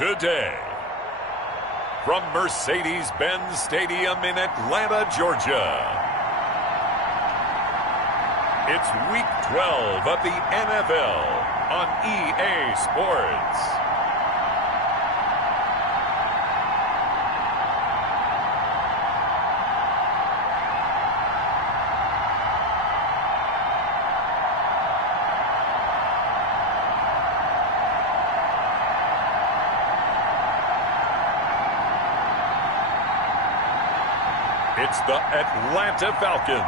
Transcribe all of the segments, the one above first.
today. From Mercedes-Benz Stadium in Atlanta, Georgia, it's Week 12 of the NFL on EA Sports. It's the Atlanta Falcons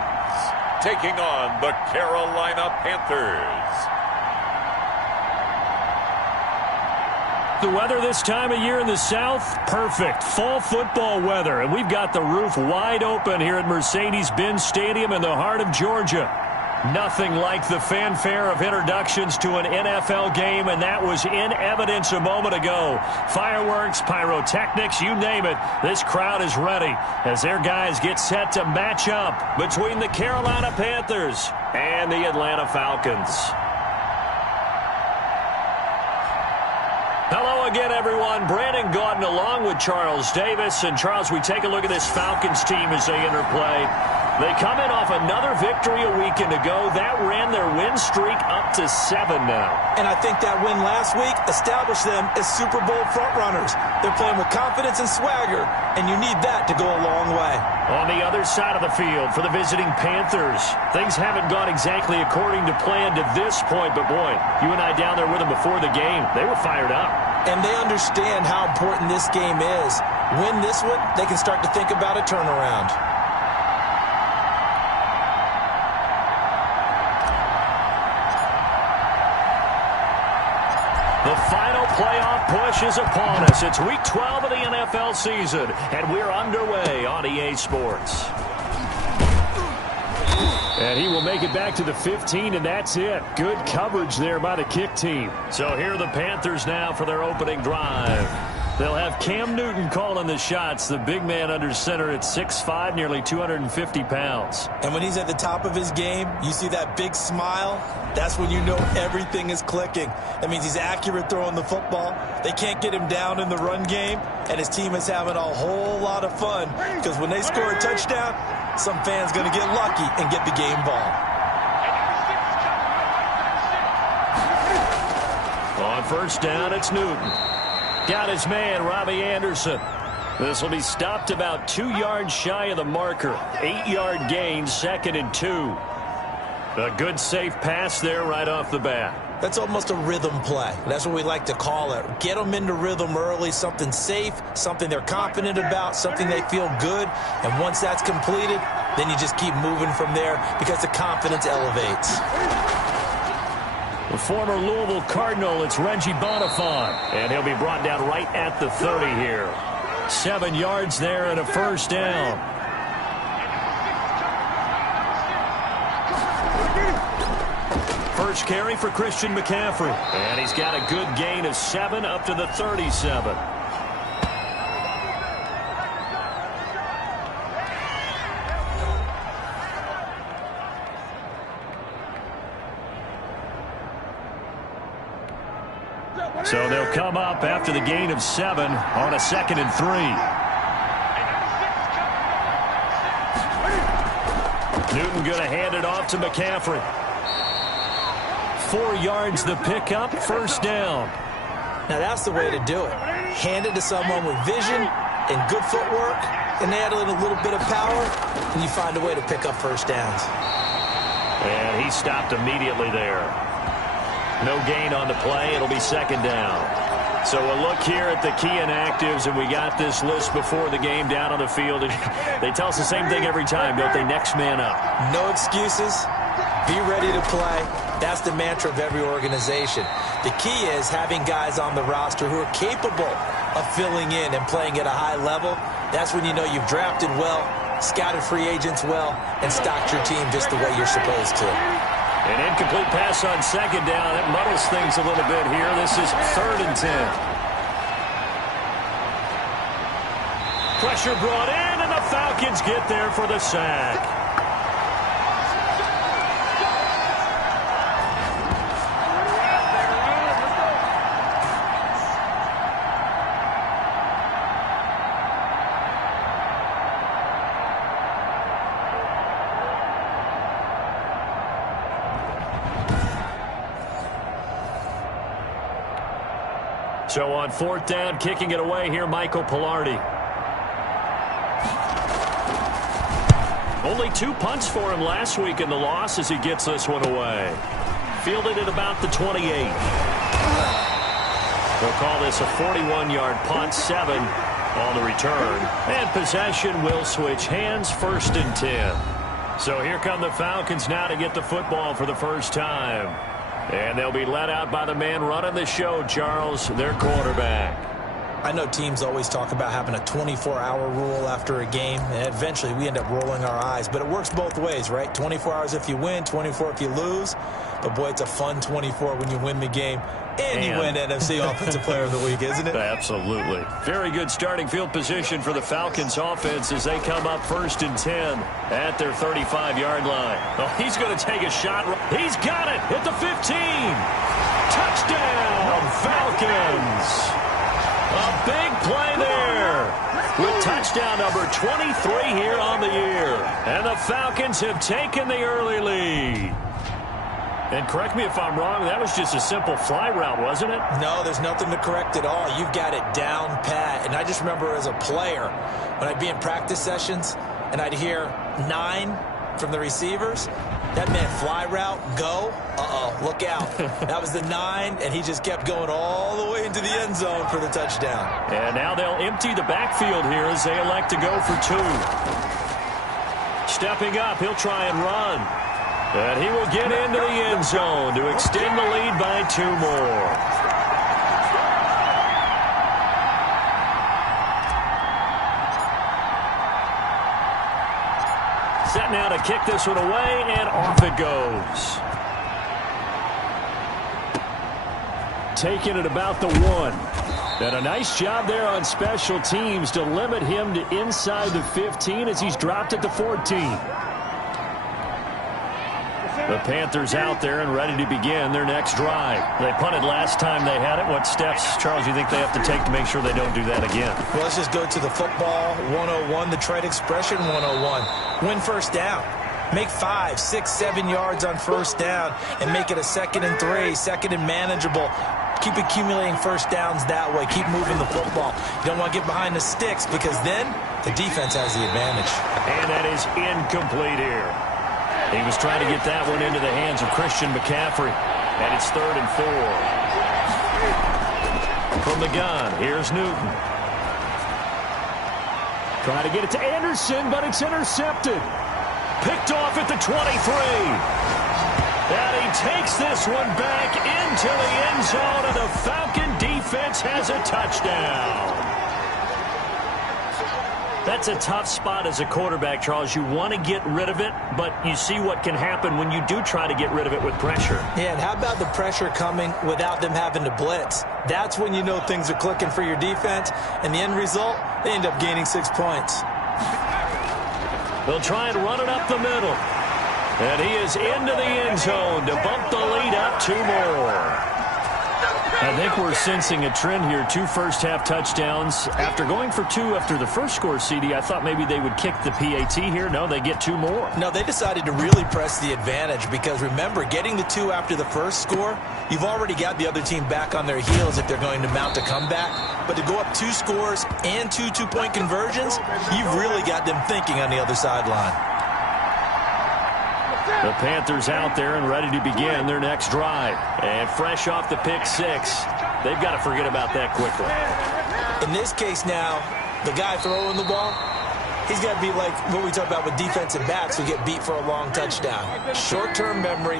taking on the Carolina Panthers. The weather this time of year in the South, perfect. Fall football weather. And we've got the roof wide open here at Mercedes-Benz Stadium in the heart of Georgia. Nothing like the fanfare of introductions to an NFL game, and that was in evidence a moment ago. Fireworks, pyrotechnics, you name it. This crowd is ready as their guys get set to match up between the Carolina Panthers and the Atlanta Falcons. Hello again, everyone. Brandon Gaudin along with Charles Davis. And, Charles, we take a look at this Falcons team as they interplay. They come in off another victory a weekend ago. That ran their win streak up to 7 now. And I think that win last week established them as Super Bowl frontrunners. They're playing with confidence and swagger, and you need that to go a long way. On the other side of the field for the visiting Panthers, things haven't gone exactly according to plan to this point. But, boy, you and I down there with them before the game, they were fired up. And they understand how important this game is. Win this one, they can start to think about a turnaround. The final playoff push is upon us. It's Week 12 of the NFL season, and we're underway on EA Sports. And he will make it back to the 15, and that's it. Good coverage there by the kick team. So here are the Panthers now for their opening drive. They'll have Cam Newton calling the shots, the big man under center at 6'5", nearly 250 pounds. And when he's at the top of his game, you see that big smile, that's when you know everything is clicking. That means he's accurate throwing the football. They can't get him down in the run game, and his team is having a whole lot of fun because when they score a touchdown, some fan's going to get lucky and get the game ball. On first down, it's Newton. Got his man, Robbie Anderson. This will be stopped about 2 yards shy of the marker. 8-yard gain, 2nd and 2. A good, safe pass there right off the bat. That's almost a rhythm play. That's what we like to call it. Get them into rhythm early, something safe, something they're confident about, something they feel good. And once that's completed, then you just keep moving from there because the confidence elevates. The former Louisville Cardinal, it's Reggie Bonifant. And he'll be brought down right at the 30 here. 7 yards there and a first down. First carry for Christian McCaffrey. And he's got a good gain of 7 up to the 37. So they'll come up after the gain of 7 on a 2nd and 3. Newton going to hand it off to McCaffrey. 4 yards the pickup, first down. Now that's the way to do it. Hand it to someone with vision and good footwork, and add a little bit of power, and you find a way to pick up first downs. And he stopped immediately there. No gain on the play. It'll be 2nd down. So we'll look here at the key inactives, and we got this list before the game down on the field. They tell us the same thing every time, don't they? Next man up. No excuses. Be ready to play. That's the mantra of every organization. The key is having guys on the roster who are capable of filling in and playing at a high level. That's when you know you've drafted well, scouted free agents well, and stocked your team just the way you're supposed to. An incomplete pass on 2nd down. That muddles things a little bit here. This is 3rd and 10. Pressure brought in, and the Falcons get there for the sack. So on 4th down, kicking it away here, Michael Pilardi. Only 2 punts for him last week in the loss as he gets this one away. Fielded at about the 28. They'll call this a 41-yard punt, 7 on the return. And possession will switch hands, 1st and 10. So here come the Falcons now to get the football for the first time. And they'll be led out by the man running the show, Charles, their quarterback. I know teams always talk about having a 24-hour rule after a game, and eventually we end up rolling our eyes. But it works both ways, right? 24 hours if you win, 24 if you lose. But, boy, it's a fun 24 when you win the game and you win NFC Offensive Player of the Week, isn't it? Absolutely. Very good starting field position for the Falcons offense as they come up 1st and 10 at their 35-yard line. Oh, he's going to take a shot. He's got it at the 15. Touchdown, Falcons. A big play there with touchdown number 23 here on the year. And the Falcons have taken the early lead. And correct me if I'm wrong, that was just a simple fly route, wasn't it? No, there's nothing to correct at all. You've got it down pat. And I just remember as a player, when I'd be in practice sessions and I'd hear 9 from the receivers, that meant fly route, go, look out. That was the 9, and he just kept going all the way into the end zone for the touchdown. And now they'll empty the backfield here as they elect to go for 2. Stepping up, he'll try and run. And he will get into the end zone to extend the lead by 2 more. Set now to kick this one away, and off it goes. Taking it about the 1. And a nice job there on special teams to limit him to inside the 15 as he's dropped at the 14. The Panthers out there and ready to begin their next drive. They punted last time they had it. What steps, Charles, you think they have to take to make sure they don't do that again? Well, let's just go to the football 101, the trade expression 101. Win first down. Make 5, 6, 7 yards on first down and make it a 2nd and 3, 2nd and manageable. Keep accumulating first downs that way. Keep moving the football. You don't want to get behind the sticks because then the defense has the advantage. And that is incomplete here. He was trying to get that one into the hands of Christian McCaffrey. And it's 3rd and 4. From the gun, here's Newton. Trying to get it to Anderson, but it's intercepted. Picked off at the 23. And he takes this one back into the end zone, and the Falcon defense has a touchdown. That's a tough spot as a quarterback, Charles. You want to get rid of it, but you see what can happen when you do try to get rid of it with pressure. Yeah, and how about the pressure coming without them having to blitz? That's when you know things are clicking for your defense, and the end result, they end up gaining 6 points. They'll try and run it up the middle. And he is into the end zone to bump the lead up 2 more. I think we're sensing a trend here. 2 first-half touchdowns. After going for 2 after the first score, CD, I thought maybe they would kick the PAT here. No, they get 2 more. No, they decided to really press the advantage because, remember, getting the 2 after the first score, you've already got the other team back on their heels if they're going to mount a comeback. But to go up 2 scores and 2 two-point conversions, you've really got them thinking on the other sideline. The Panthers out there and ready to begin their next drive. And fresh off the pick 6, they've got to forget about that quickly. In this case now, the guy throwing the ball, he's got to be like what we talk about with defensive backs who get beat for a long touchdown. Short-term memory,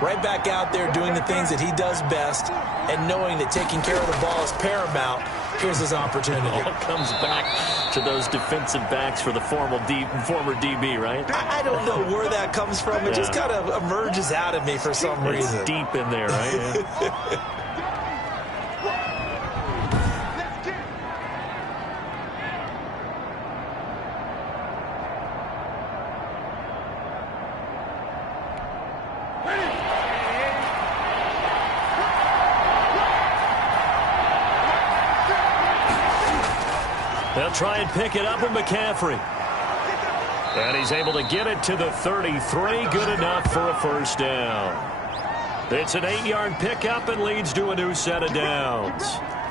right back out there doing the things that he does best, and knowing that taking care of the ball is paramount. Here's his opportunity. It all comes back to those defensive backs for the former DB, right? I don't know where that comes from. It just kind of emerges out of me for some reason. It's deep in there, right? Yeah. They'll try and pick it up with McCaffrey. And he's able to get it to the 33. Good enough for a first down. It's an 8-yard pickup and leads to a new set of downs.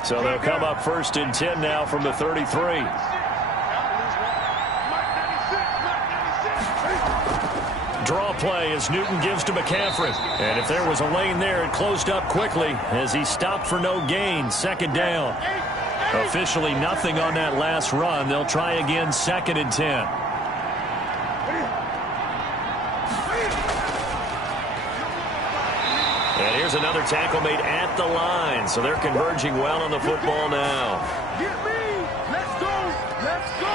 So they'll come up 1st and 10 now from the 33. Draw play as Newton gives to McCaffrey. And if there was a lane there, it closed up quickly as he stopped for no gain. 2nd down. Officially nothing on that last run. They'll try again 2nd and 10. And here's another tackle made at the line. So they're converging well on the football now. Get me! Let's go! Let's go!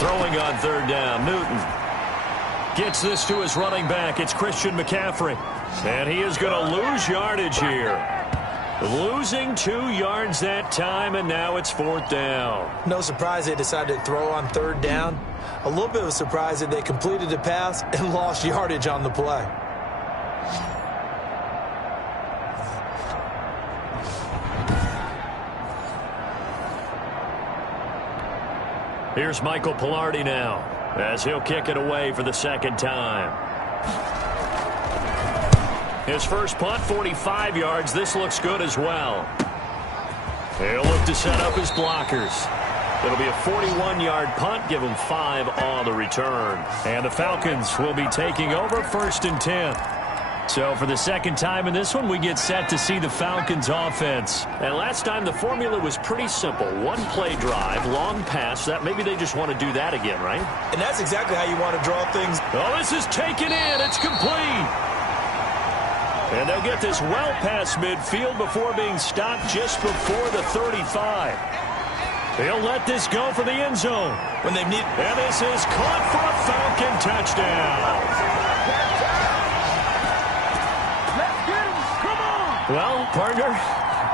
Throwing on 3rd down, Newton gets this to his running back. It's Christian McCaffrey. And he is going to lose yardage here. Losing 2 yards that time, and now it's 4th down. No surprise they decided to throw on 3rd down. A little bit of a surprise that they completed the pass and lost yardage on the play. Here's Michael Pilardi now as he'll kick it away for the 2nd time. His first punt, 45 yards. This looks good as well. He'll look to set up his blockers. It'll be a 41-yard punt. Give him 5 on the return. And the Falcons will be taking over 1st and 10. So for the 2nd time in this one, we get set to see the Falcons offense. And last time the formula was pretty simple. 1-play drive, long pass. That maybe they just want to do that again, right? And that's exactly how you want to draw things. Oh, this is taken in. It's complete. And they'll get this well past midfield before being stopped just before the 35. He'll let this go for the end zone. When they need. And this is caught for a Falcon touchdown. Well, partner,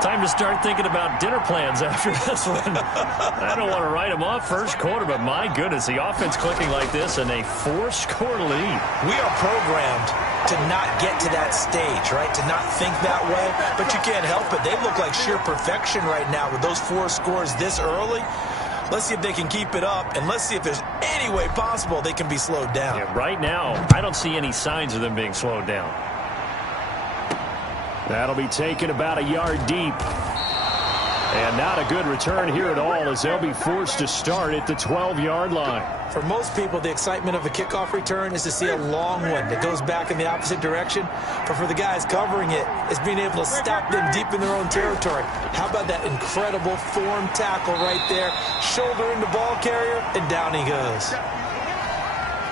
time to start thinking about dinner plans after this one. I don't want to write them off first quarter, but my goodness, the offense clicking like this and a 4-score lead. We are programmed to not get to that stage, right? To not think that way, but you can't help it. They look like sheer perfection right now with those 4 scores this early. Let's see if they can keep it up, and let's see if there's any way possible they can be slowed down. Yeah, right now, I don't see any signs of them being slowed down. That'll be taken about a yard deep. And not a good return here at all as they'll be forced to start at the 12-yard line. For most people, the excitement of a kickoff return is to see a long one that goes back in the opposite direction. But for the guys covering it, it's being able to stop them deep in their own territory. How about that incredible form tackle right there? Shoulder in the ball carrier, and down he goes.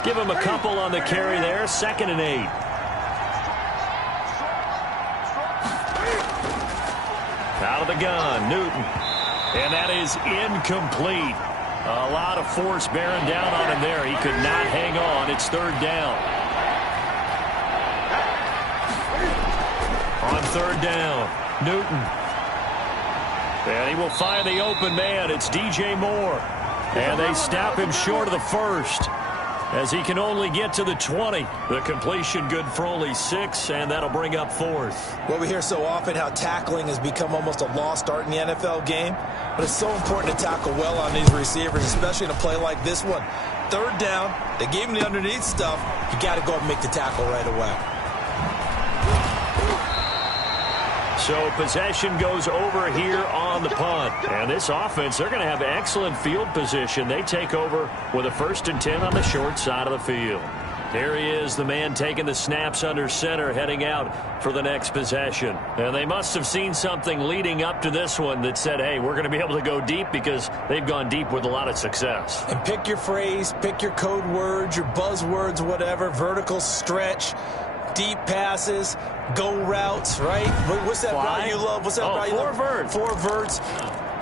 Give him a couple on the carry there. 2nd and 8. Out of the gun, Newton. And that is incomplete. A lot of force bearing down on him there. He could not hang on. It's 3rd down. On 3rd down, Newton. And he will find the open man. It's DJ Moore. And they stop him short of the 1st. As he can only get to the 20. The completion good for only 6, and that'll bring up 4th. Well, we hear so often how tackling has become almost a lost art in the NFL game, but it's so important to tackle well on these receivers, especially in a play like this one. 3rd down, they gave him the underneath stuff. You got to go and make the tackle right away. So possession goes over here on the punt. And this offense, they're going to have excellent field position. They take over with a 1st and 10 on the short side of the field. Here he is, the man taking the snaps under center, heading out for the next possession. And they must have seen something leading up to this one that said, hey, we're going to be able to go deep, because they've gone deep with a lot of success. And pick your phrase, pick your code words, your buzzwords, whatever, vertical stretch, deep passes, go routes, right? What's that route you love? What's that route you love? 4 verts. 4 verts.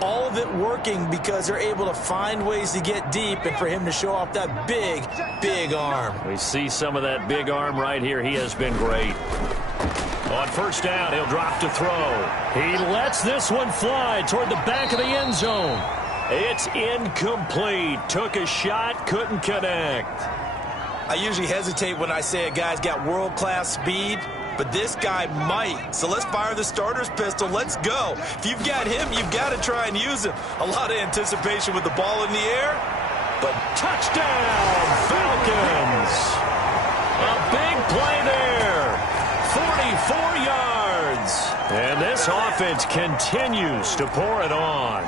All of it working because they're able to find ways to get deep, and for him to show off that big, big arm. We see some of that big arm right here. He has been great. On 1st down, he'll drop to throw. He lets this one fly toward the back of the end zone. It's incomplete. Took a shot, couldn't connect. I usually hesitate when I say a guy's got world-class speed, but this guy might. So let's fire the starter's pistol. Let's go. If you've got him, you've got to try and use him. A lot of anticipation with the ball in the air. But touchdown, Falcons. A big play there. 44 yards. And this offense continues to pour it on.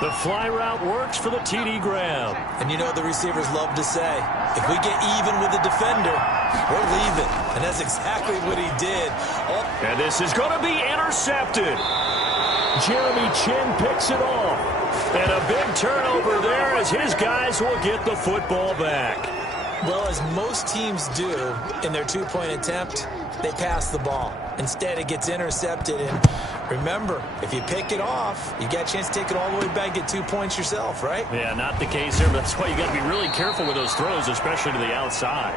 The fly route works for the TD grab. And you know what the receivers love to say? If we get even with the defender, we're leaving. And that's exactly what he did. And this is going to be intercepted. Jeremy Chin picks it off. And a big turnover there as his guys will get the football back. Well, as most teams do in their two-point attempt, they pass the ball. Instead, it gets intercepted. And remember, if you pick it off, you got a chance to take it all the way back, get 2 points yourself, right? Yeah, not the case here, but that's why you got to be really careful with those throws, especially to the outside.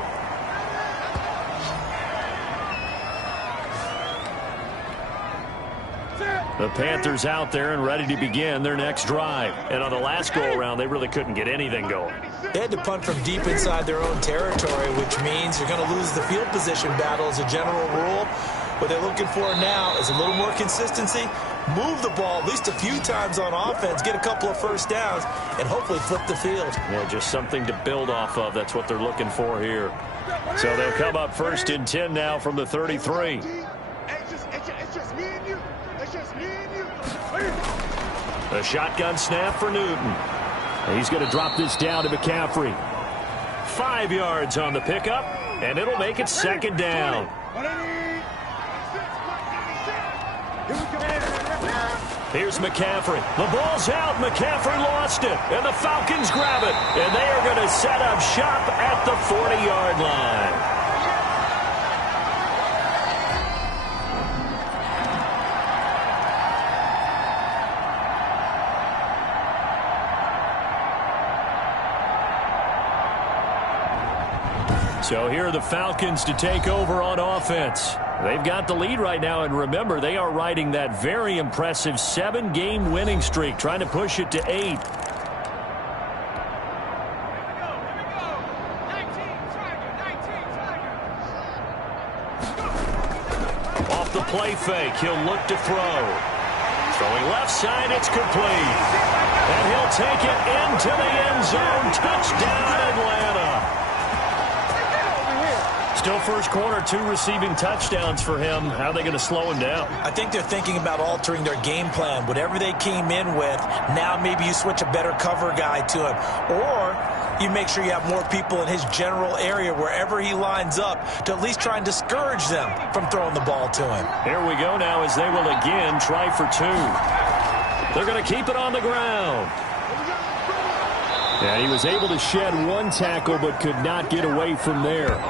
The Panthers out there and ready to begin their next drive. And on the last go-around, they really couldn't get anything going. They had to punt from deep inside their own territory, which means you're going to lose the field position battle as a general rule. What they're looking for now is a little more consistency, move the ball at least a few times on offense, get a couple of first downs, and hopefully flip the field. Yeah, just something to build off of. That's what they're looking for here. So they'll come up 1st and 10 now from the 33. A shotgun snap for Newton. He's going to drop this down to McCaffrey. 5 yards on the pickup, and it'll make it 2nd down. Here's McCaffrey. The ball's out. McCaffrey lost it, and the Falcons grab it. And they are going to set up shop at the 40-yard line. So here are the Falcons to take over on offense. They've got the lead right now, and remember, they are riding that very impressive 7-game winning streak, trying to push it to 8. Off the play fake, he'll look to throw. Throwing left side, it's complete. And he'll take it into the end zone. Touchdown, Atlanta. Still first quarter, 2 receiving touchdowns for him. How are they going to slow him down? I think they're thinking about altering their game plan. Whatever they came in with, now maybe you switch a better cover guy to him. Or you make sure you have more people in his general area wherever he lines up to at least try and discourage them from throwing the ball to him. Here we go now as they will again try for 2. They're going to keep it on the ground. And he was able to shed 1 tackle but could not get away from there.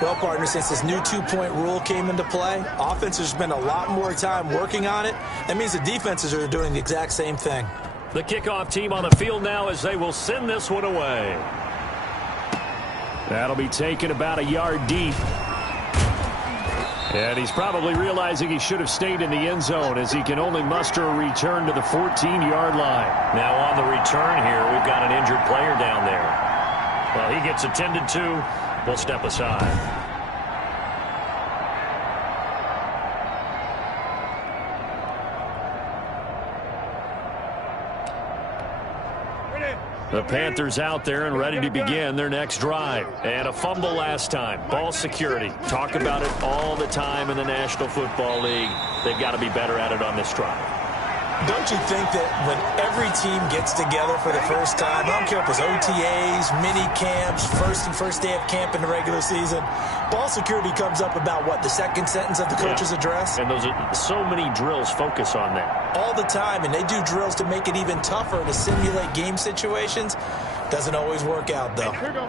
Well, partner, since this new 2-point rule came into play, offenses spend a lot more time working on it. That means the defenses are doing the exact same thing. The kickoff team on the field now as they will send this one away. That'll be taken about a yard deep. And he's probably realizing he should have stayed in the end zone as he can only muster a return to the 14-yard line. Now on the return here, we've got an injured player down there. Well, he gets attended to. We'll step aside. The Panthers out there and ready to begin their next drive. And a fumble last time. Ball security. Talk about it all the time in the National Football League. They've got to be better at it on this drive. Don't you think that when every team gets together for the first time, I don't care if it's OTAs, mini camps, first day of camp in the regular season, ball security comes up about what, the second sentence of the coach's address? And those are so many drills focus on that. All the time, and they do drills to make it even tougher to simulate game situations. Doesn't always work out, though. Here we go.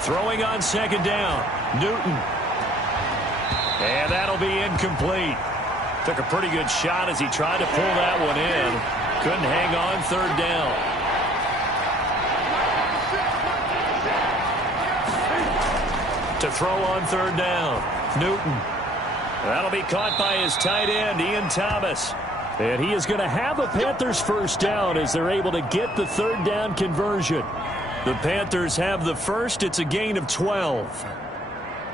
Throwing on 2nd down. Newton. And that'll be incomplete. Took a pretty good shot as he tried to pull that one in. Couldn't hang on 3rd down. To throw on 3rd down. Newton. That'll be caught by his tight end, Ian Thomas. And he is going to have a Panthers first down as they're able to get the 3rd down conversion. The Panthers have the first. It's a gain of 12.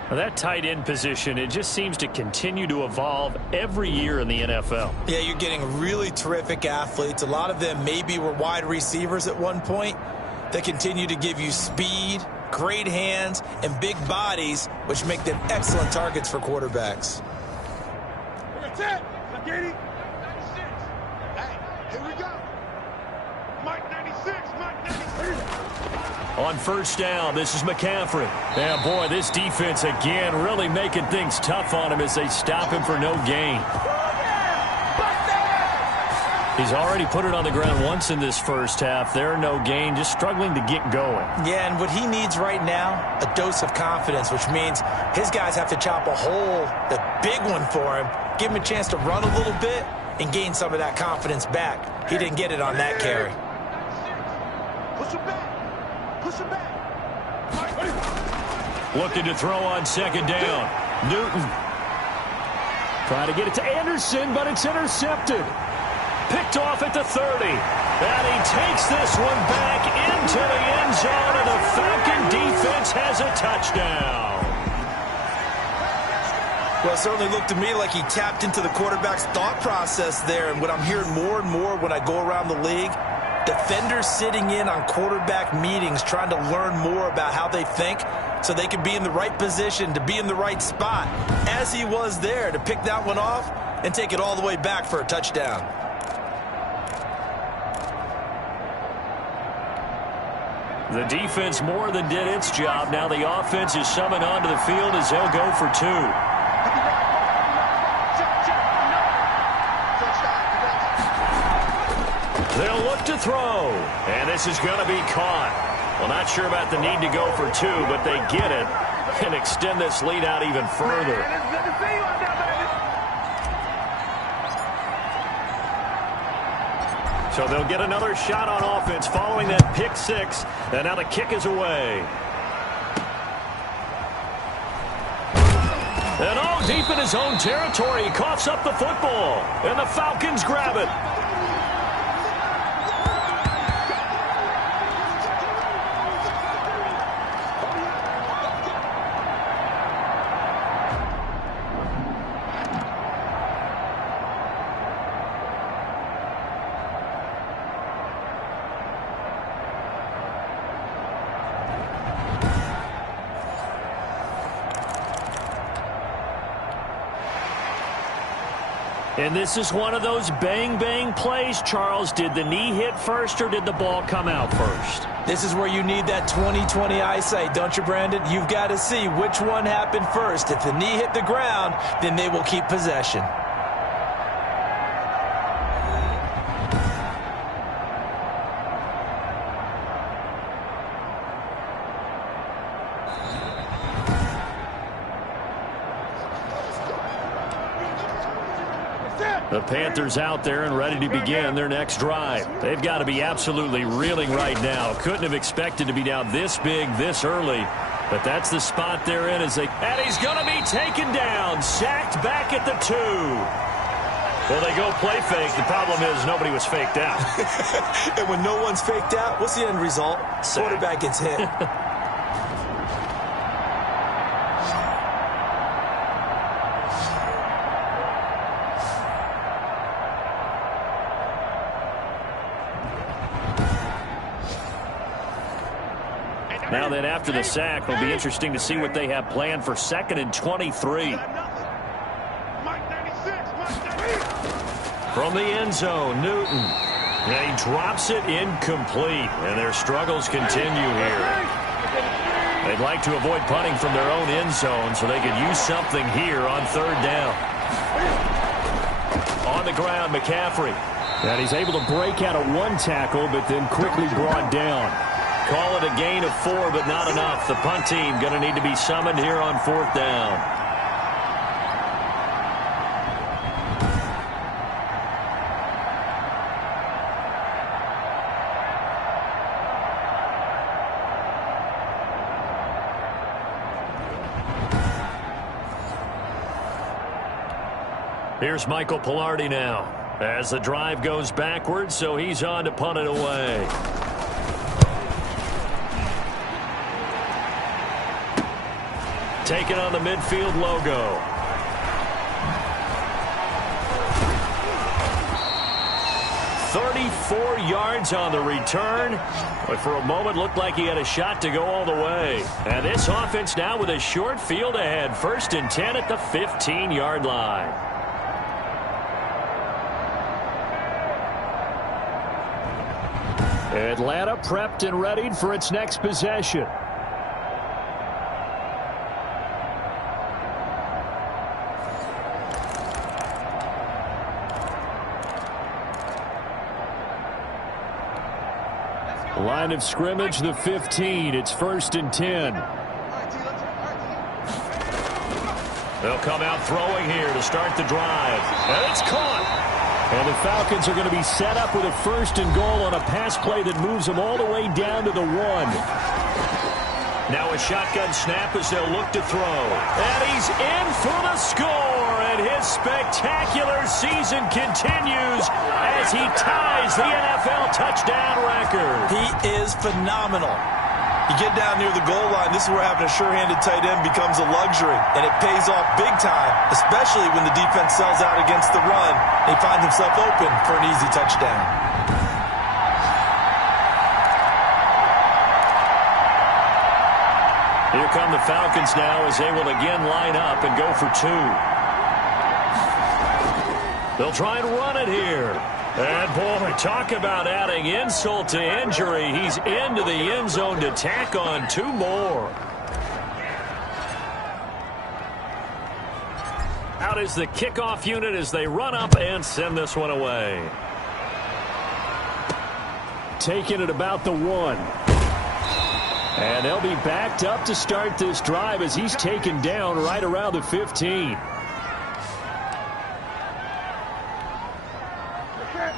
Well, that tight end position, it just seems to continue to evolve every year in the NFL. Yeah, you're getting really terrific athletes. A lot of them maybe were wide receivers at one point that continue to give you speed, great hands, and big bodies, which make them excellent targets for quarterbacks. Here we go. Mike 96, Mike 96. On first down, this is McCaffrey. Yeah, boy, this defense again really making things tough on him as they stop him for no gain. He's already put it on the ground once in this first half. There, no gain, just struggling to get going. Yeah, and what he needs right now, a dose of confidence, which means his guys have to chop a hole, the big one for him, give him a chance to run a little bit and gain some of that confidence back. He didn't get it on that carry. Push him back. Push him back. Looking to throw on second down. Newton. Trying to get it to Anderson, but it's intercepted. Picked off at the 30. And he takes this one back into the end zone, and the Falcon defense has a touchdown. Well, it certainly looked to me like he tapped into the quarterback's thought process there. And what I'm hearing more and more when I go around the league, defenders sitting in on quarterback meetings trying to learn more about how they think so they can be in the right position, to be in the right spot, as he was there, to pick that one off and take it all the way back for a touchdown. The defense more than did its job. Now the offense is summoned onto the field as they'll go for two. They'll look to throw, and this is going to be caught. Well, not sure about the need to go for two, but they get it and extend this lead out even further. So they'll get another shot on offense following that pick six, and now the kick is away. And all deep in his own territory, he coughs up the football, and the Falcons grab it. And this is one of those bang-bang plays, Charles. Did the knee hit first or did the ball come out first? This is where you need that 20/20 eyesight, don't you, Brandon? You've got to see which one happened first. If the knee hit the ground, then they will keep possession. The Panthers out there and ready to begin their next drive. They've got to be absolutely reeling right now. Couldn't have expected to be down this big, this early. But that's the spot they're in as they... And he's going to be taken down. Sacked back at the 2. Well, they go play fake. The problem is nobody was faked out. And when no one's faked out, what's the end result? Sack. Quarterback gets hit. Now then, after the sack, it'll be interesting to see what they have planned for 2nd and 23. From the end zone, Newton. And he drops it incomplete, and their struggles continue here. They'd like to avoid punting from their own end zone so they could use something here on 3rd down. On the ground, McCaffrey. And he's able to break out of one tackle, but then quickly brought down. Call it a gain of 4, but not enough. The punt team going to need to be summoned here on 4th down. Here's Michael Pilardi now as the drive goes backwards, so he's on to punt it away. taking on the midfield logo. "34 yards on the return, but for a moment looked like he had a shot to go all the way. And this offense now with a short field ahead, 1st and 10 at the 15-yard line. Atlanta prepped and readied for its next possession. Line of scrimmage, the 15. It's 1st and 10. They'll come out throwing here to start the drive. And it's caught. And the Falcons are going to be set up with a 1st and goal on a pass play that moves them all the way down to the 1. Now a shotgun snap as they'll look to throw. And he's in for the score. And his spectacular season continues as he ties the NFL touchdown record. He is phenomenal. You get down near the goal line, this is where having a sure-handed tight end becomes a luxury. And it pays off big time, especially when the defense sells out against the run. He finds himself open for an easy touchdown. Here come the Falcons now as they will again line up and go for 2. They'll try and run it here. And, boy, talk about adding insult to injury. He's into the end zone to tack on 2 more. Out is the kickoff unit as they run up and send this one away. Taking it about the 1. And they'll be backed up to start this drive as he's taken down right around the 15.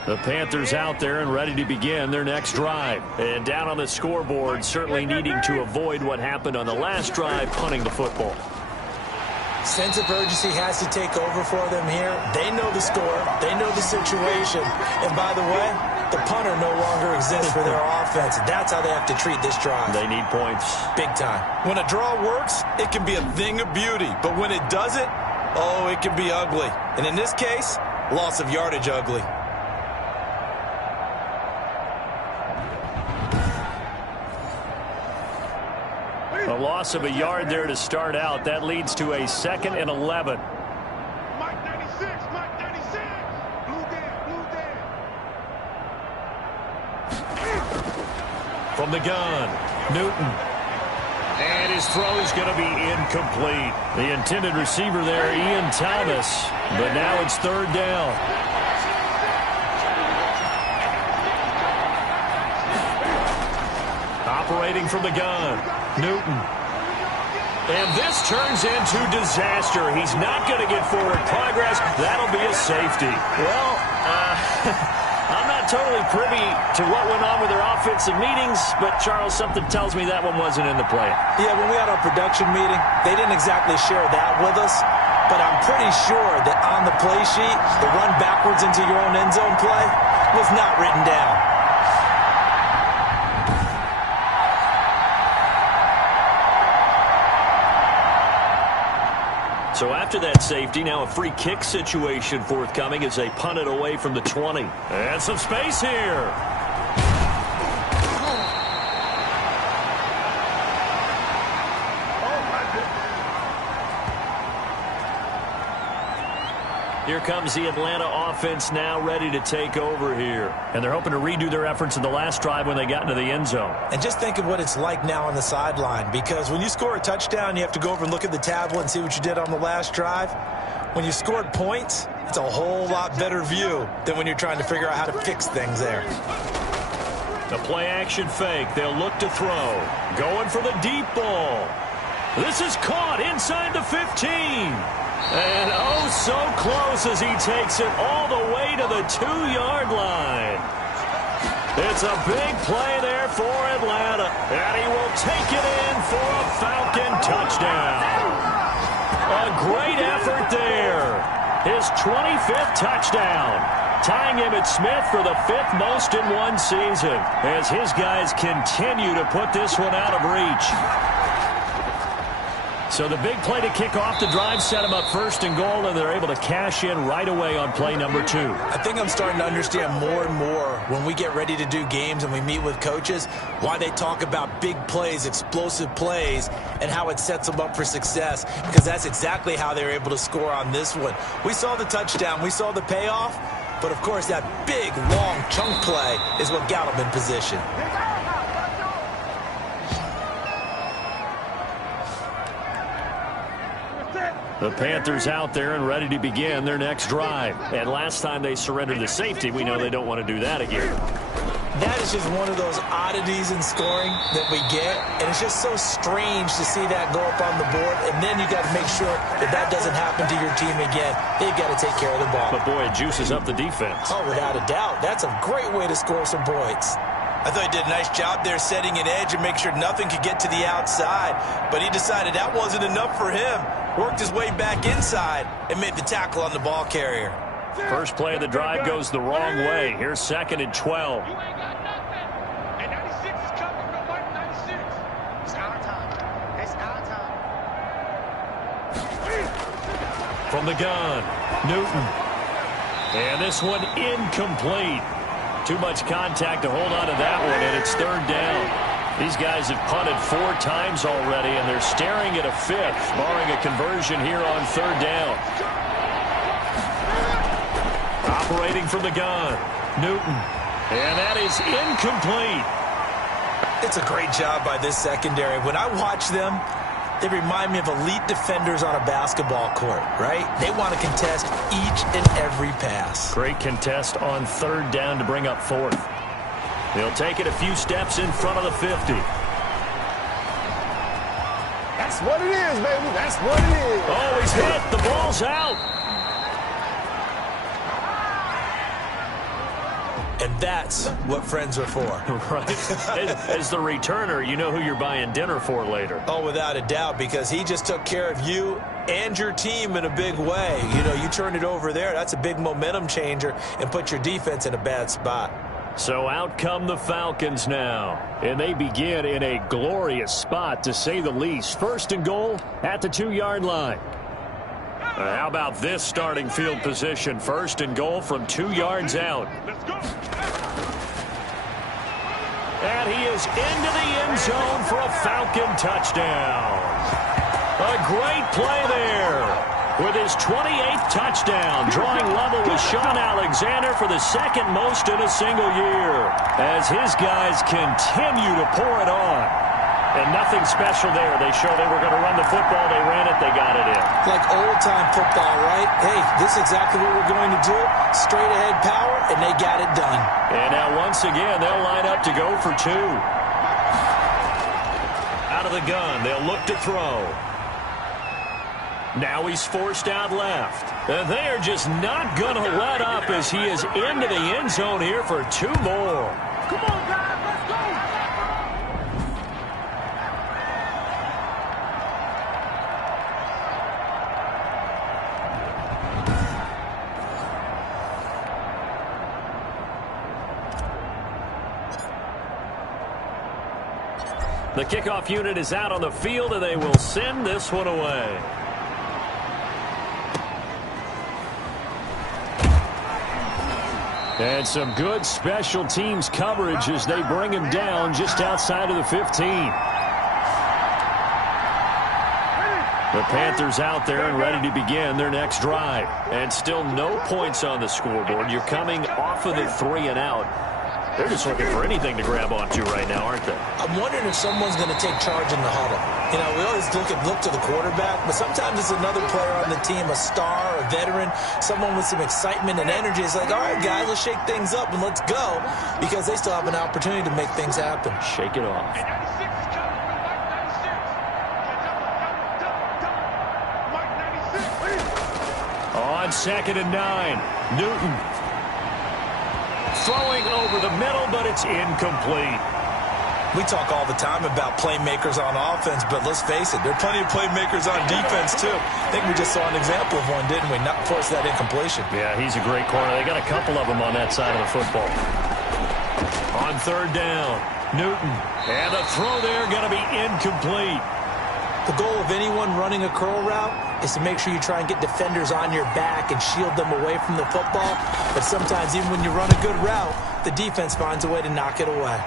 The Panthers out there and ready to begin their next drive. And down on the scoreboard, certainly needing to avoid what happened on the last drive, punting the football. Sense of urgency has to take over for them here. They know the score. They know the situation. And by the way, the punter no longer exists for their offense. That's how they have to treat this drive. They need points. Big time. When a draw works, it can be a thing of beauty. But when it doesn't, oh, it can be ugly. And in this case, loss of yardage ugly. A loss of a yard there to start out. That leads to a 2nd and 11. Mike 96, Mike 96. Blue Dan. From the gun, Newton. And his throw is going to be incomplete. The intended receiver there, Ian Thomas. But now it's 3rd down. Operating from the gun, Newton. And this turns into disaster. He's not going to get forward progress. That'll be a safety. Well, I'm not totally privy to what went on with their offensive meetings, but, Charles, something tells me that one wasn't in the plan. Yeah, when we had our production meeting, they didn't exactly share that with us, but I'm pretty sure that on the play sheet, the run backwards into your own end zone play was not written down. So after that safety, now a free kick situation forthcoming as they punt it away from the 20. And some space here. Here comes the Atlanta offense now ready to take over here. And they're hoping to redo their efforts in the last drive when they got into the end zone. And just think of what it's like now on the sideline, because when you score a touchdown, you have to go over and look at the tablet and see what you did on the last drive. When you scored points, it's a whole lot better view than when you're trying to figure out how to fix things there. The play action fake. They'll look to throw. Going for the deep ball. This is caught inside the 15. And oh, so close as he takes it all the way to the 2-yard line. It's a big play there for Atlanta. And he will take it in for a Falcon touchdown. A great effort there. His 25th touchdown. Tying Emmitt Smith for the 5th most in one season. As his guys continue to put this one out of reach. So the big play to kick off the drive set them up first and goal, and they're able to cash in right away on play number 2. I think I'm starting to understand more and more when we get ready to do games and we meet with coaches why they talk about big plays, explosive plays, and how it sets them up for success, because that's exactly how they were able to score on this one. We saw the touchdown. We saw the payoff. But, of course, that big, long chunk play is what got them in position. The Panthers out there and ready to begin their next drive. And last time they surrendered the safety, we know they don't want to do that again. That is just one of those oddities in scoring that we get. And it's just so strange to see that go up on the board. And then you got to make sure that that doesn't happen to your team again. They've got to take care of the ball. But, boy, it juices up the defense. Oh, without a doubt. That's a great way to score some points. I thought he did a nice job there setting an edge and make sure nothing could get to the outside. But he decided that wasn't enough for him. Worked his way back inside and made the tackle on the ball carrier. First play of the drive goes the wrong way. Here's 2nd and 12. You ain't got nothing. And 96 is coming from Mike 96. It's our time. It's our time. From the gun, Newton. And this one incomplete. Too much contact to hold on to that one, and it's 3rd down. These guys have punted 4 times already, and they're staring at a 5th, barring a conversion here on 3rd down. Operating from the gun, Newton. And that is incomplete. It's a great job by this secondary. When I watch them, they remind me of elite defenders on a basketball court, right? They want to contest each and every pass. Great contest on 3rd down to bring up 4th. They'll take it a few steps in front of the 50. That's what it is, baby. That's what it is. Oh, he's hit. The ball's out. And that's what friends are for. Right. As the returner, you know who you're buying dinner for later. Oh, without a doubt, because he just took care of you and your team in a big way. You know, you turn it over there, that's a big momentum changer and put your defense in a bad spot. So out come the Falcons now, and they begin in a glorious spot, to say the least. 1st and goal at the 2-yard line. How about this starting field position? 1st and goal from 2 yards out. Let's go. And he is into the end zone for a Falcon touchdown. A great play there. With his 28th touchdown, drawing level with Sean Alexander for the 2nd most in a single year, as his guys continue to pour it on. And nothing special there. They show they were going to run the football. They ran it. They got it in. Like old-time football, right? Hey, this is exactly what we're going to do. Straight-ahead power, and they got it done. And now once again, they'll line up to go for 2. Out of the gun, they'll look to throw. Now he's forced out left. And they are just not going to let up as he is into the end zone here for 2 more. Come on, guys. Let's go. The kickoff unit is out on the field, and they will send this one away. And some good special teams coverage as they bring him down just outside of the 15. The Panthers out there and ready to begin their next drive. And still no points on the scoreboard. You're coming off of the 3 and out. They're just looking for anything to grab onto right now, aren't they? I'm wondering if someone's going to take charge in the huddle. You know, we always look to the quarterback, but sometimes it's another player on the team, a star, a veteran, someone with some excitement and energy. It's like, all right, guys, let's shake things up and let's go, because they still have an opportunity to make things happen. Shake it off. And 96 is coming from Mike 96. On 2nd and 9, Newton. Throwing over the middle, but it's incomplete. We talk all the time about playmakers on offense, but let's face it, there are plenty of playmakers on defense, too. I think we just saw an example of one, didn't we? Not force that incompletion. Yeah, he's a great corner. They got a couple of them on that side of the football. On 3rd down, Newton. And the throw there going to be incomplete. The goal of anyone running a curl route is to make sure you try and get defenders on your back and shield them away from the football. But sometimes even when you run a good route, the defense finds a way to knock it away.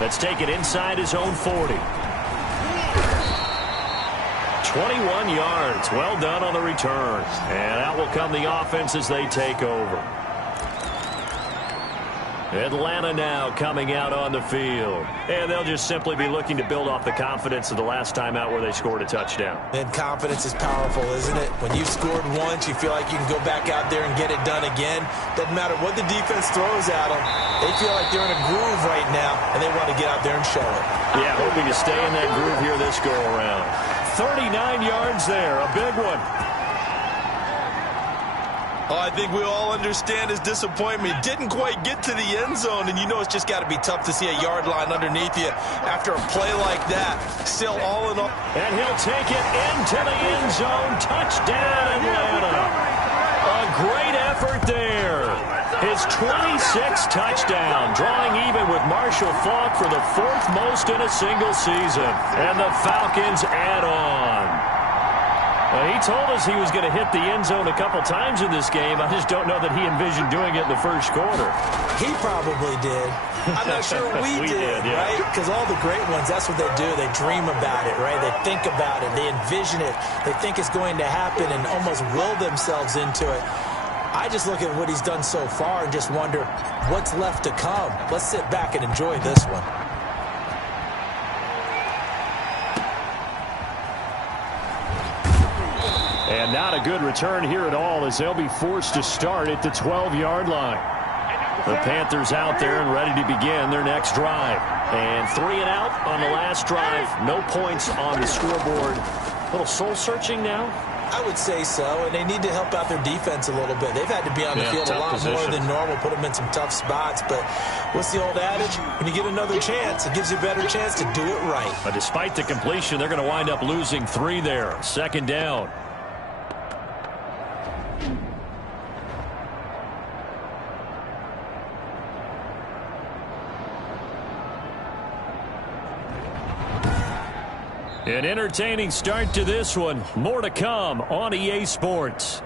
Let's take it inside his own 40. 21 yards. Well done on the return. And out will come the offense as they take over. Atlanta now coming out on the field. And they'll just simply be looking to build off the confidence of the last time out where they scored a touchdown. And confidence is powerful, isn't it? When you've scored once, you feel like you can go back out there and get it done again. Doesn't matter what the defense throws at them. They feel like they're in a groove right now, and they want to get out there and show it. Yeah, hoping to stay in that groove here this go-around. 39 yards there, a big one. Oh, I think we all understand his disappointment. Didn't quite get to the end zone, and you know it's just got to be tough to see a yard line underneath you after a play like that. Still all in all. And he'll take it into the end zone. Touchdown, Atlanta. A great effort there. His 26th touchdown, drawing even with Marshall Faulk for the 4th most in a single season. And the Falcons add on. He told us he was going to hit the end zone a couple times in this game. I just don't know that he envisioned doing it in the first quarter. He probably did. I'm not sure we did, yeah. Right? Because all the great ones, that's what they do. They dream about it, right? They think about it. They envision it. They think it's going to happen and almost will themselves into it. I just look at what he's done so far and just wonder what's left to come. Let's sit back and enjoy this one. And not a good return here at all as they'll be forced to start at the 12-yard line. The Panthers out there and ready to begin their next drive. And 3 and out on the last drive. No points on the scoreboard. A little soul-searching now? I would say so, and they need to help out their defense a little bit. They've had to be on the field a lot more than normal, put them in some tough spots. But what's the old adage? When you get another chance, it gives you a better chance to do it right. But despite the completion, they're going to wind up losing 3 there. 2nd down. An entertaining start to this one. More to come on EA Sports.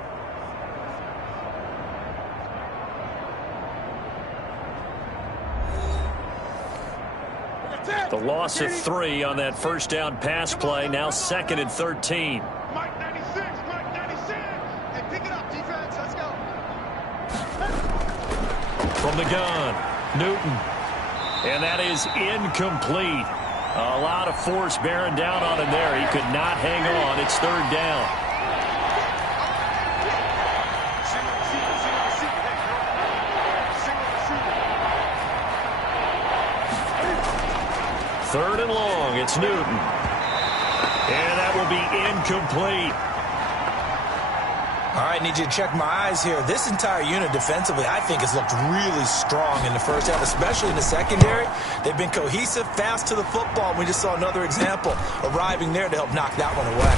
The loss of 3 on that first down pass play. Now 2nd and 13. Mike 96, Mike 96. Hey, pick it up, defense. Let's go. From the gun, Newton. And that is incomplete. A lot of force bearing down on him there. He could not hang on. It's 3rd down. Third and long. It's Newton. And that will be incomplete. All right, need you to check my eyes here. This entire unit defensively, I think, has looked really strong in the first half, especially in the secondary. They've been cohesive, fast to the football. We just saw another example arriving there to help knock that one away.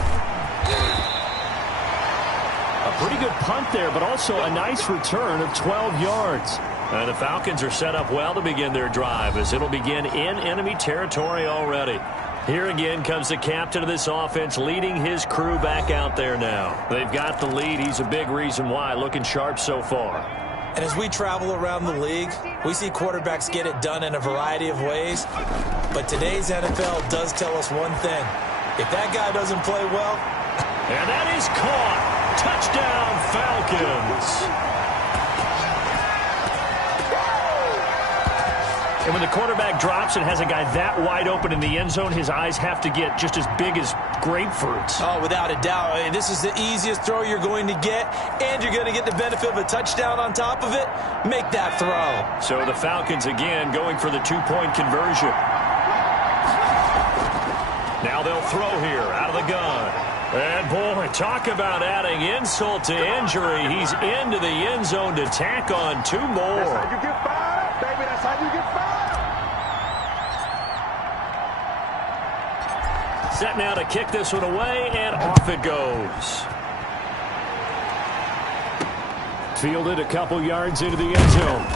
A pretty good punt there, but also a nice return of 12 yards. And the Falcons are set up well to begin their drive as it'll begin in enemy territory already. Here again comes the captain of this offense leading his crew back out there now. They've got the lead. He's a big reason why. Looking sharp so far. And as we travel around the league, we see quarterbacks get it done in a variety of ways. But today's NFL does tell us one thing. If that guy doesn't play well... And that is caught. Touchdown, Falcons. And when the quarterback drops and has a guy that wide open in the end zone, his eyes have to get just as big as grapefruits. Oh, without a doubt. This is the easiest throw you're going to get, and you're going to get the benefit of a touchdown on top of it. Make that throw. So the Falcons again going for the 2-point conversion. Now they'll throw here out of the gun. And, boy, talk about adding insult to injury. He's into the end zone to tack on 2 more. That's how you get fired, baby. That's how you get fired. Set now to kick this one away, and off it goes. Fielded a couple yards into the end zone.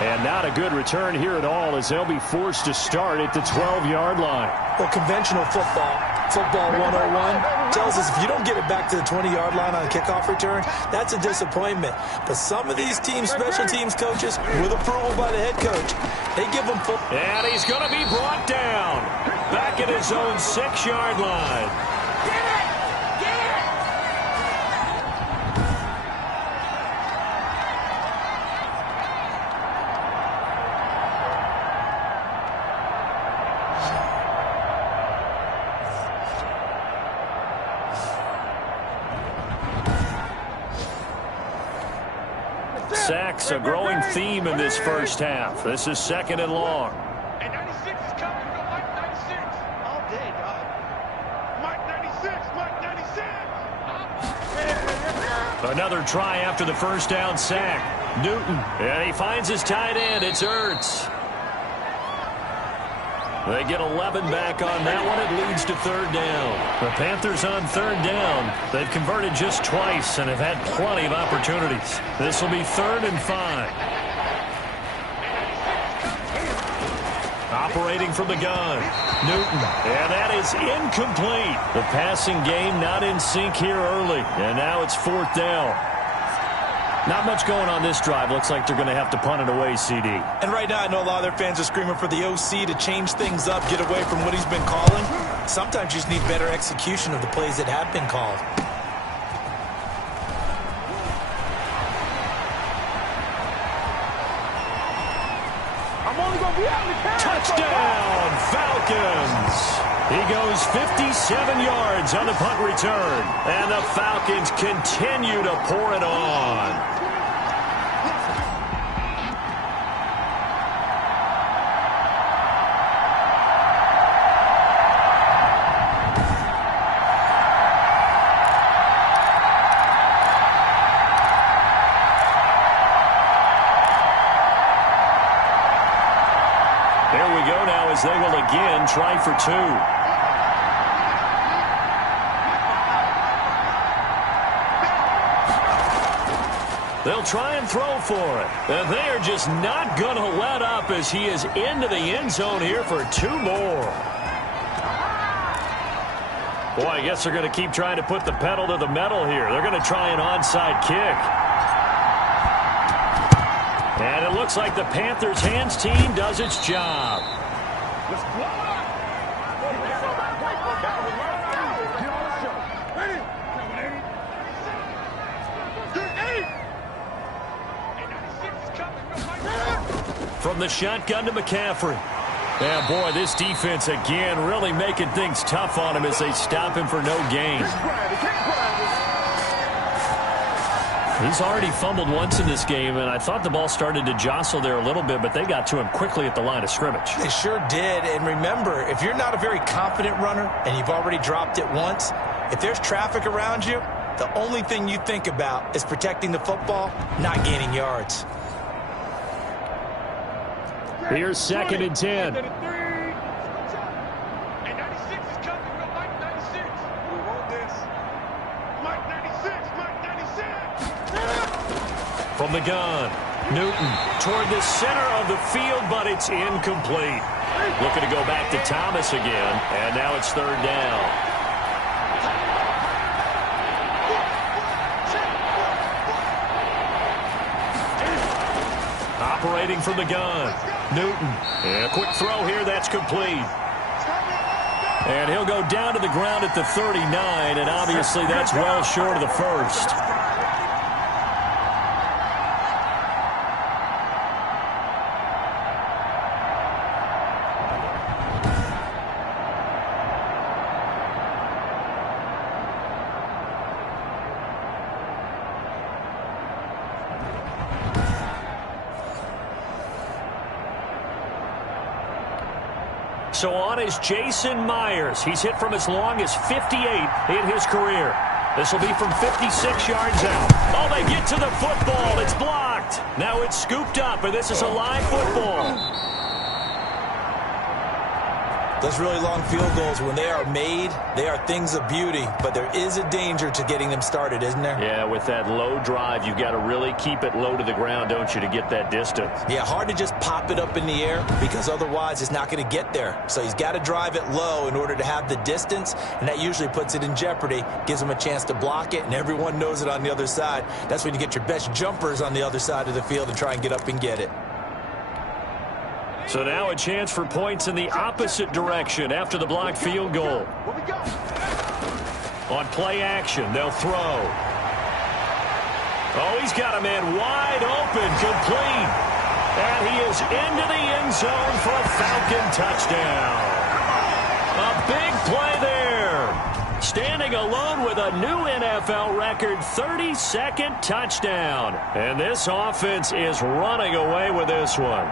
And not a good return here at all as they'll be forced to start at the 12-yard line. Well, conventional football 101, tells us if you don't get it back to the 20-yard line on a kickoff return, that's a disappointment. But some of these teams, special teams coaches, with approval by the head coach, they give them full. And he's going to be brought down back at his own 6-yard line. Sacks, a growing theme in this first half. This is 2nd and long. And 96 is coming from Mike 96. All day, dog. Mike 96, Mike 96. Another try after the first down sack. Newton, and he finds his tight end. It's Ertz. They get 11 back on that one. It leads to 3rd down. The Panthers on 3rd down. They've converted just twice and have had plenty of opportunities. This will be 3rd and 5. Operating from the gun. Newton. And that is incomplete. The passing game not in sync here early. And now it's 4th down. Not much going on this drive. Looks like they're going to have to punt it away, CD. And right now, I know a lot of their fans are screaming for the OC to change things up, get away from what he's been calling. Sometimes you just need better execution of the plays that have been called. I'm only going to be able to carry Touchdown, Falcons! He goes 57 yards on the punt return. And the Falcons continue to pour it on. Here we go now as they will again try for 2. They'll try and throw for it. And they are just not going to let up as he is into the end zone here for 2 more. Boy, I guess they're going to keep trying to put the pedal to the metal here. They're going to try an onside kick. And it looks like the Panthers' hands team does its job. Let's blow it up. From the shotgun to McCaffrey. Yeah, boy, this defense again really making things tough on him as they stop him for no gain. He's already fumbled once in this game, and I thought the ball started to jostle there a little bit, but they got to him quickly at the line of scrimmage. They sure did. And remember, if you're not a very confident runner and you've already dropped it once, if there's traffic around you, the only thing you think about is protecting the football, not gaining yards. Here's 2nd and 10. And 96 is coming from Mike 96. We want this. Mike 96, Mike 96. From the gun, Newton toward the center of the field, but it's incomplete. Looking to go back to Thomas again, and now it's 3rd down. Operating from the gun, Newton. And a quick throw here, that's complete. And he'll go down to the ground at the 39, and obviously that's well short of the first. So on is Jason Myers. He's hit from as long as 58 in his career. This will be from 56 yards out. Oh, they get to the football. It's blocked. Now it's scooped up, and this is a live football. Those really long field goals, when they are made, they are things of beauty, but there is a danger to getting them started, isn't there? Yeah, with that low drive, you've got to really keep it low to the ground, don't you, to get that distance. Yeah, hard to just pop it up in the air because otherwise it's not going to get there. So he's got to drive it low in order to have the distance, and that usually puts it in jeopardy, gives him a chance to block it, and everyone knows it on the other side. That's when you get your best jumpers on the other side of the field and try and get up and get it. So now a chance for points in the opposite direction after the blocked field goal. On play action, they'll throw. Oh, he's got a man wide open, complete. And he is into the end zone for a Falcon touchdown. A big play there. Standing alone with a new NFL record 32nd touchdown. And this offense is running away with this one.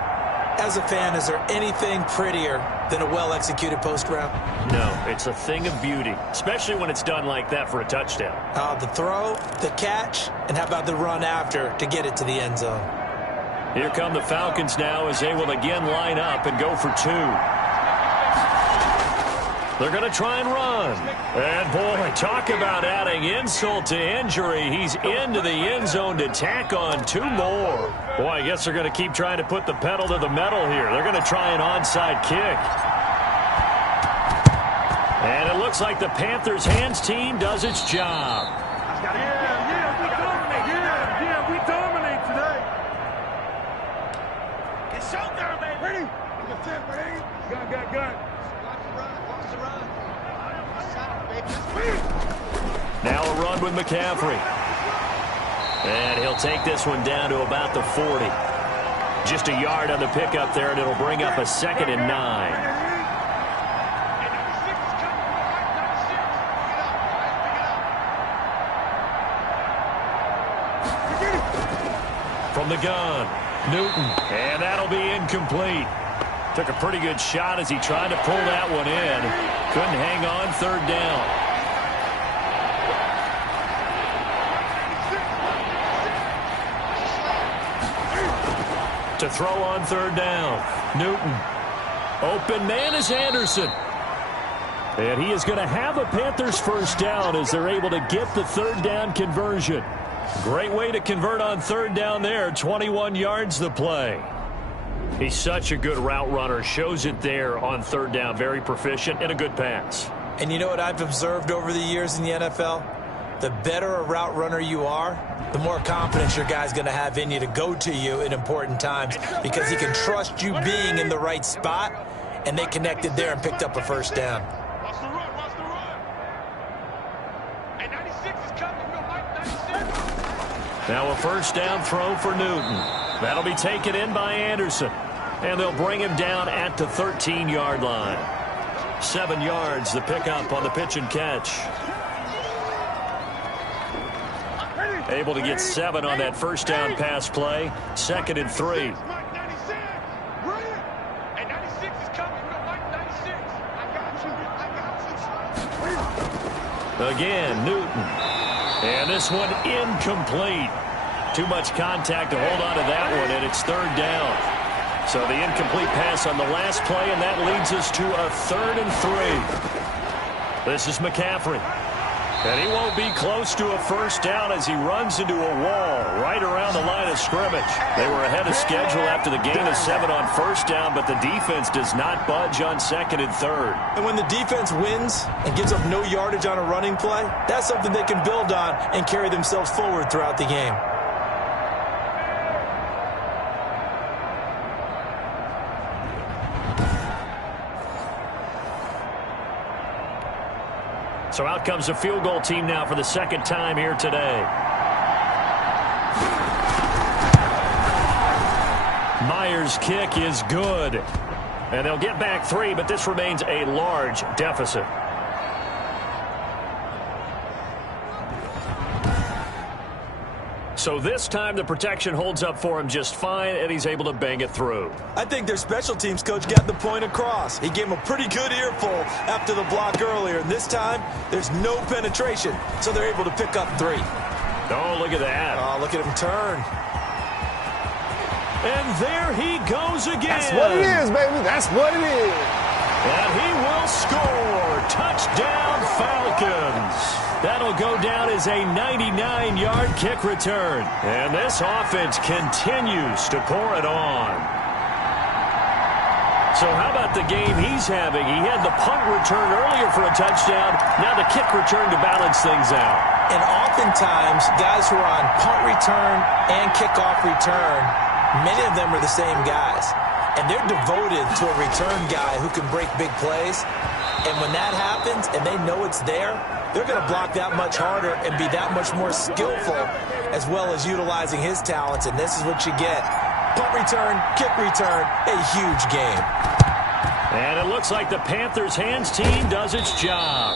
As a fan, is there anything prettier than a well-executed post route? No, it's a thing of beauty, especially when it's done like that for a touchdown. The throw, the catch, and how about the run after to get it to the end zone? Here come the Falcons now as they will again line up and go for two. They're going to try and run. And, boy, talk about adding insult to injury. He's into the end zone to tack on two more. Boy, I guess they're going to keep trying to put the pedal to the metal here. They're going to try an onside kick. And it looks like the Panthers' hands team does its job. We dominate today. It's showtime, baby. Ready? Look at 10, ready? Gun. Now a run with McCaffrey. And he'll take this one down to about the 40. Just a yard on the pickup there, and it'll bring up a 2nd and 9. From the gun, Newton. And that'll be incomplete. Took a pretty good shot as he tried to pull that one in. Couldn't hang on, 3rd down. To throw on 3rd down, Newton. Open man is Anderson. And he is going to have a Panthers first down as they're able to get the 3rd down conversion. Great way to convert on 3rd down there. 21 yards the play. He's such a good route runner. Shows it there on 3rd down. Very proficient and a good pass. And you know what I've observed over the years in the NFL? The better a route runner you are, the more confidence your guy's going to have in you to go to you in important times because he can trust you being in the right spot, and they connected there and picked up a first down. Watch the run. And 96 is coming. Real Mike, 96. Now a first down throw for Newton. That'll be taken in by Anderson. And they'll bring him down at the 13-yard line. 7 yards, the pickup on the pitch and catch. Able to get 7 on that first down pass play. 2nd and 3. And 96 is coming. Real Mike, 96. I got you. Again, Newton. And this one incomplete. Too much contact to hold on to that one, and it's 3rd down. So the incomplete pass on the last play, and that leads us to a 3rd and 3. This is McCaffrey. And he won't be close to a first down as he runs into a wall right around the line of scrimmage. They were ahead of schedule after the gain of 7 on first down, but the defense does not budge on 2nd and 3rd. And when the defense wins and gives up no yardage on a running play, that's something they can build on and carry themselves forward throughout the game. So out comes the field goal team now for the 2nd time here today. Myers' kick is good. And they'll get back 3, but this remains a large deficit. So this time the protection holds up for him just fine, and he's able to bang it through. I think their special teams coach got the point across. He gave him a pretty good earful after the block earlier, and this time there's no penetration, so they're able to pick up 3. Oh, look at that. Oh, look at him turn. And there he goes again. That's what it is, baby. That's what it is. And he is a 99-yard kick return. And this offense continues to pour it on. So how about the game he's having? He had the punt return earlier for a touchdown. Now the kick return to balance things out. And oftentimes, guys who are on punt return and kickoff return, many of them are the same guys. And they're devoted to a return guy who can break big plays. And when that happens and they know it's there, they're going to block that much harder and be that much more skillful, as well as utilizing his talents. And this is what you get. Punt return, kick return, a huge game. And it looks like the Panthers' hands team does its job.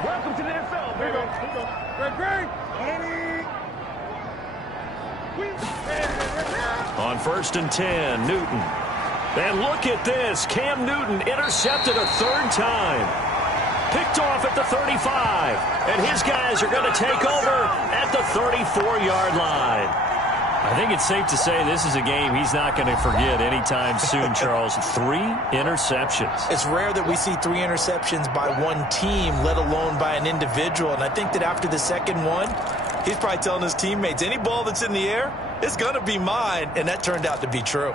Welcome to the NFL, baby. Great. On 1st and 10, Newton. And look at this. Cam Newton intercepted a third time. Picked off at the 35. And his guys are going to take over at the 34-yard line. I think it's safe to say this is a game he's not going to forget anytime soon, Charles. 3 interceptions. It's rare that we see 3 interceptions by one team, let alone by an individual. And I think that after the second one, he's probably telling his teammates, any ball that's in the air, it's going to be mine. And that turned out to be true.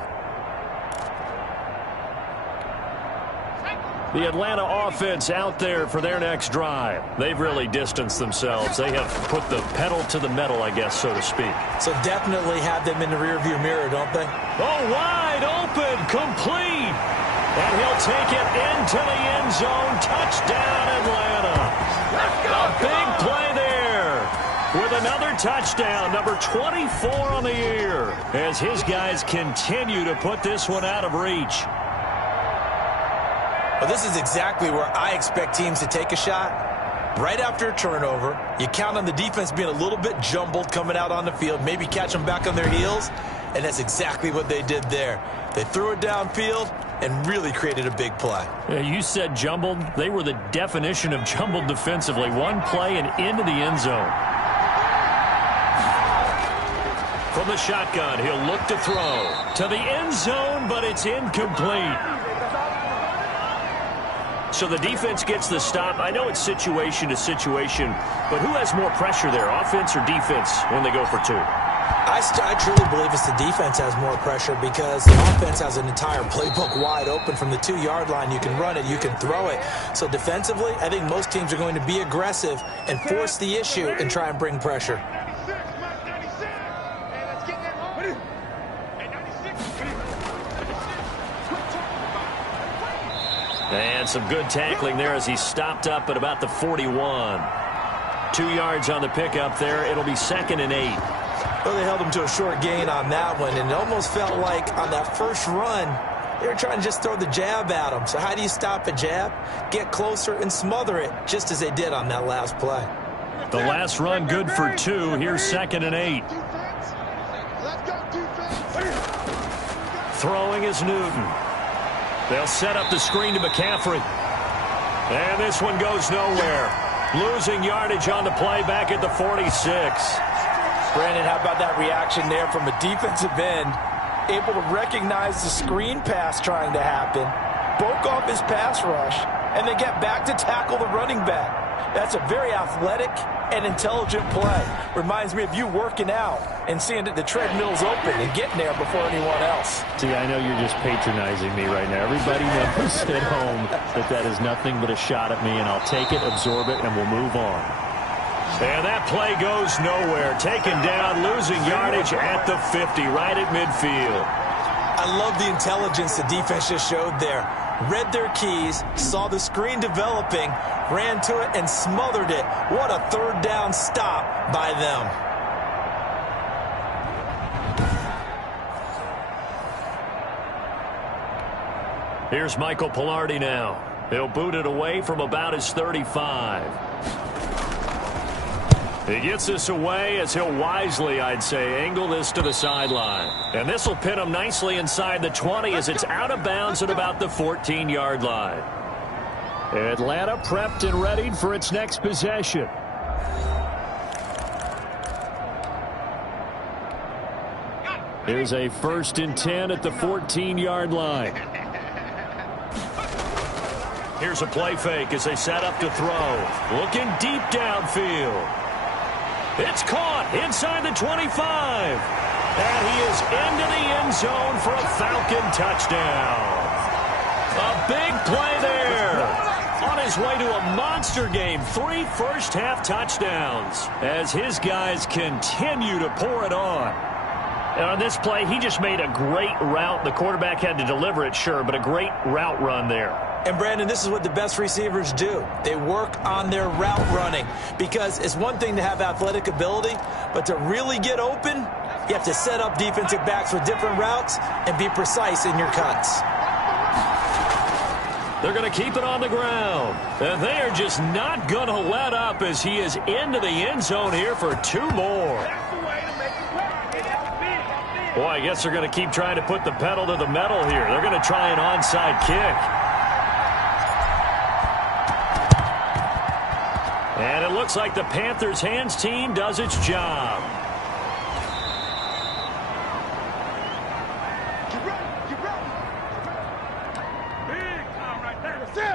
The Atlanta offense out there for their next drive. They've really distanced themselves. They have put the pedal to the metal, I guess, so to speak. So definitely have them in the rearview mirror, don't they? Oh, wide open, complete. And he'll take it into the end zone. Touchdown, Atlanta. A big play there with another touchdown, number 24 on the year, as his guys continue to put this one out of reach. Well, this is exactly where I expect teams to take a shot. Right after a turnover, you count on the defense being a little bit jumbled coming out on the field, maybe catch them back on their heels, and that's exactly what they did there. They threw it downfield and really created a big play. Yeah, you said jumbled. They were the definition of jumbled defensively. One play and into the end zone. From the shotgun, he'll look to throw to the end zone, but it's incomplete. So the defense gets the stop. I know it's situation to situation, but who has more pressure there, offense or defense, when they go for 2? I truly believe it's the defense has more pressure because the offense has an entire playbook wide open from the 2-yard line. You can run it, you can throw it. So defensively, I think most teams are going to be aggressive and force the issue and try and bring pressure. And some good tackling there as he stopped up at about the 41. 2 yards on the pickup there. It'll be 2nd and 8. Well, they held him to a short gain on that one, and it almost felt like on that first run, they were trying to just throw the jab at him. So how do you stop a jab? Get closer and smother it, just as they did on that last play. The last run good for 2. Here's 2nd and 8. Throwing is Newton. They'll set up the screen to McCaffrey. And this one goes nowhere. Losing yardage on the play back at the 46. Brandon, how about that reaction there from a defensive end? Able to recognize the screen pass trying to happen, broke off his pass rush, and then get back to tackle the running back. That's a very athletic and intelligent play. Reminds me of you working out and seeing that the treadmill's open and getting there before anyone else. See, I know you're just patronizing me right now. Everybody knows at home that that is nothing but a shot at me, and I'll take it, absorb it, and we'll move on. And that play goes nowhere. Taken down, losing yardage at the 50, right at midfield. I love the intelligence the defense just showed there. Read their keys, saw the screen developing, ran to it, and smothered it. What a third down stop by them. Here's Michael Pilardi now. He'll boot it away from about his 35. He gets this away as he'll wisely, I'd say, angle this to the sideline. And this will pin him nicely inside the 20 as it's out of bounds at about the 14-yard line. Atlanta prepped and readied for its next possession. Here's a 1st and 10 at the 14-yard line. Here's a play fake as they set up to throw. Looking deep downfield. It's caught inside the 25. And he is into the end zone for a Falcon touchdown. A big play there. On his way to a monster game, 3 first-half touchdowns as his guys continue to pour it on. And on this play, he just made a great route. The quarterback had to deliver it, sure, but a great route run there. And, Brandon, this is what the best receivers do. They work on their route running because it's one thing to have athletic ability, but to really get open, you have to set up defensive backs with different routes and be precise in your cuts. They're going to keep it on the ground. And they are just not going to let up as he is into the end zone here for 2 more. Boy, I guess they're going to keep trying to put the pedal to the metal here. They're going to try an onside kick. And it looks like the Panthers hands team does its job.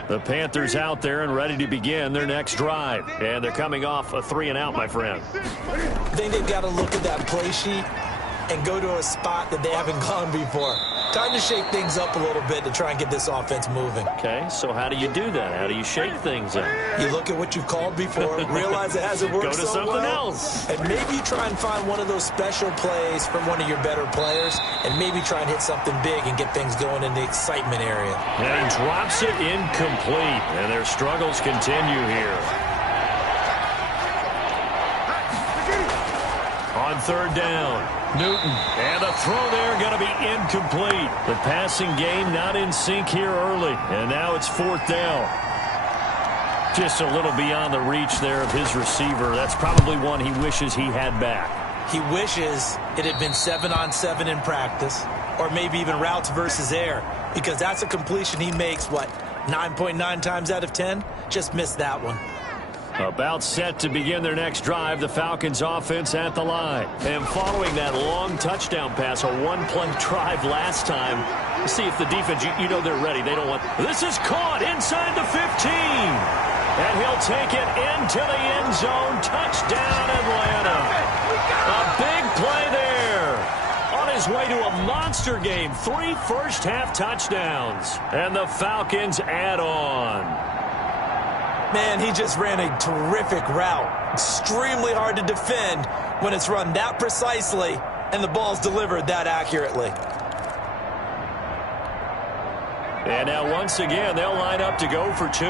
The Panthers out there and ready to begin their next drive. And they're coming off a 3-and-out, my friend. I think they've got to look at that play sheet and go to a spot that they haven't gone before. Time to shake things up a little bit to try and get this offense moving. Okay, so how do you do that? How do you shake things up? You look at what you've called before, realize it hasn't worked so well. Go to something else. And maybe you try and find one of those special plays from one of your better players, and maybe try and hit something big and get things going in the excitement area. And he drops it incomplete, and their struggles continue here. On 3rd down, Newton, and the throw there going to be incomplete. The passing game not in sync here early, and now it's 4th down. Just a little beyond the reach there of his receiver. That's probably one he wishes he had back. He wishes it had been 7-on-7 in practice, or maybe even routes versus air, because that's a completion he makes, 9.9 times out of 10? Just missed that one. About set to begin their next drive, the Falcons offense at the line. And following that long touchdown pass, a 1-play drive last time, see if the defense, you know they're ready. They don't want, this is caught inside the 15. And he'll take it into the end zone. Touchdown, Atlanta. A big play there. On his way to a monster game, 3 first-half touchdowns. And the Falcons add on. Man, he just ran a terrific route. Extremely hard to defend when it's run that precisely and the ball's delivered that accurately. And now once again, they'll line up to go for 2.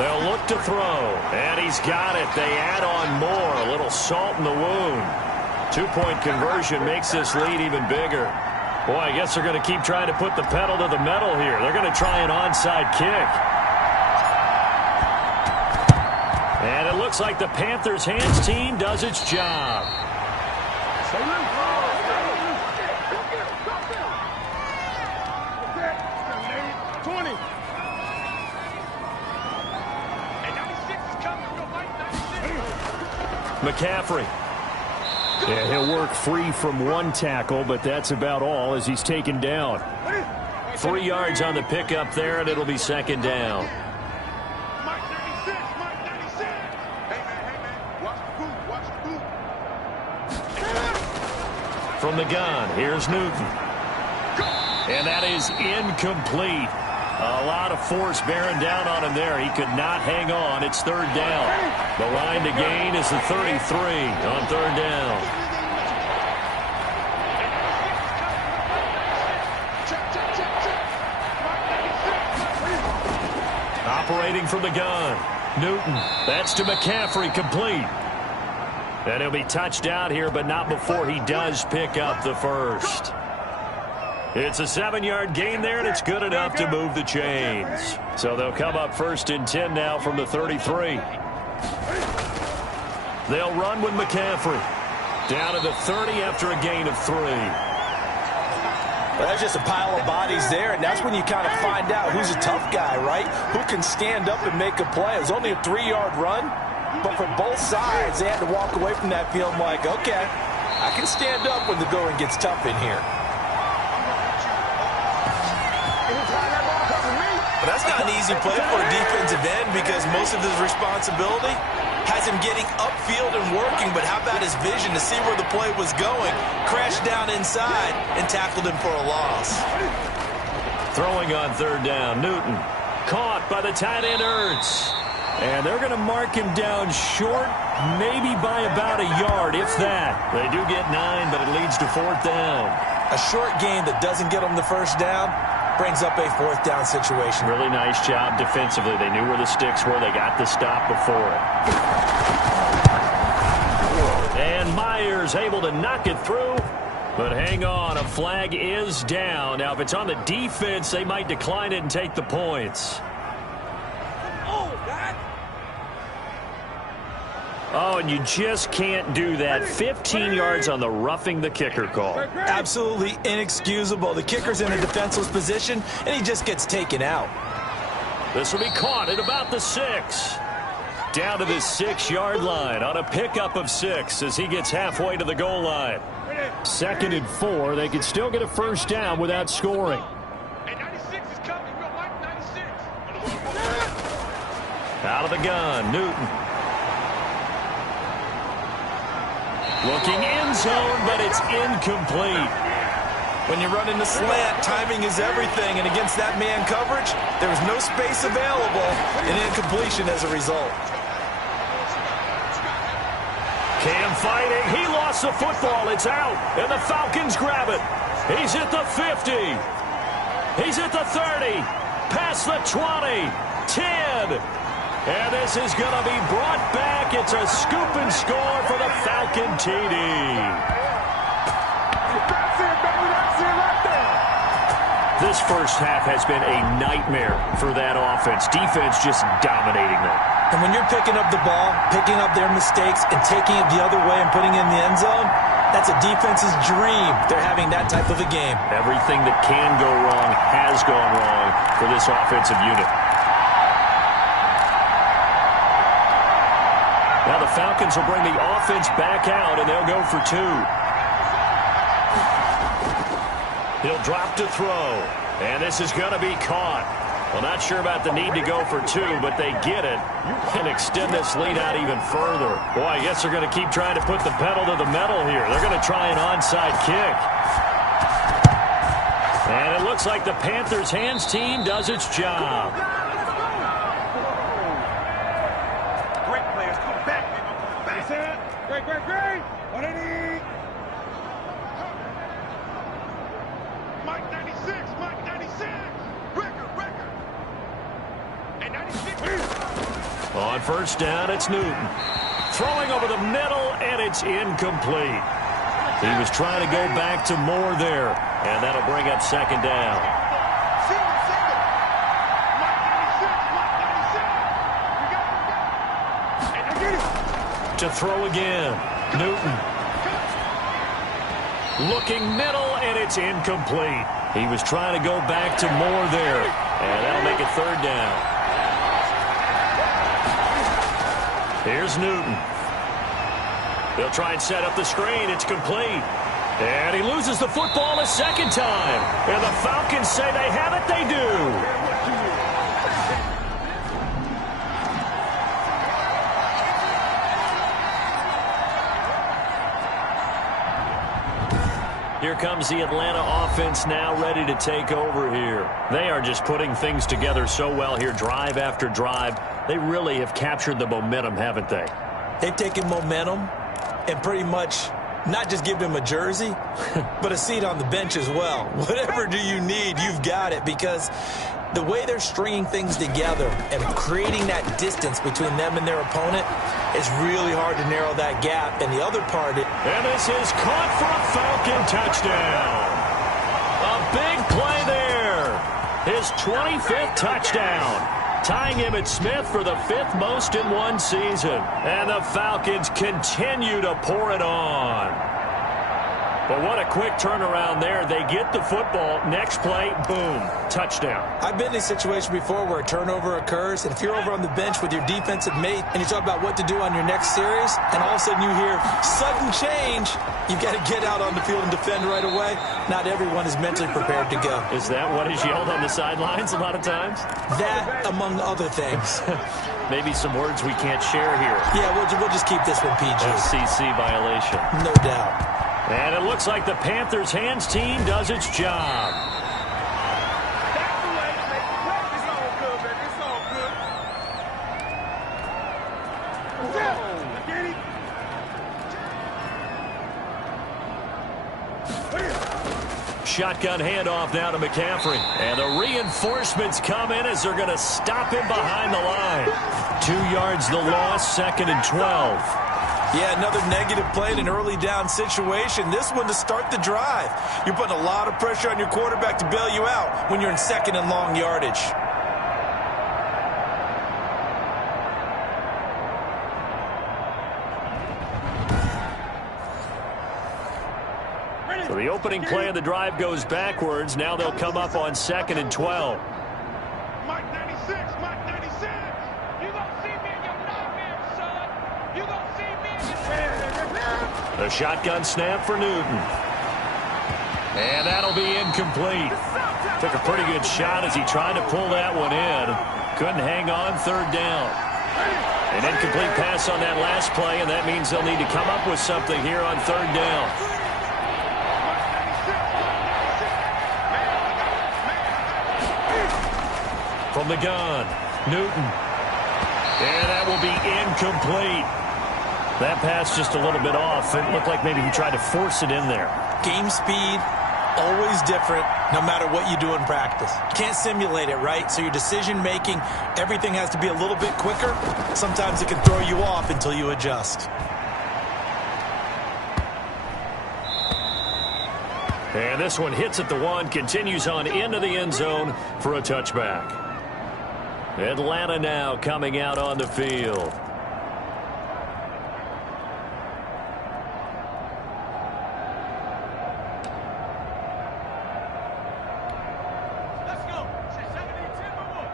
They'll look to throw, and he's got it. They add on more, a little salt in the wound. 2-point conversion makes this lead even bigger. Boy, I guess they're going to keep trying to put the pedal to the metal here. They're going to try an onside kick. And it looks like the Panthers hands team does its job. McCaffrey. Yeah, he'll work free from 1 tackle, but that's about all as he's taken down. 3 yards on the pickup there, and it'll be 2nd down. From the gun, here's Newton. And that is incomplete. A lot of force bearing down on him there. He could not hang on. It's 3rd down. The line to gain is the 33 on 3rd down. Operating from the gun. Newton. That's to McCaffrey, complete. And he'll be touched out here, but not before he does pick up the first. It's a 7-yard gain there, and it's good enough to move the chains. So they'll come up 1st and 10 now from the 33. They'll run with McCaffrey. Down to the 30 after a gain of 3. Well, that's just a pile of bodies there, and that's when you kind of find out who's a tough guy, right? Who can stand up and make a play. It was only a 3-yard run, but for both sides, they had to walk away from that field like, okay, I can stand up when the going gets tough in here. But that's not an easy play for a defensive end because most of his responsibility has him getting upfield and working, but how about his vision to see where the play was going, crashed down inside, and tackled him for a loss. Throwing on third down, Newton. Caught by the tight end, Ertz. And they're going to mark him down short, maybe by about a yard, if that. They do get 9, but it leads to fourth down. A short gain that doesn't get them the first down brings up a fourth down situation. Really nice job defensively. They knew where the sticks were. They got the stop before it. And Myers able to knock it through. But hang on, a flag is down. Now, if it's on the defense, they might decline it and take the points. Oh, and you just can't do that. 15 yards on the roughing the kicker call. Absolutely inexcusable. The kicker's in a defenseless position, and he just gets taken out. This will be caught at about the 6. Down to the 6-yard line on a pickup of 6 as he gets halfway to the goal line. 2nd and 4. They could still get a first down without scoring. And 96 is coming. Real white 96. Out of the gun, Newton. Looking end zone, but it's incomplete. When you're running the slant, timing is everything, and against that man coverage, there's no space available, and incompletion as a result. Cam fighting. He lost the football. It's out, and the Falcons grab it. He's at the 50. He's at the 30. Past the 20. 10. And this is going to be brought back. It's a scoop and score for the Falcon TD. That's it, baby. That's it right there. This first half has been a nightmare for that offense. Defense just dominating them. And when you're picking up the ball, picking up their mistakes, and taking it the other way and putting it in the end zone, that's a defense's dream. They're having that type of a game. Everything that can go wrong has gone wrong for this offensive unit. Now the Falcons will bring the offense back out, and they'll go for 2. He'll drop to throw, and this is going to be caught. Well, not sure about the need to go for 2, but they get it and extend this lead out even further. Boy, I guess they're going to keep trying to put the pedal to the metal here. They're going to try an onside kick. And it looks like the Panthers' hands team does its job. Great. What do you need? Mike 96. Record. And 96. On first down, it's Newton. Throwing over the middle, and it's incomplete. He was trying to go back to Moore there, and that'll bring up 2nd down. To throw again, Newton. Looking middle, and it's incomplete. He was trying to go back to Moore there, and that'll make it 3rd down. Here's Newton. They'll try and set up the screen. It's complete. And he loses the football a 2nd time. And the Falcons say they have it. They do. Here comes the Atlanta offense now ready to take over here. They are just putting things together so well here, drive after drive. They really have captured the momentum, haven't they? They've taken momentum and pretty much not just give him a jersey, but a seat on the bench as well. Whatever do you need, you've got it, because the way they're stringing things together and creating that distance between them and their opponent is really hard to narrow that gap. And the other part... And this is caught for a Falcon touchdown. A big play there. His 25th touchdown. Tying Emmitt Smith for the 5th most in one season. And the Falcons continue to pour it on. Well, what a quick turnaround there. They get the football. Next play, boom, touchdown. I've been in a situation before where a turnover occurs, and if you're over on the bench with your defensive mate and you talk about what to do on your next series, and all of a sudden you hear sudden change, you've got to get out on the field and defend right away. Not everyone is mentally prepared to go. Is that what is yelled on the sidelines a lot of times? That, among other things. Maybe some words we can't share here. Yeah, we'll just keep this one PG. FCC violation. No doubt. And it looks like the Panthers' hands team does its job. That's the way to make the play. It's all good, man. It's all good. Shotgun handoff now to McCaffrey. And the reinforcements come in as they're going to stop him behind the line. 2 yards the loss, 2nd and 12. Yeah, another negative play in an early down situation. This one to start the drive. You're putting a lot of pressure on your quarterback to bail you out when you're in 2nd and long yardage. So the opening play of the drive goes backwards. Now they'll come up on 2nd and 12. Mike 96, Mike 96. You gonna see me in your nightmare, son. You gonna see me in your The shotgun snap for Newton. And that'll be incomplete. Took a pretty good shot as he tried to pull that one in. Couldn't hang on, 3rd down. An incomplete pass on that last play, and that means they'll need to come up with something here on 3rd down. From the gun, Newton. And that will be incomplete. That pass just a little bit off. It looked like maybe he tried to force it in there. Game speed, always different, no matter what you do in practice. You can't simulate it, right? So your decision-making, everything has to be a little bit quicker. Sometimes it can throw you off until you adjust. And this one hits at the 1, continues on into the end zone for a touchback. Atlanta now coming out on the field. Let's go. 17-10 more.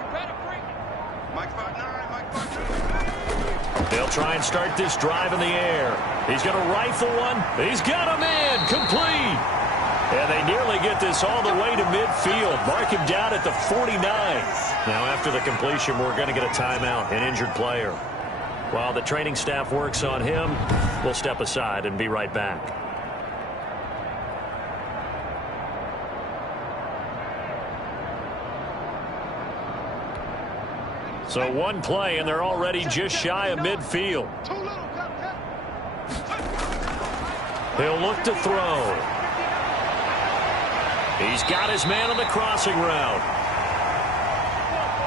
You better bring it. Mike 5'9", Mike 5'9". They'll try and start this drive in the air. He's going to rifle one. He's got him in. Complete. And they nearly get this all the way to midfield. Mark him down at the 49. Now after the completion, we're going to get a timeout, an injured player. While the training staff works on him, we'll step aside and be right back. So one play, and they're already just shy of midfield. He'll look to throw. He's got his man on the crossing route.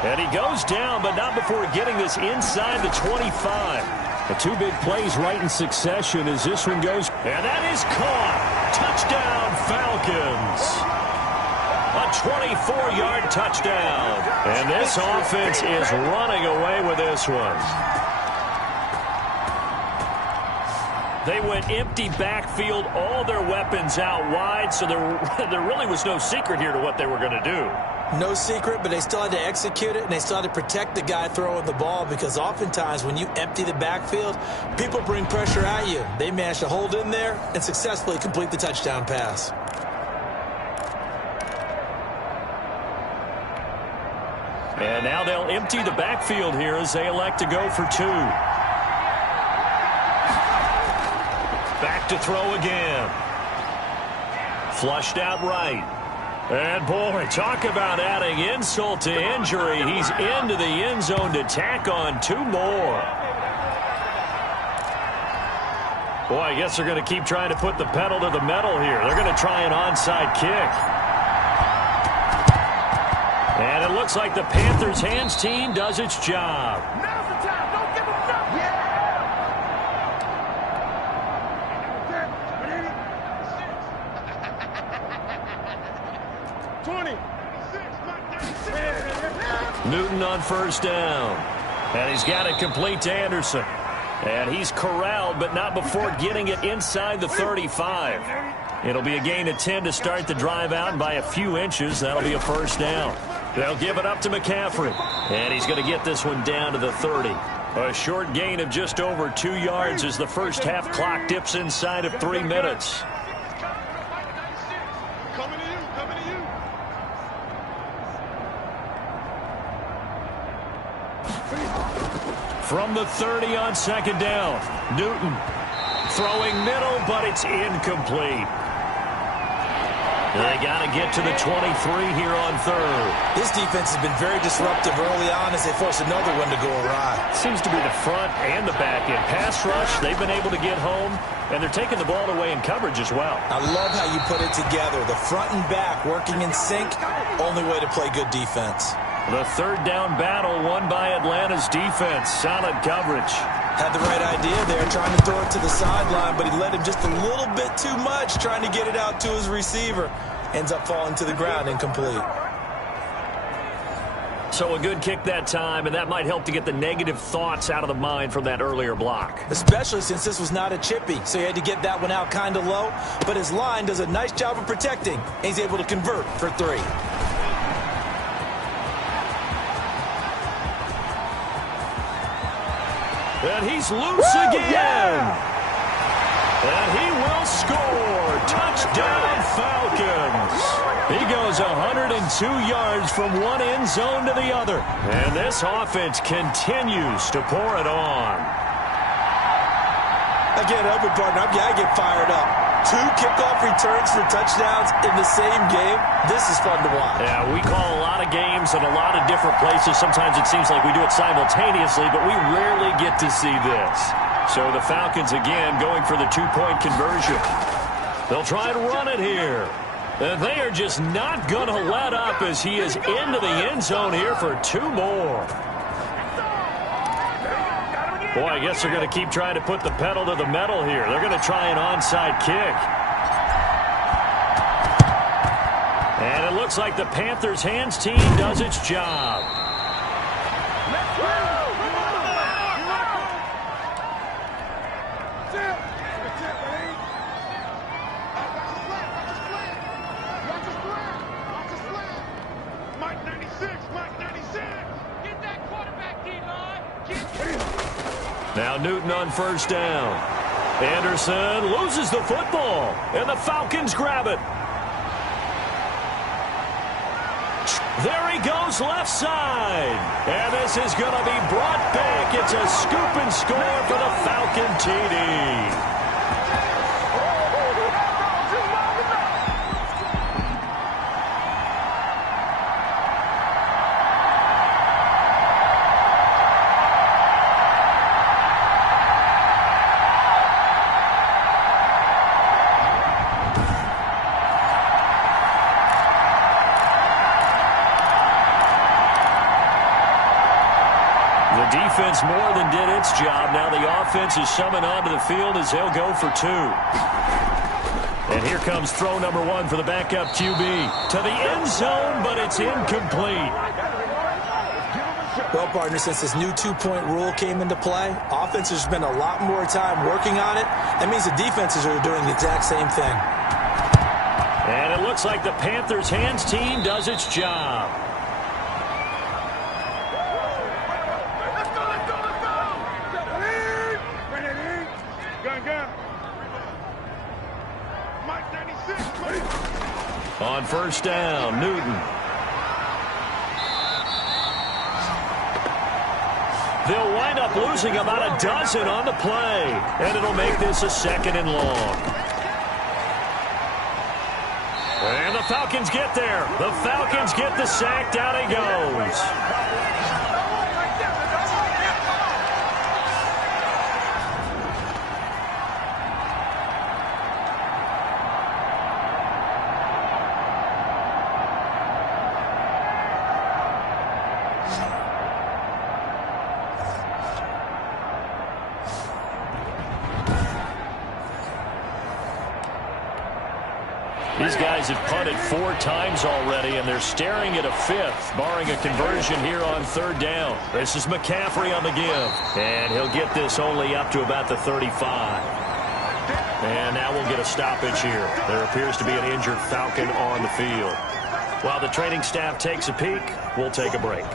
And he goes down, but not before getting this inside the 25. The 2 big plays right in succession as this one goes. And that is caught. Touchdown, Falcons. A 24-yard touchdown. And this offense is running away with this one. They went empty backfield, all their weapons out wide, so there really was no secret here to what they were going to do. No secret, but they still had to execute it, and they still had to protect the guy throwing the ball, because oftentimes when you empty the backfield, people bring pressure at you. They managed to hold in there and successfully complete the touchdown pass. And now they'll empty the backfield here as they elect to go for 2. Back to throw again. Flushed out right. And boy, talk about adding insult to injury. He's into the end zone to tack on 2 more. Boy, I guess they're going to keep trying to put the pedal to the metal here. They're going to try an onside kick. And it looks like the Panthers' hands team does its job. Now's the time. Don't give them nothing. Yeah. 20. Newton on 1st down. And he's got it complete to Anderson. And he's corralled, but not before getting it inside the 35. It'll be a gain of 10 to start the drive out by a few inches. That'll be a first down. They'll give it up to McCaffrey. And he's going to get this one down to the 30. A short gain of just over 2 yards as the first half clock dips inside of 3 minutes. Coming to you, coming to you. From the 30 on second down, Newton throwing middle, but it's incomplete. They got to get to the 23 here on third. This defense has been very disruptive early on as they force another one to go awry. Seems to be the front and the back end. Pass rush, they've been able to get home, and they're taking the ball away in coverage as well. I love how you put it together. The front and back working in sync, only way to play good defense. The third down battle won by Atlanta's defense. Solid coverage. Had the right idea there, trying to throw it to the sideline, but he let him just a little bit too much, trying to get it out to his receiver. Ends up falling to the ground, incomplete. So a good kick that time, and that might help to get the negative thoughts out of the mind from that earlier block. Especially since this was not a chippy, so he had to get that one out kind of low. But his line does a nice job of protecting, and he's able to convert for 3. And he's loose again. And he will score. Touchdown, Falcons. He goes 102 yards from one end zone to the other. And this offense continues to pour it on. I can't help it, partner. I get fired up. 2 kickoff returns for touchdowns in the same game. This is fun to watch. Yeah, we call a lot of games in a lot of different places. Sometimes it seems like we do it simultaneously, but we rarely get to see this. So the Falcons again going for the 2-point conversion. They'll try to run it here. And they are just not going to let up as he is into the end zone here for 2 more. Boy, I guess they're going to keep trying to put the pedal to the metal here. They're going to try an onside kick. And it looks like the Panthers' hands team does its job. Mike 96, Mike 96. Get that quarterback, D-line. Now Newton on first down. Anderson loses the football, and the Falcons grab it. There he goes left side. And this is going to be brought back. It's a scoop and score for the Falcon TD. Defense more than did its job. Now the offense is summoned onto the field as they'll go for 2. And here comes throw number 1 for the backup QB. To the end zone, but it's incomplete. Well, partner, since this new 2-point rule came into play, offenses spend a lot more time working on it. That means the defenses are doing the exact same thing. And it looks like the Panthers' hands team does its job. On first down, Newton. They'll wind up losing about a dozen on the play, and it'll make this a 2nd and long. And the Falcons get there. The Falcons get the sack. Down he goes. These guys have punted 4 times already, and they're staring at a 5th, barring a conversion here on 3rd down. This is McCaffrey on the give, and he'll get this only up to about the 35. And now we'll get a stoppage here. There appears to be an injured Falcon on the field. While the training staff takes a peek, we'll take a break.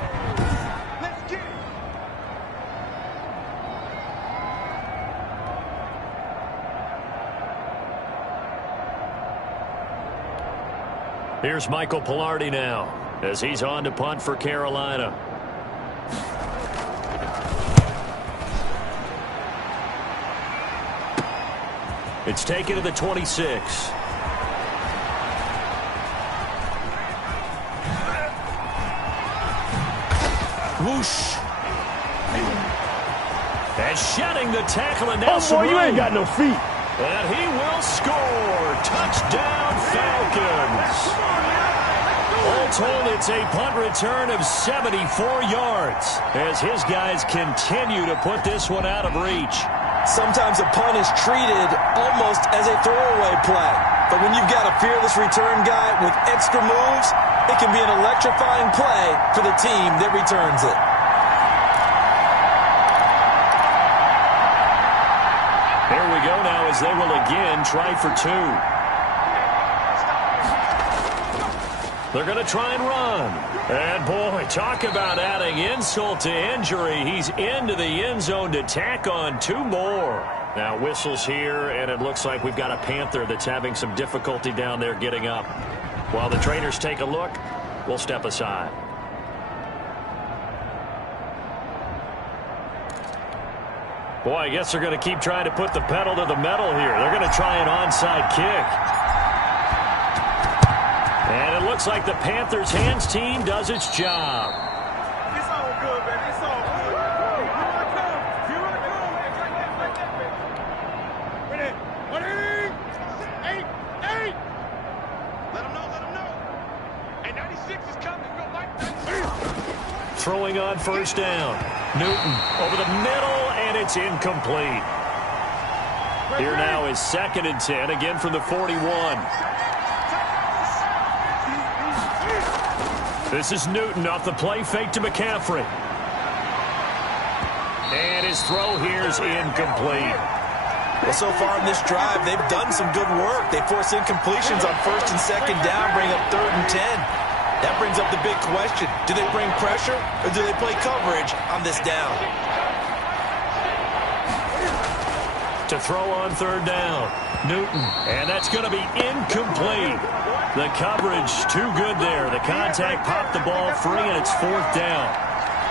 Here's Michael Pilardi now as he's on to punt for Carolina. It's taken to the 26. Whoosh. And shedding the tackle, and now boy, you ain't got no feet. And he will score. Touchdown, Falcons. All told, it's a punt return of 74 yards as his guys continue to put this one out of reach. Sometimes a punt is treated almost as a throwaway play. But when you've got a fearless return guy with extra moves, it can be an electrifying play for the team that returns it. There we go now as they will again try for 2. They're going to try and run. And, boy, talk about adding insult to injury. He's into the end zone to tack on 2 more. Now whistles here, and it looks like we've got a Panther that's having some difficulty down there getting up. While the trainers take a look, we'll step aside. Boy, I guess they're going to keep trying to put the pedal to the metal here. They're going to try an onside kick. And it looks like the Panthers' hands team does its job. It's all good, baby. It's all good. Here I come. Here I come. Ready? Ready? 8. Let them know. Let them know. Hey, 96 is coming. Go, Mike. 96. Throwing on 1st down. Newton over the middle, and it's incomplete. Here now is 2nd and 10, again from the 41. This is Newton off the play fake to McCaffrey. And his throw here is incomplete. Well, so far in this drive, they've done some good work. They force incompletions on 1st and 2nd down, bring up 3rd and 10. That brings up the big question. Do they bring pressure or do they play coverage on this down? To throw on 3rd down. Newton. And that's going to be incomplete. The coverage too good there. The contact popped the ball free, and it's 4th down.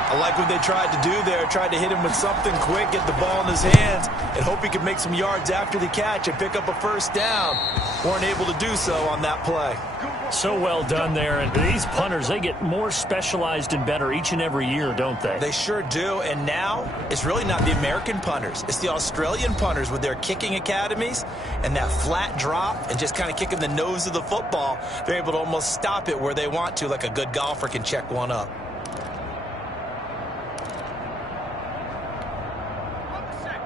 I like what they tried to do there. Tried to hit him with something quick, get the ball in his hands, and hope he could make some yards after the catch and pick up a 1st down. Weren't able to do so on that play. So well done there. And these punters, they get more specialized and better each and every year, don't they? They sure do. And now it's really not the American punters. It's the Australian punters with their kicking academies and that flat drop and just kind of kicking the nose of the football. They're able to almost stop it where they want to, like a good golfer can check one up.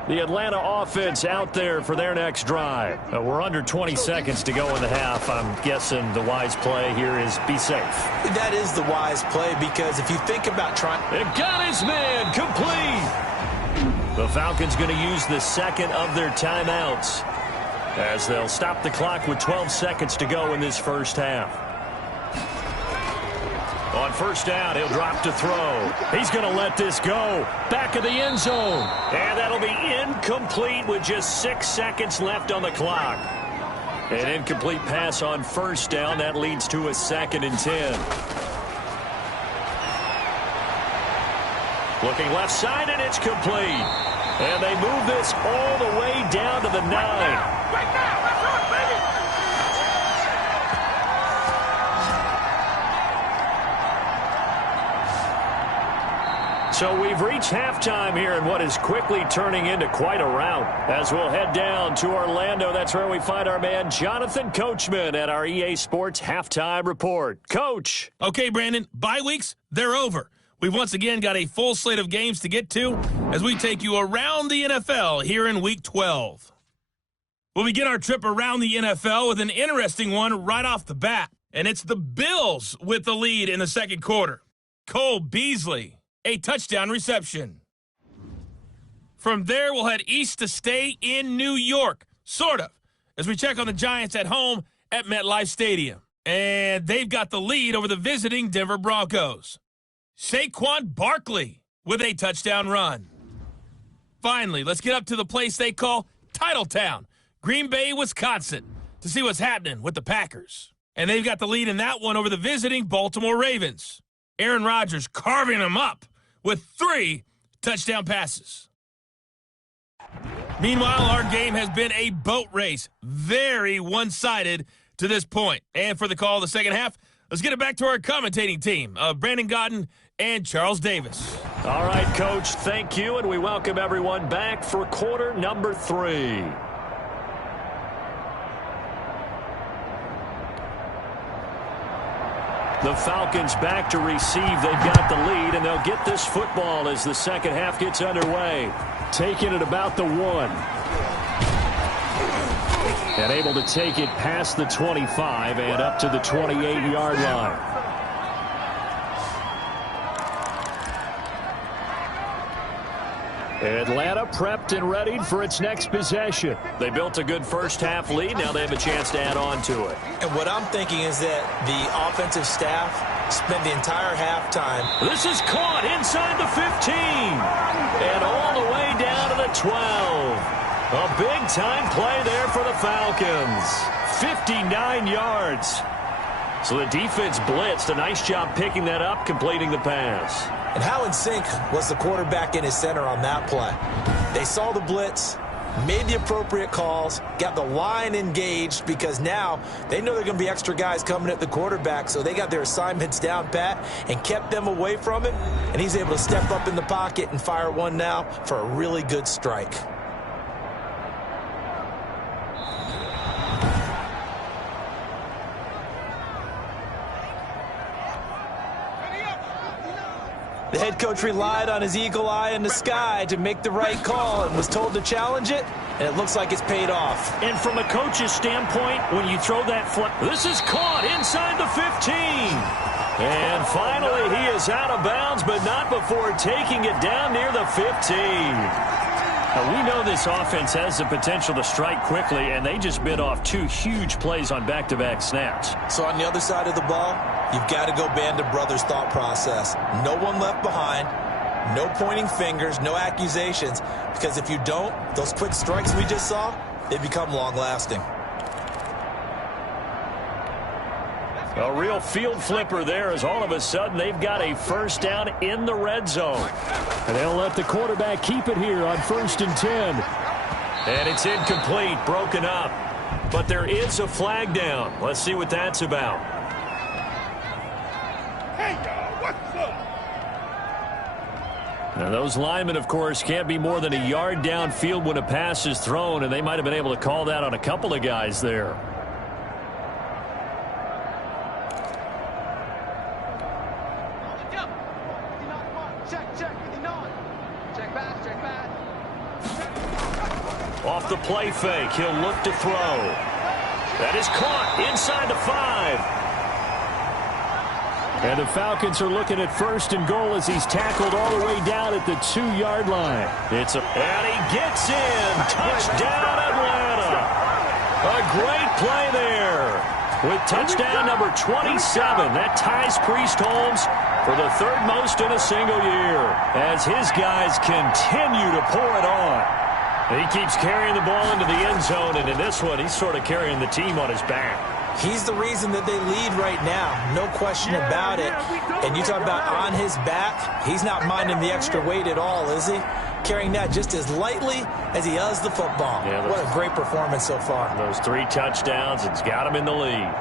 The Atlanta offense out there for their next drive. We're under 20 seconds to go in the half. I'm guessing the wise play here is be safe. That is the wise play because if you think about trying... It got his man complete. The Falcons going to use the 2nd of their timeouts as they'll stop the clock with 12 seconds to go in this 1st half. On 1st down, he'll drop to throw. He's going to let this go. Back of the end zone. And that'll be incomplete with just 6 seconds left on the clock. An incomplete pass on 1st down. That leads to a 2nd and 10. Looking left side, and it's complete. And they move this all the way down to the 9. Right now. Let's run, baby. So we've reached halftime here in what is quickly turning into quite a rout. As we'll head down to Orlando, that's where we find our man Jonathan Coachman at our EA Sports Halftime Report. Coach. Okay, Brandon, bye weeks, they're over. We've once again got a full slate of games to get to as we take you around the NFL here in Week 12. We'll begin our trip around the NFL with an interesting one right off the bat. And it's the Bills with the lead in the second quarter. Cole Beasley, a touchdown reception. From there, we'll head east to stay in New York, sort of, as we check on the Giants at home at MetLife Stadium. And they've got the lead over the visiting Denver Broncos. Saquon Barkley with a touchdown run. Finally, let's get up to the place they call Titletown, Green Bay, Wisconsin, to see what's happening with the Packers. And they've got the lead in that one over the visiting Baltimore Ravens. Aaron Rodgers carving them up with 3 touchdown passes. Meanwhile, our game has been a boat race, very one-sided to this point. And for the call of the second half, let's get it back to our commentating team of Brandon Godden and Charles Davis. All right, Coach, thank you, and we welcome everyone back for quarter number 3. The Falcons back to receive. They've got the lead, and they'll get this football as the second half gets underway. Taking it about the 1. And able to take it past the 25 and up to the 28-yard line. Atlanta prepped and readied for its next possession. They built a good first-half lead. Now they have a chance to add on to it. And what I'm thinking is that the offensive staff spent the entire halftime. This is caught inside the 15. And all the way down to the 12. A big-time play there for the Falcons. 59 yards. So the defense blitzed. A nice job picking that up, completing the pass. And how in sync was the quarterback in his center on that play? They saw the blitz, made the appropriate calls, got the line engaged because now they know there are going to be extra guys coming at the quarterback, so they got their assignments down pat and kept them away from it, and he's able to step up in the pocket and fire one now for a really good strike. The head coach relied on his eagle eye in the sky to make the right call and was told to challenge it, and it looks like it's paid off. And from a coach's standpoint, when you throw that this is caught inside the 15. And finally, he is out of bounds, but not before taking it down near the 15. Now, we know this offense has the potential to strike quickly, and they just bit off 2 huge plays on back-to-back snaps. So on the other side of the ball, you've got to go Band of Brothers thought process. No one left behind, no pointing fingers, no accusations, because if you don't, those quick strikes we just saw, they become long-lasting. A real field flipper there as all of a sudden they've got a first down in the red zone. And they'll let the quarterback keep it here on 1st and 10. And it's incomplete, broken up. But there is a flag down. Let's see what that's about. Hey, y'all, what's up? Now, those linemen, of course, can't be more than a yard downfield when a pass is thrown, and they might have been able to call that on a couple of guys there. Off the play fake, he'll look to throw. That is caught inside the 5. And the Falcons are looking at 1st and goal as he's tackled all the way down at the 2-yard line. And he gets in. Touchdown, Atlanta. A great play there. With touchdown number 27, that ties Priest Holmes for the 3rd most in a single year as his guys continue to pour it on. He keeps carrying the ball into the end zone, and in this one, he's sort of carrying the team on his back. He's the reason that they lead right now, no question about it. And you talk about on his back, he's not minding the extra weight at all, is he? Carrying that just as lightly as he does the football. Yeah, what a great performance so far. Those 3 touchdowns, it's got him in the lead.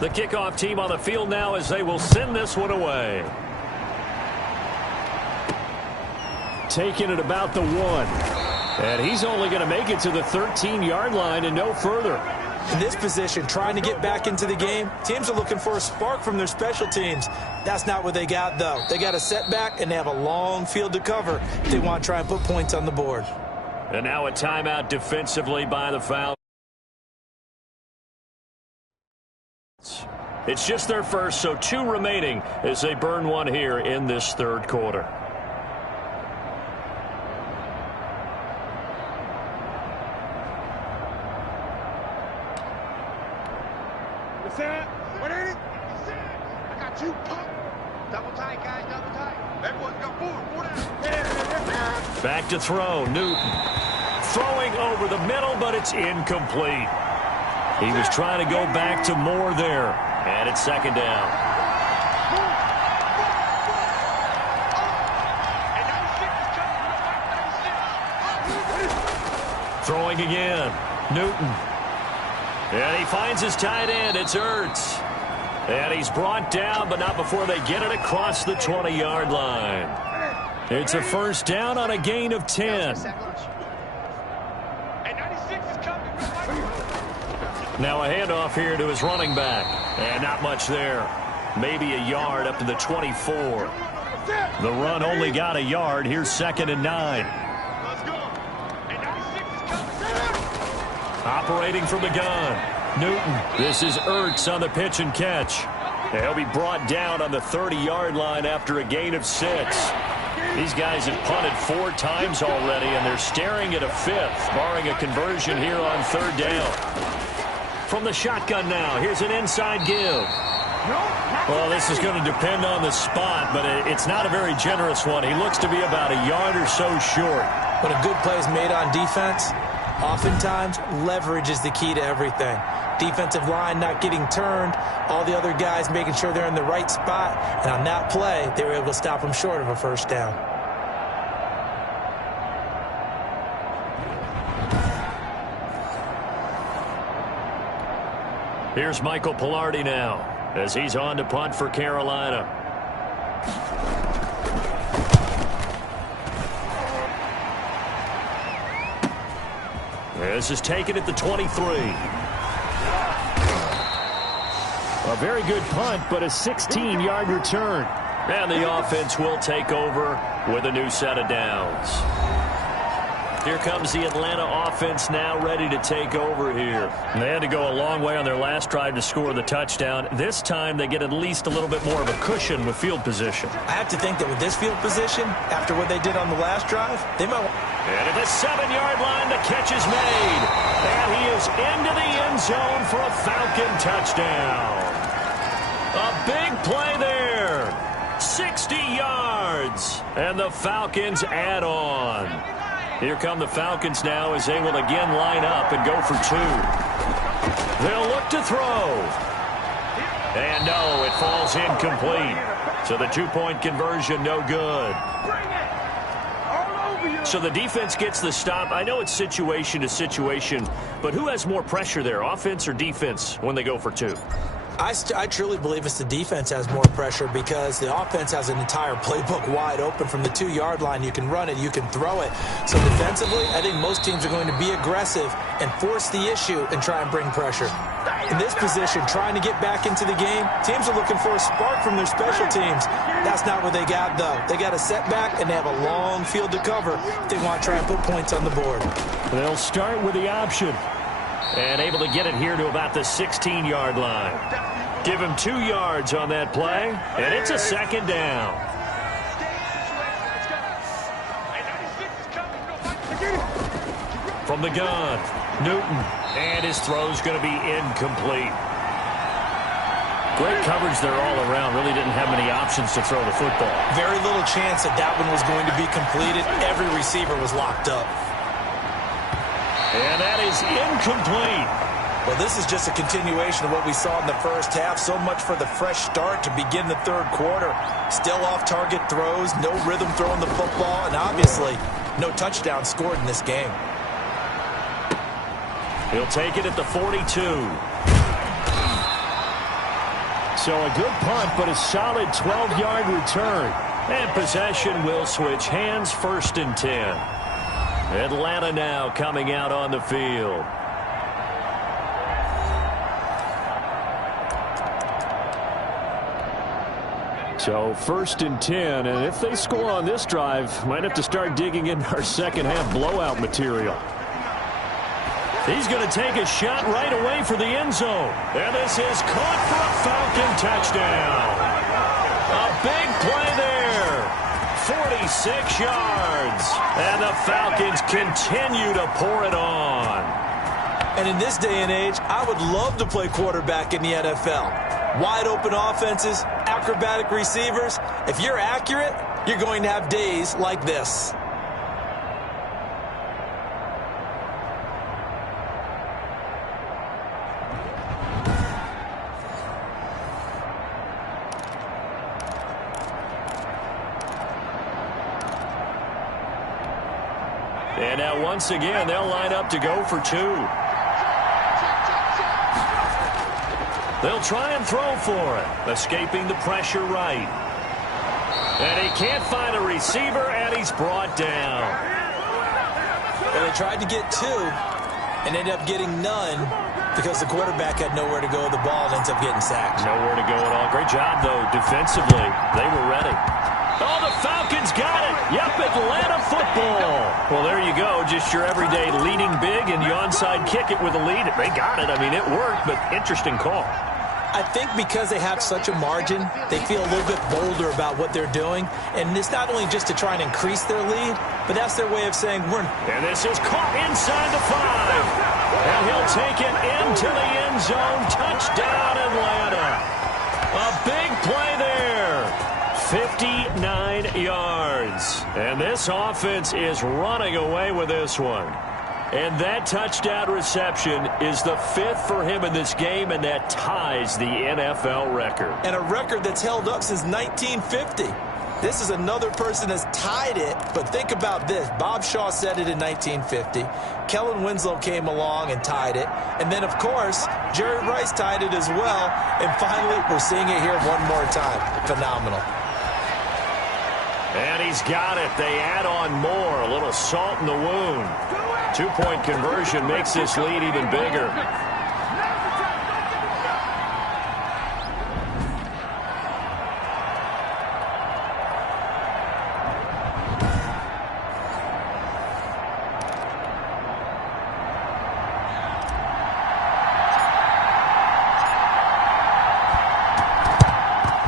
The kickoff team on the field now as they will send this one away. Taking it about the 1. And he's only going to make it to the 13-yard line and no further. In this position, trying to get back into the game, teams are looking for a spark from their special teams. That's not what they got, though. They got a setback, and they have a long field to cover if they want to try and put points on the board. And now a timeout defensively by the Falcons. It's just their first, so 2 remaining as they burn one here in this third quarter. What ain't it? I got you, punk. Double tight, guys, double tight. Everyone's got 4 down. Back to throw, Newton. Throwing over the middle, but it's incomplete. He was trying to go back to Moore there. And it's second down. Throwing again. Newton. And he finds his tight end. It's Ertz. And he's brought down, but not before they get it across the 20-yard line. It's a first down on a gain of 10. Now a handoff here to his running back. And not much there. Maybe a yard up to the 24. The run only got a yard. Here's 2nd and 9. Operating from the gun. Newton. This is Ertz on the pitch and catch. And he'll be brought down on the 30-yard line after a gain of 6. These guys have punted 4 times already, and they're staring at a 5th, barring a conversion here on 3rd down. From the shotgun now, here's an inside give. Well, this is going to depend on the spot, but it's not a very generous one. He looks to be about a yard or so short. When a good play is made on defense, oftentimes leverage is the key to everything. Defensive line not getting turned, all the other guys making sure they're in the right spot, and on that play, they were able to stop them short of a first down. Here's Michael Pilardi now as he's on to punt for Carolina. This is taken at the 23. A very good punt, but a 16-yard return. And the offense will take over with a new set of downs. Here comes the Atlanta offense now ready to take over here. They had to go a long way on their last drive to score the touchdown. This time they get at least a little bit more of a cushion with field position. I have to think that with this field position, after what they did on the last drive, they might... And at the 7-yard line, the catch is made. And he is into the end zone for a Falcon touchdown. A big play there. 60 yards. And the Falcons add on. Here come the Falcons now as they will again line up and go for 2. They'll look to throw. And no, it falls incomplete. So the 2-point conversion no good. So the defense gets the stop. I know it's situation to situation, but who has more pressure there, offense or defense, when they go for 2? I truly believe it's the defense has more pressure because the offense has an entire playbook wide open from the 2-yard line. You can run it, you can throw it. So defensively, I think most teams are going to be aggressive and force the issue and try and bring pressure. In this position, trying to get back into the game, teams are looking for a spark from their special teams. That's not what they got, though. They got a setback, and they have a long field to cover if they want to try and put points on the board. They'll start with the option. And able to get it here to about the 16-yard line. Give him 2 yards on that play, and it's a 2nd down. From the gun, Newton, and his throw's going to be incomplete. Great coverage there all around. Really didn't have many options to throw the football. Very little chance that that one was going to be completed. Every receiver was locked up. And that is incomplete. Well, this is just a continuation of what we saw in the first half. So much for the fresh start to begin the third quarter. Still off-target throws, no rhythm throwing the football, and obviously no touchdown scored in this game. He'll take it at the 42. So a good punt, but a solid 12-yard return. And possession will switch hands, 1st and 10. Atlanta now coming out on the field. So 1st and 10, and if they score on this drive, might have to start digging into our second-half blowout material. He's going to take a shot right away for the end zone. And this is caught for a Falcon touchdown. A big play there. 46 yards. And the Falcons continue to pour it on. And in this day and age, I would love to play quarterback in the NFL. Wide open offenses, acrobatic receivers. If you're accurate, you're going to have days like this. And now once again, they'll line up to go for 2. They'll try and throw for it, escaping the pressure right. And he can't find a receiver, and he's brought down. Well, they tried to get 2 and ended up getting none because the quarterback had nowhere to go with the ball and ends up getting sacked. Nowhere to go at all. Great job, though, defensively. They were ready. Oh, the Falcons got it. Yep, Atlanta football. Well, there you go. Just your everyday leading big, and you onside kick it with a lead. They got it. I mean, it worked, but interesting call. I think because they have such a margin, they feel a little bit bolder about what they're doing. And it's not only just to try and increase their lead, but that's their way of saying we're... And this is caught inside the 5. And he'll take it into the end zone. Touchdown, Atlanta. A big play there. 59 yards. And this offense is running away with this one. And that touchdown reception is the 5th for him in this game, and that ties the NFL record. And a record that's held up since 1950. This is another person that's tied it, but think about this. Bob Shaw said it in 1950. Kellen Winslow came along and tied it. And then, of course, Jerry Rice tied it as well. And finally, we're seeing it here one more time. Phenomenal. And he's got it. They add on more. A little salt in the wound. 2-point conversion makes this lead even bigger.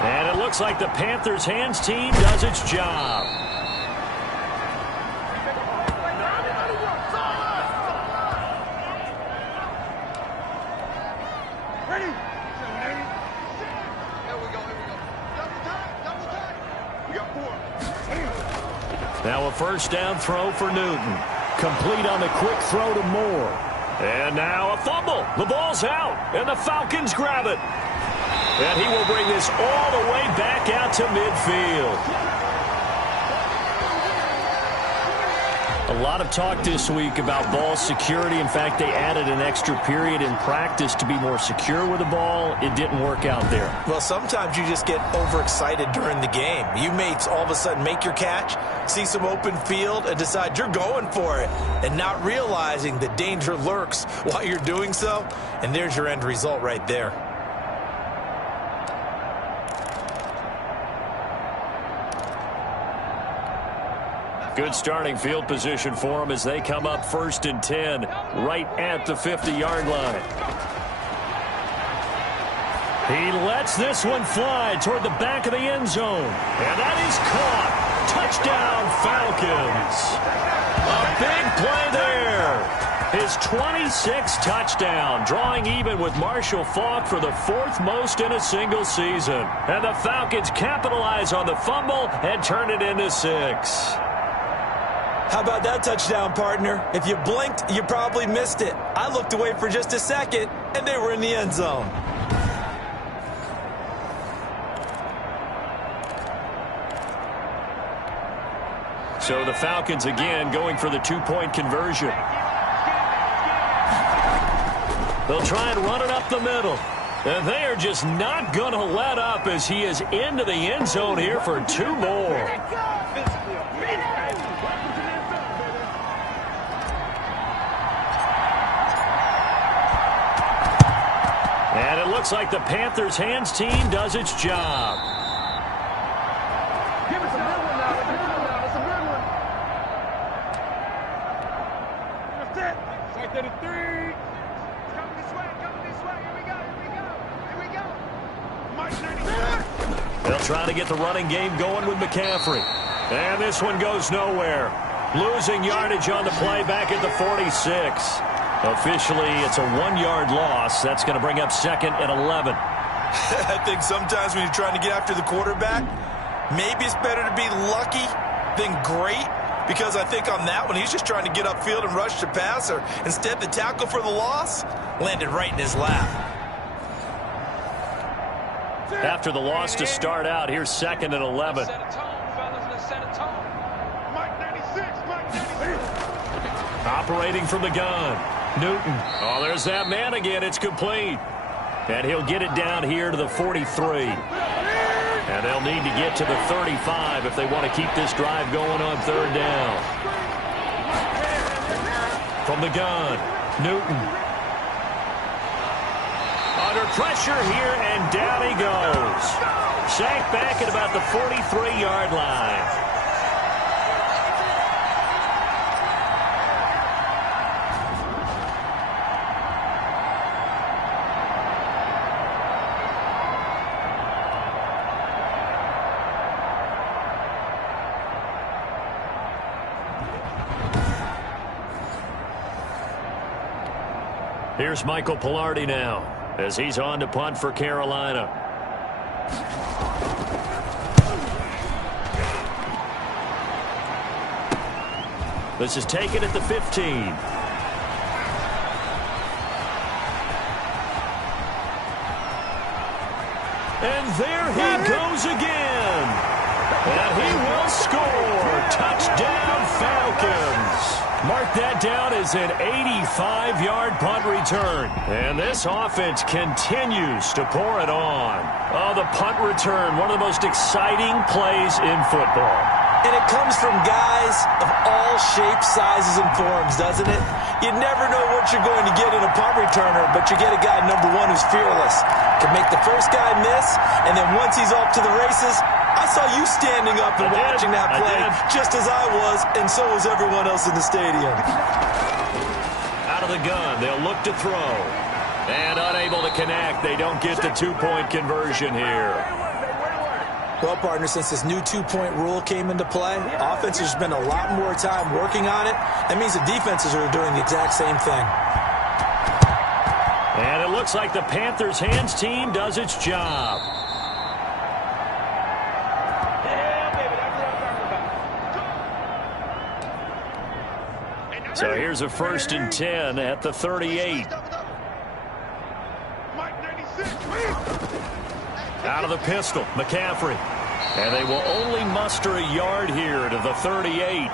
And it looks like the Panthers' hands team does its job. Now a first down throw for Newton. Complete on the quick throw to Moore. And now a fumble. The ball's out, and the Falcons grab it. And he will bring this all the way back out to midfield. A lot of talk this week about ball security. In fact, they added an extra period in practice to be more secure with the ball. It didn't work out there. Well, sometimes you just get overexcited during the game. You may all of a sudden make your catch, see some open field, and decide you're going for it, and not realizing the danger lurks while you're doing so. And there's your end result right there. Good starting field position for them as they come up 1st and 10 right at the 50-yard line. He lets this one fly toward the back of the end zone. And that is caught. Touchdown, Falcons. A big play there. His 26th touchdown, drawing even with Marshall Faulk for the 4th most in a single season. And the Falcons capitalize on the fumble and turn it into 6. How about that touchdown, partner? If you blinked, you probably missed it. I looked away for just a second, and they were in the end zone. So the Falcons again going for the 2-point conversion. They'll try and run it up the middle. And they are just not going to let up as he is into the end zone here for 2 more. And it looks like the Panthers hands team does its job. Give us a good one now. That's a good one. That's it. Second and 3. Coming this way. Here we go. Mike 96. They'll try to get the running game going with McCaffrey. And this one goes nowhere. Losing yardage on the play back at the 46. Officially, it's a 1-yard loss. That's going to bring up 2nd and 11. I think sometimes when you're trying to get after the quarterback, maybe it's better to be lucky than great, because I think on that one, he's just trying to get upfield and rush the passer. Instead, the tackle for the loss landed right in his lap. After the loss to start out, here's 2nd and 11. Set a tone, fellas. Let's set a tone. Mike 96. Operating from the gun. Newton. Oh, there's that man again. It's complete. And he'll get it down here to the 43. And they'll need to get to the 35 if they want to keep this drive going on 3rd down. From the gun, Newton. Under pressure here, and down he goes. Sacked back at about the 43-yard line. Here's Michael Pilardi now as he's on to punt for Carolina. This is taken at the 15. And there he goes again. And he will score. Touchdown, Falcons. Mark that down as an 85-yard punt return. And this offense continues to pour it on. Oh, the punt return, one of the most exciting plays in football. And it comes from guys of all shapes, sizes, and forms, doesn't it? You never know what you're going to get in a punt returner, but you get a guy, number one, who's fearless. Can make the first guy miss, and then once he's off to the races, I saw you standing up and watching that play just as I was, and so was everyone else in the stadium. Out of the gun, they'll look to throw. And unable to connect, they don't get the 2-point conversion here. Well, partner, since this new 2-point rule came into play, offenses spend a lot more time working on it. That means the defenses are doing the exact same thing. And it looks like the Panthers hands team does its job. So here's a 1st and 10 at the 38. Out of the pistol, McCaffrey. And they will only muster a yard here to the 38.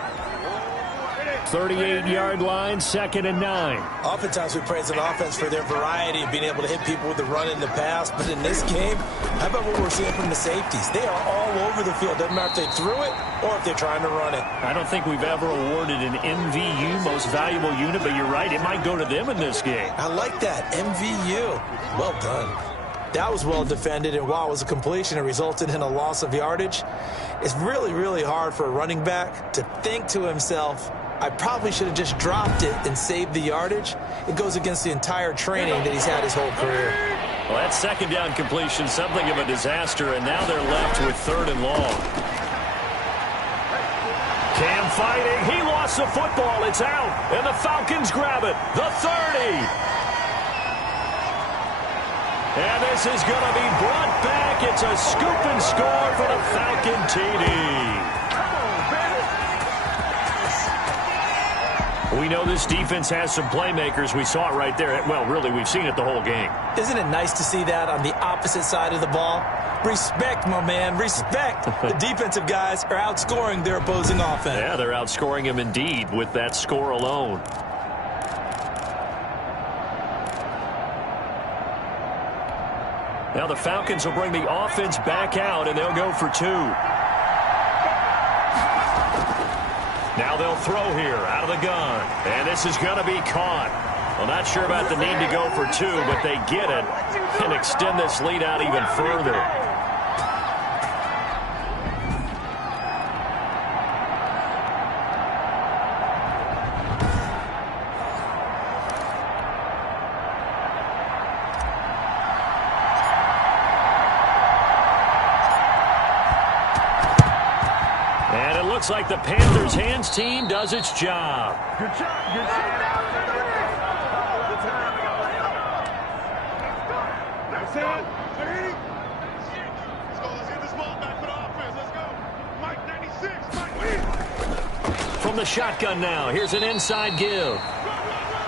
38-yard line, 2nd and 9. Oftentimes we praise an offense for their variety of being able to hit people with the run and the pass. But in this game, how about what we're seeing from the safeties? They are all over the field. Doesn't matter if they threw it or if they're trying to run it. I don't think we've ever awarded an MVU, most valuable unit, but you're right. It might go to them in this game. I like that, MVU. Well done. That was well defended, and while it was a completion, it resulted in a loss of yardage. It's really, really hard for a running back to think to himself, I probably should have just dropped it and saved the yardage. It goes against the entire training that he's had his whole career. Well, that 2nd down completion, something of a disaster, and now they're left with 3rd and long. Cam fighting. He lost the football. It's out, and the Falcons grab it. The 30. And this is going to be brought back. It's a scoop and score for the Falcon TD. We know this defense has some playmakers. We saw it right there. Well, really, we've seen it the whole game. Isn't it nice to see that on the opposite side of the ball? Respect, my man, respect. The defensive guys are outscoring their opposing offense. Yeah, they're outscoring them indeed with that score alone. Now the Falcons will bring the offense back out, and they'll go for 2. Now they'll throw here out of the gun. And this is going to be caught. Well, not sure about the need to go for 2, but they get it and extend this lead out even further. Looks like the Panthers hands team does its job. Good job. Good job. That's it. Let's get this ball back for the offense. Let's go. Mike 96. Mike. From the shotgun now, here's an inside give.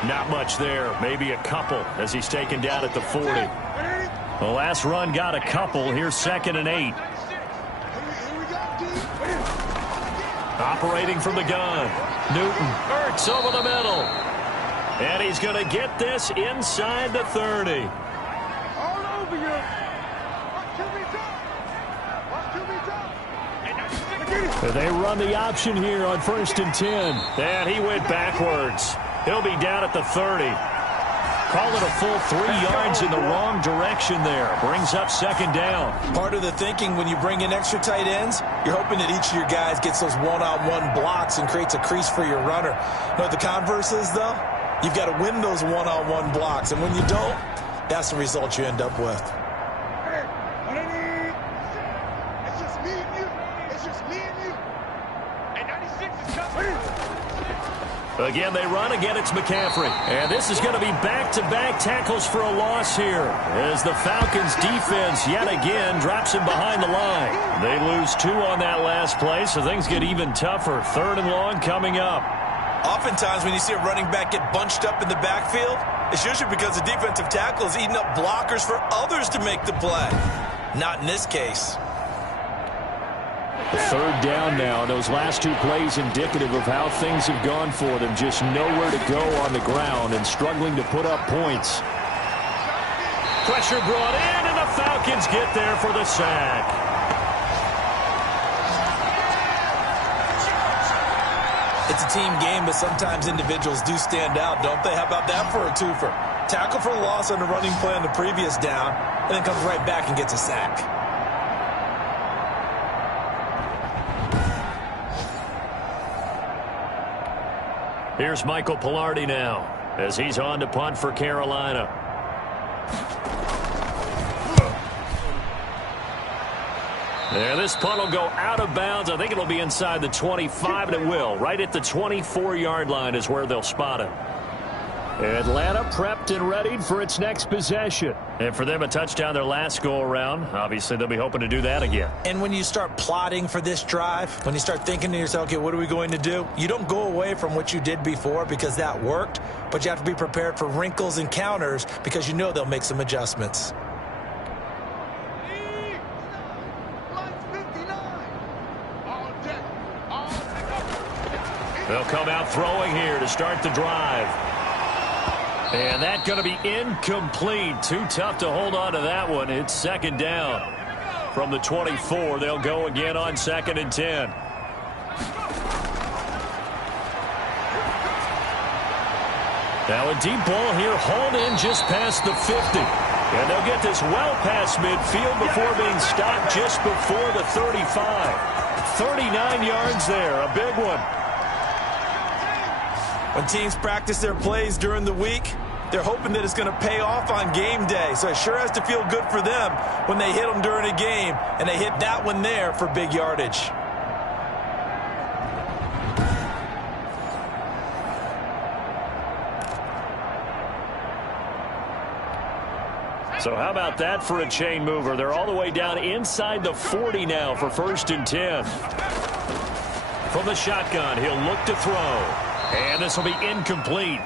Not much there, maybe a couple as he's taken down at the 40. The last run got a couple. Here's 2nd and 8. Operating from the gun. Newton hurts over the middle. And he's going to get this inside the 30. All over you. They run the option here on 1st and 10. And he went backwards. He'll be down at the 30. Call it a full 3 yards in the wrong direction there. Brings up 2nd down. Part of the thinking when you bring in extra tight ends, you're hoping that each of your guys gets those one-on-one blocks and creates a crease for your runner. You know what the converse is, though? You've got to win those one-on-one blocks. And when you don't, that's the result you end up with. Hey, what I need, it's just me and you. It's just me and you. And 96 is coming. Again, they run. Again, it's McCaffrey. And this is going to be back-to-back tackles for a loss here as the Falcons defense yet again drops him behind the line. They lose 2 on that last play, so things get even tougher. 3rd and long coming up. Oftentimes when you see a running back get bunched up in the backfield, it's usually because the defensive tackle is eating up blockers for others to make the play. Not in this case. 3rd down now. Those last 2 plays indicative of how things have gone for them. Just nowhere to go on the ground and struggling to put up points. Pressure brought in, and the Falcons get there for the sack. It's a team game, but sometimes individuals do stand out, don't they? How about that for a twofer? Tackle for a loss on the running play on the previous down, and then comes right back and gets a sack. Here's Michael Pilardi now as he's on to punt for Carolina. And this punt will go out of bounds. I think it'll be inside the 25, and it will. Right at the 24-yard line is where they'll spot it. Atlanta prepped and readied for its next possession. And for them, a touchdown their last go-around. Obviously, they'll be hoping to do that again. And when you start plotting for this drive, when you start thinking to yourself, okay, what are we going to do? You don't go away from what you did before because that worked, but you have to be prepared for wrinkles and counters because you know they'll make some adjustments. They'll come out throwing here to start the drive. And that's going to be incomplete. Too tough to hold on to that one. It's 2nd down. From the 24, they'll go again on 2nd and 10. Now a deep ball here, hauled in just past the 50. And they'll get this well past midfield before being stopped just before the 35. 39 yards there, a big one. When teams practice their plays during the week, they're hoping that it's going to pay off on game day. So it sure has to feel good for them when they hit them during a game, and they hit that one there for big yardage. So how about that for a chain mover? They're all the way down inside the 40 now for 1st and 10. From the shotgun, he'll look to throw. And this will be incomplete.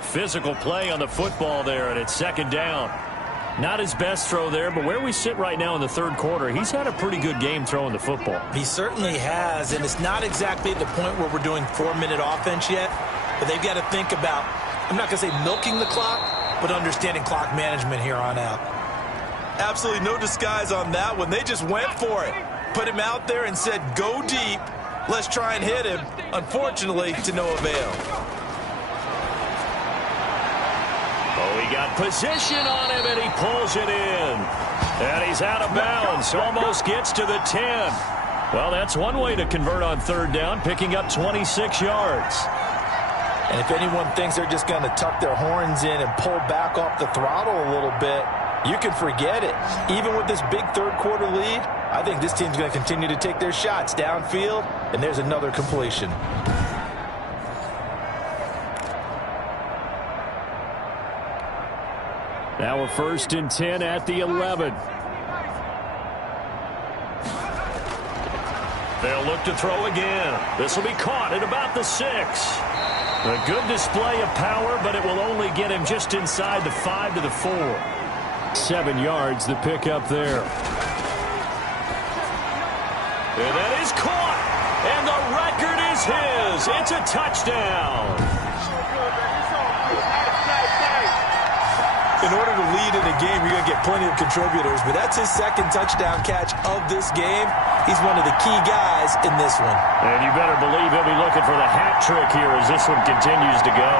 Physical play on the football there, and it's 2nd down. Not his best throw there, but where we sit right now in the 3rd quarter, he's had a pretty good game throwing the football. He certainly has, and it's not exactly at the point where we're doing 4-minute offense yet, but they've got to think about, I'm not going to say milking the clock, but understanding clock management here on out. Absolutely no disguise on that one. They just went for it. Put him out there and said, go deep. Let's try and hit him. Unfortunately, to no avail. Oh, he got position on him, and he pulls it in. And he's out of bounds. Almost gets to the 10. Well, that's one way to convert on third down, picking up 26 yards. And if anyone thinks they're just going to tuck their horns in and pull back off the throttle a little bit, you can forget it. Even with this big third-quarter lead, I think this team's going to continue to take their shots downfield, and there's another completion. Now a 1st and 10 at the 11. They'll look to throw again. This will be caught at about the 6. A good display of power, but it will only get him just inside the 5 to the 4. 7 yards, the pickup there. And that is caught. And the record is his. It's a touchdown. In order to lead in a game, you're going to get plenty of contributors, but that's his second touchdown catch of this game. He's one of the key guys in this one. And you better believe he'll be looking for the hat trick here as this one continues to go.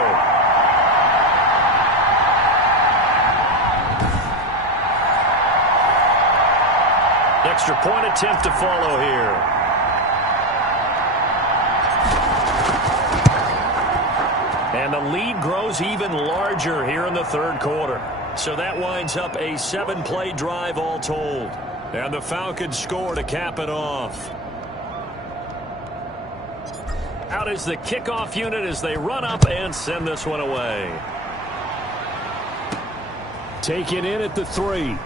Extra point attempt to follow here. And the lead grows even larger here in the third quarter. So that winds up a 7-play drive all told. And the Falcons score to cap it off. Out is the kickoff unit as they run up and send this one away. Taken in at the 3.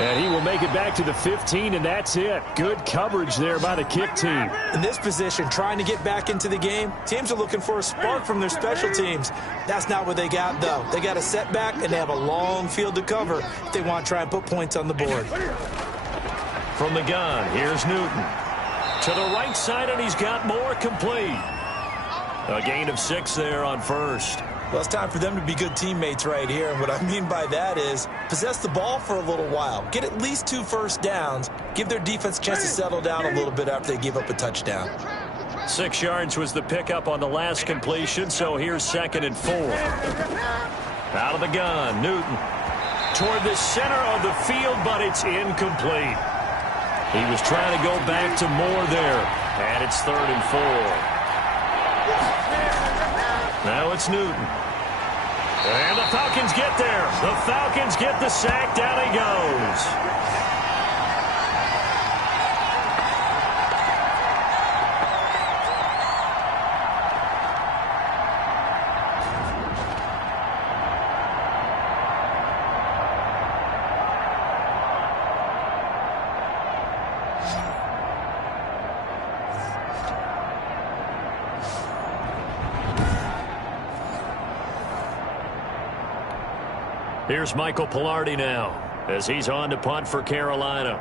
And he will make it back to the 15, and that's it. Good coverage there by the kick team. In this position, trying to get back into the game, teams are looking for a spark from their special teams. That's not what they got, though. They got a setback, and they have a long field to cover if they want to try and put points on the board. From the gun, here's Newton. To the right side, and he's got more complete. A gain of 6 there on first. Well, it's time for them to be good teammates right here. And what I mean by that is possess the ball for a little while. Get at least 2 first downs. Give their defense a chance to settle down a little bit after they give up a touchdown. 6 yards was the pickup on the last completion, so here's 2nd and 4. Out of the gun, Newton. Toward the center of the field, but it's incomplete. He was trying to go back to Moore there, and it's 3rd and 4. Now it's Newton. And the Falcons get there. The Falcons get the sack. Down he goes. Here's Michael Pilardi now as he's on to punt for Carolina.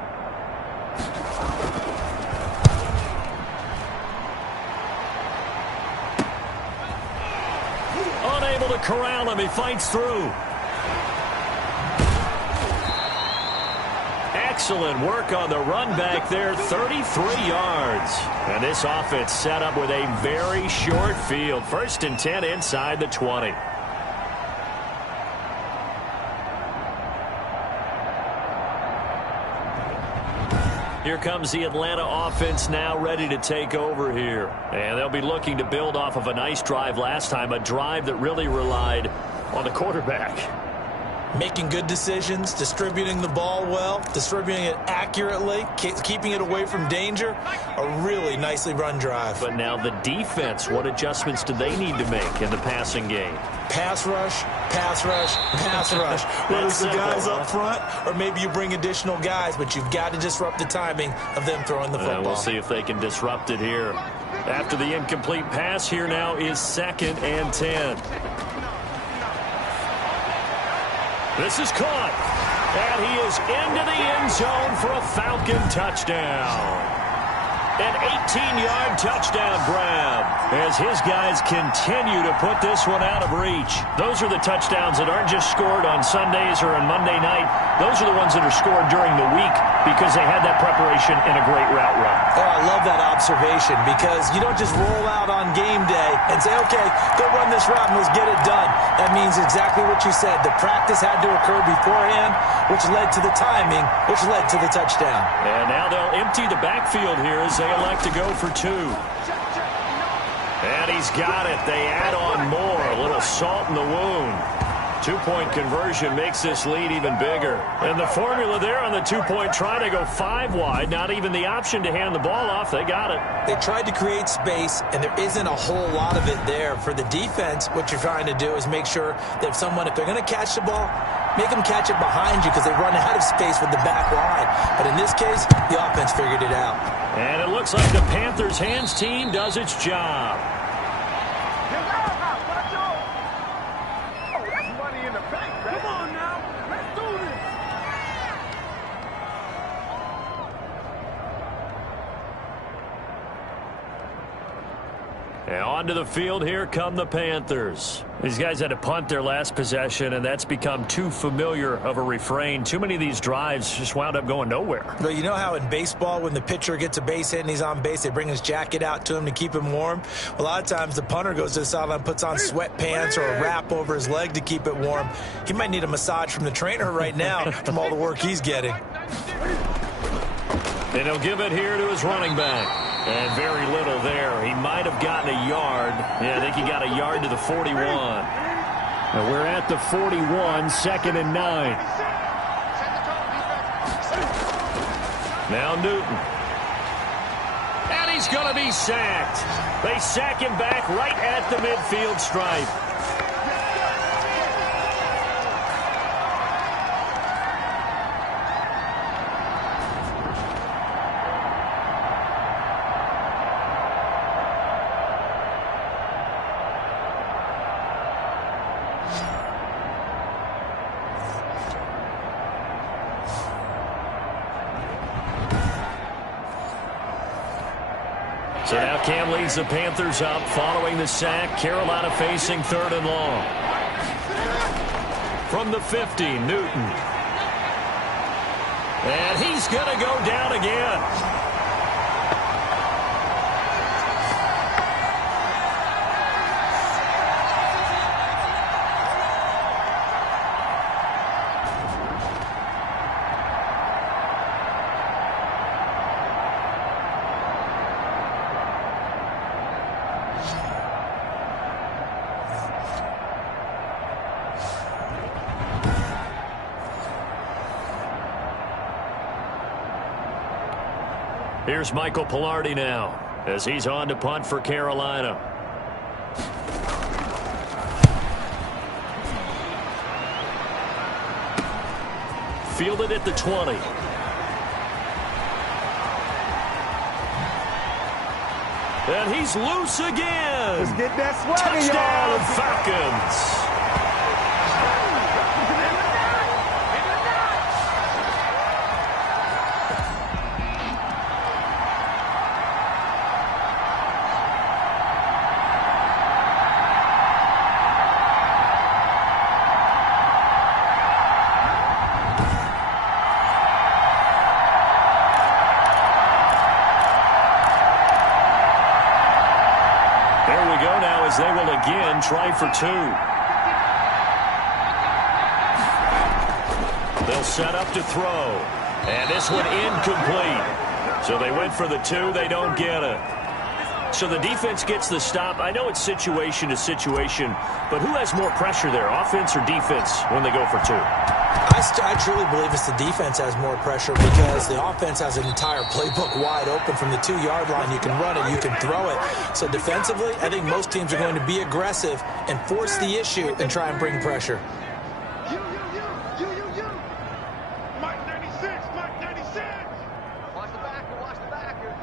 Unable to corral him. He fights through. Excellent work on the run back there. 33 yards. And this offense set up with a very short field. 1st and 10 inside the 20. Here comes the Atlanta offense now ready to take over here. And they'll be looking to build off of a nice drive last time, a drive that really relied on the quarterback. Making good decisions, distributing the ball well, distributing it accurately, keeping it away from danger. A really nicely run drive. But now the defense, what adjustments do they need to make in the passing game? Pass rush, pass rush, pass rush. Whether it's the guys up front or maybe you bring additional guys, but you've got to disrupt the timing of them throwing the football. We'll see if they can disrupt it here. After the incomplete pass, here now is 2nd and 10. This is caught, and he is into the end zone for a Falcon touchdown. An 18-yard touchdown grab as his guys continue to put this one out of reach. Those are the touchdowns that aren't just scored on Sundays or on Monday night. Those are the ones that are scored during the week because they had that preparation and a great route run. Oh, I love that observation because you don't just roll out on game day and say, okay, go run this route and let's get it done. That means exactly what you said. The practice had to occur beforehand, which led to the timing, which led to the touchdown. And now they'll empty the backfield here as they elect to go for 2. And he's got it. They add on more. A little salt in the wound. 2-point conversion makes this lead even bigger. And the formula there on the 2-point try to go 5 wide. Not even the option to hand the ball off. They got it. They tried to create space, and there isn't a whole lot of it there. For the defense, what you're trying to do is make sure that if they're going to catch the ball, make them catch it behind you because they run out of space with the back line. But in this case, the offense figured it out. And it looks like the Panthers' hands team does its job. And onto the field, here come the Panthers. These guys had to punt their last possession, and that's become too familiar of a refrain. Too many of these drives just wound up going nowhere. But you know how in baseball, when the pitcher gets a base hit and he's on base, they bring his jacket out to him to keep him warm? A lot of times the punter goes to the sideline, puts on sweatpants or a wrap over his leg to keep it warm. He might need a massage from the trainer right now from all the work he's getting. And he'll give it here to his running back. And very little there. He might have gotten a yard. Yeah, I think he got a yard to the 41. And we're at the 41, 2nd and 9. Now Newton. And he's going to be sacked. They sack him back right at the midfield stripe. So now Cam leads the Panthers up following the sack. Carolina facing 3rd and long. From the 50, Newton. And he's going to go down again. Here's Michael Pilardi now as he's on to punt for Carolina. Fielded at the 20. And he's loose again. Let's get that swagger, Touchdown, Falcons. They will again try for 2. They'll set up to throw. And this one incomplete. So they went for the 2. They don't get it. So the defense gets the stop. I know it's situation to situation, but who has more pressure there, offense or defense, when they go for 2? I truly believe it's the defense has more pressure because the offense has an entire playbook wide open from the 2-yard line. You can run it, you can throw it. So defensively, I think most teams are going to be aggressive and force the issue and try and bring pressure. Mike 96, Mike 96. Watch the backer, watch the backer.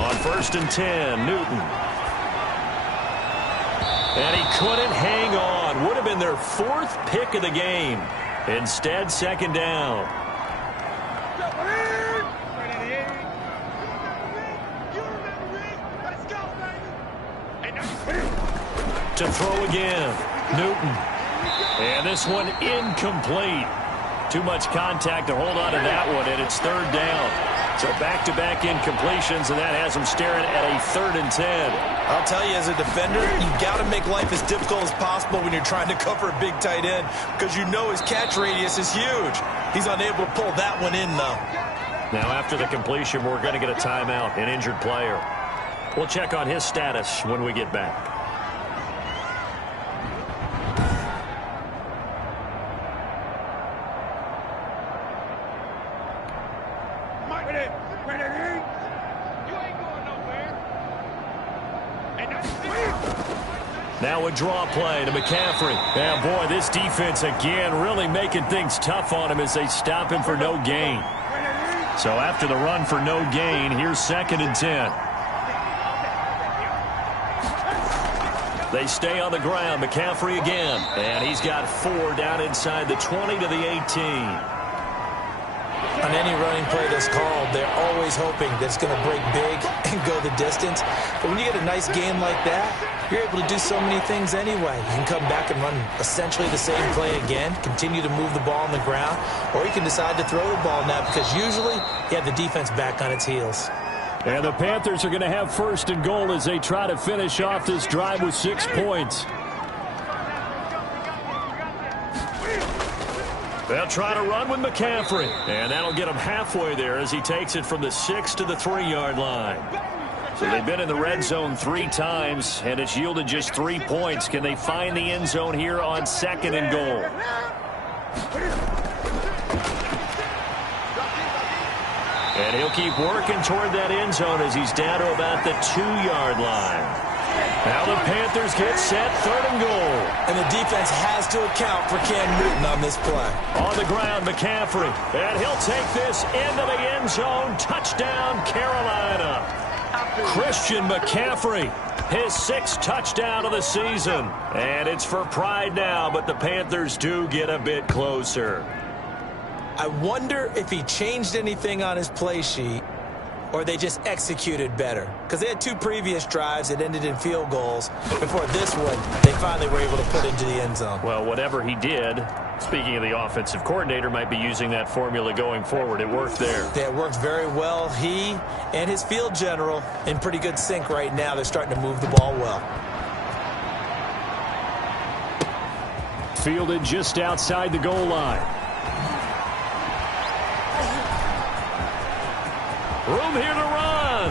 On 1st and 10, Newton. And he couldn't hang on. Would have been their 4th pick of the game. Instead, 2nd down. to throw again. Newton. And this one incomplete. Too much contact to hold on to that one, and it's third down. So back-to-back incompletions, and that has them staring at a 3rd and 10. I'll tell you, as a defender, you've got to make life as difficult as possible when you're trying to cover a big tight end because you know his catch radius is huge. He's unable to pull that one in, though. Now, after the completion, we're going to get a timeout, an injured player. We'll check on his status when we get back. Now a draw play to McCaffrey. And boy, this defense again really making things tough on him as they stop him for no gain. So after the run for no gain, here's 2nd and 10. They stay on the ground. McCaffrey again. And he's got 4 down inside the 20 to the 18. On any running play that's called, they're always hoping that it's going to break big and go the distance. But when you get a nice game like that, you're able to do so many things anyway. You can come back and run essentially the same play again, continue to move the ball on the ground, or you can decide to throw the ball now because usually you have the defense back on its heels. And the Panthers are going to have 1st and goal as they try to finish off this drive with 6 points. They'll try to run with McCaffrey. And that'll get him halfway there as he takes it from the 6 to the 3-yard line. So they've been in the red zone 3 times, and it's yielded just 3 points. Can they find the end zone here on 2nd and goal? And he'll keep working toward that end zone as he's down to about the 2-yard line. Now the Panthers get set, 3rd and goal. And the defense has to account for Cam Newton on this play. On the ground, McCaffrey. And he'll take this into the end zone. Touchdown, Carolina. Christian McCaffrey, his 6th touchdown of the season. And it's for pride now, but the Panthers do get a bit closer. I wonder if he changed anything on his play sheet or they just executed better. Because they had 2 previous drives that ended in field goals. Before this one, they finally were able to put into the end zone. Well, whatever he did, speaking of the offensive coordinator, might be using that formula going forward. It worked there. Yeah, it worked very well. He and his field general in pretty good sync right now. They're starting to move the ball well. Fielded just outside the goal line. Room here to run.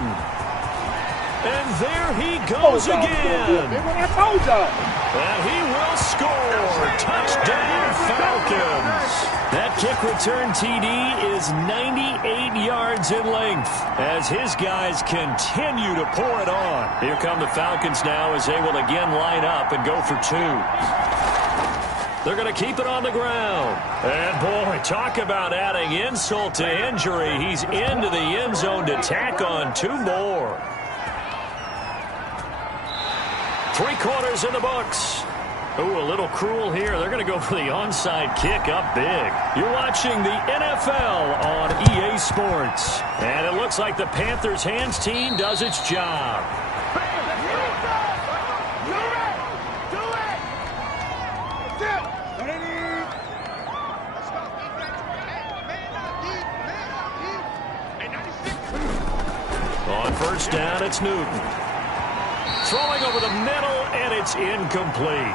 And there he goes again. And he will score. Touchdown, Falcons. That kick return TD is 98 yards in length as his guys continue to pour it on. Here come the Falcons now as they will again line up and go for 2. They're going to keep it on the ground. And, boy, talk about adding insult to injury. He's into the end zone to tack on 2 more. 3 quarters in the books. Ooh, a little cruel here. They're going to go for the onside kick up big. You're watching the NFL on EA Sports. And it looks like the Panthers hands team does its job. On 1st down, it's Newton. Throwing over the middle, and it's incomplete.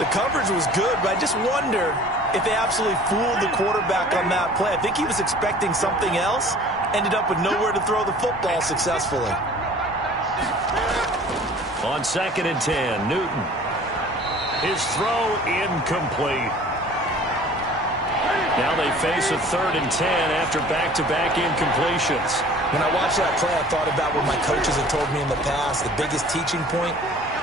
The coverage was good, but I just wonder if they absolutely fooled the quarterback on that play. I think he was expecting something else, ended up with nowhere to throw the football successfully. On 2nd and 10, Newton. His throw incomplete. Now they face a 3rd and 10 after back-to-back incompletions. When I watched that play, I thought about what my coaches had told me in the past. The biggest teaching point,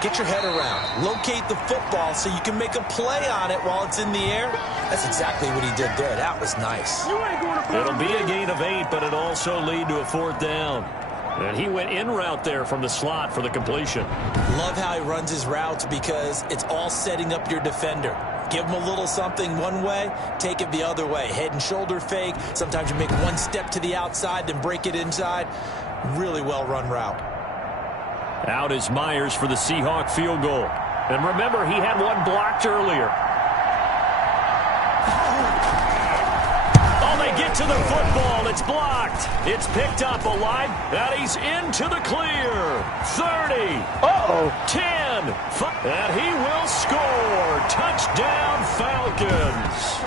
get your head around. Locate the football so you can make a play on it while it's in the air. That's exactly what he did there. That was nice. It'll be a gain of 8, but it also lead to a 4th down. And he went in route there from the slot for the completion. Love how he runs his routes because it's all setting up your defender. Give him a little something one way, take it the other way. Head and shoulder fake. Sometimes you make one step to the outside, then break it inside. Really well-run route. Out is Myers for the Seahawk field goal. And remember, he had one blocked earlier. Oh, they get to the football. It's blocked. It's picked up alive, and he's into the clear. 30. Uh-oh. 10. And he will score. Touchdown, Falcons.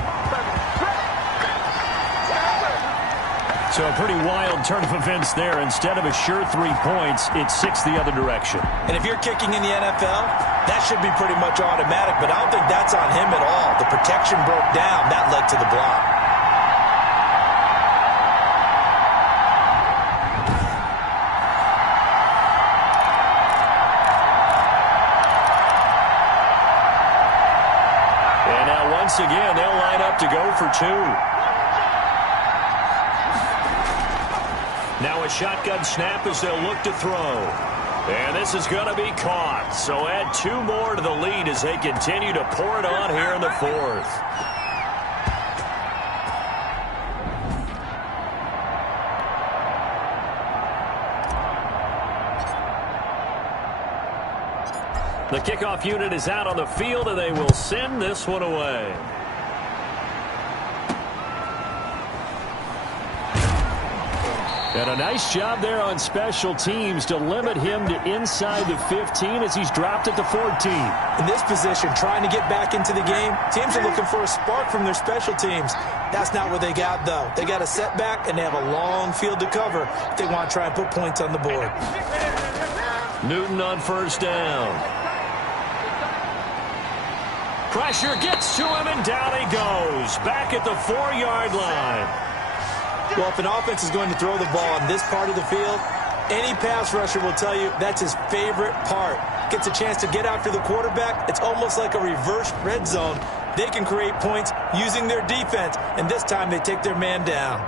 So a pretty wild turn of events there. Instead of a sure 3 points, it's 6 the other direction. And if you're kicking in the NFL, that should be pretty much automatic, but I don't think that's on him at all. The protection broke down. That led to the block. And now once again, they'll line up to go for 2. Now a shotgun snap as they'll look to throw. And this is going to be caught. So add 2 more to the lead as they continue to pour it on here in the 4th. The kickoff unit is out on the field, and they will send this one away. And a nice job there on special teams to limit him to inside the 15 as he's dropped at the 14. In this position, trying to get back into the game, teams are looking for a spark from their special teams. That's not what they got, though. They got a setback, and they have a long field to cover if they want to try and put points on the board. Newton on first down. Pressure gets to him, and down he goes. Back at the 4-yard line. Well, if an offense is going to throw the ball on this part of the field, any pass rusher will tell you that's his favorite part. Gets a chance to get after the quarterback. It's almost like a reverse red zone. They can create points using their defense, and this time they take their man down.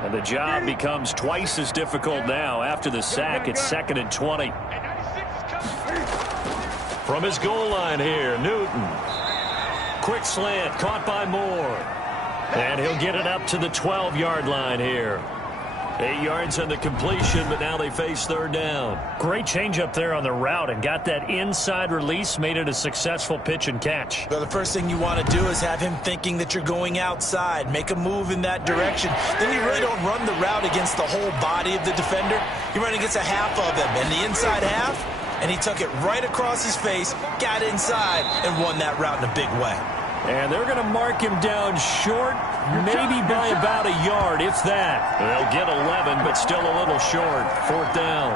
And the job becomes twice as difficult now. After the sack, it's 2nd and 20. From his goal line here, Newton. Quick slant, caught by Moore. And he'll get it up to the 12-yard line here. 8 yards on the completion, but now they face 3rd down. Great change up there on the route and got that inside release, made it a successful pitch and catch. Well, the first thing you want to do is have him thinking that you're going outside, make a move in that direction. Then you really don't run the route against the whole body of the defender. You run against a half of him, and the inside half, and he took it right across his face, got inside, and won that route in a big way. And they're going to mark him down short, maybe by about a yard, if that. They'll get 11, but still a little short. 4th down.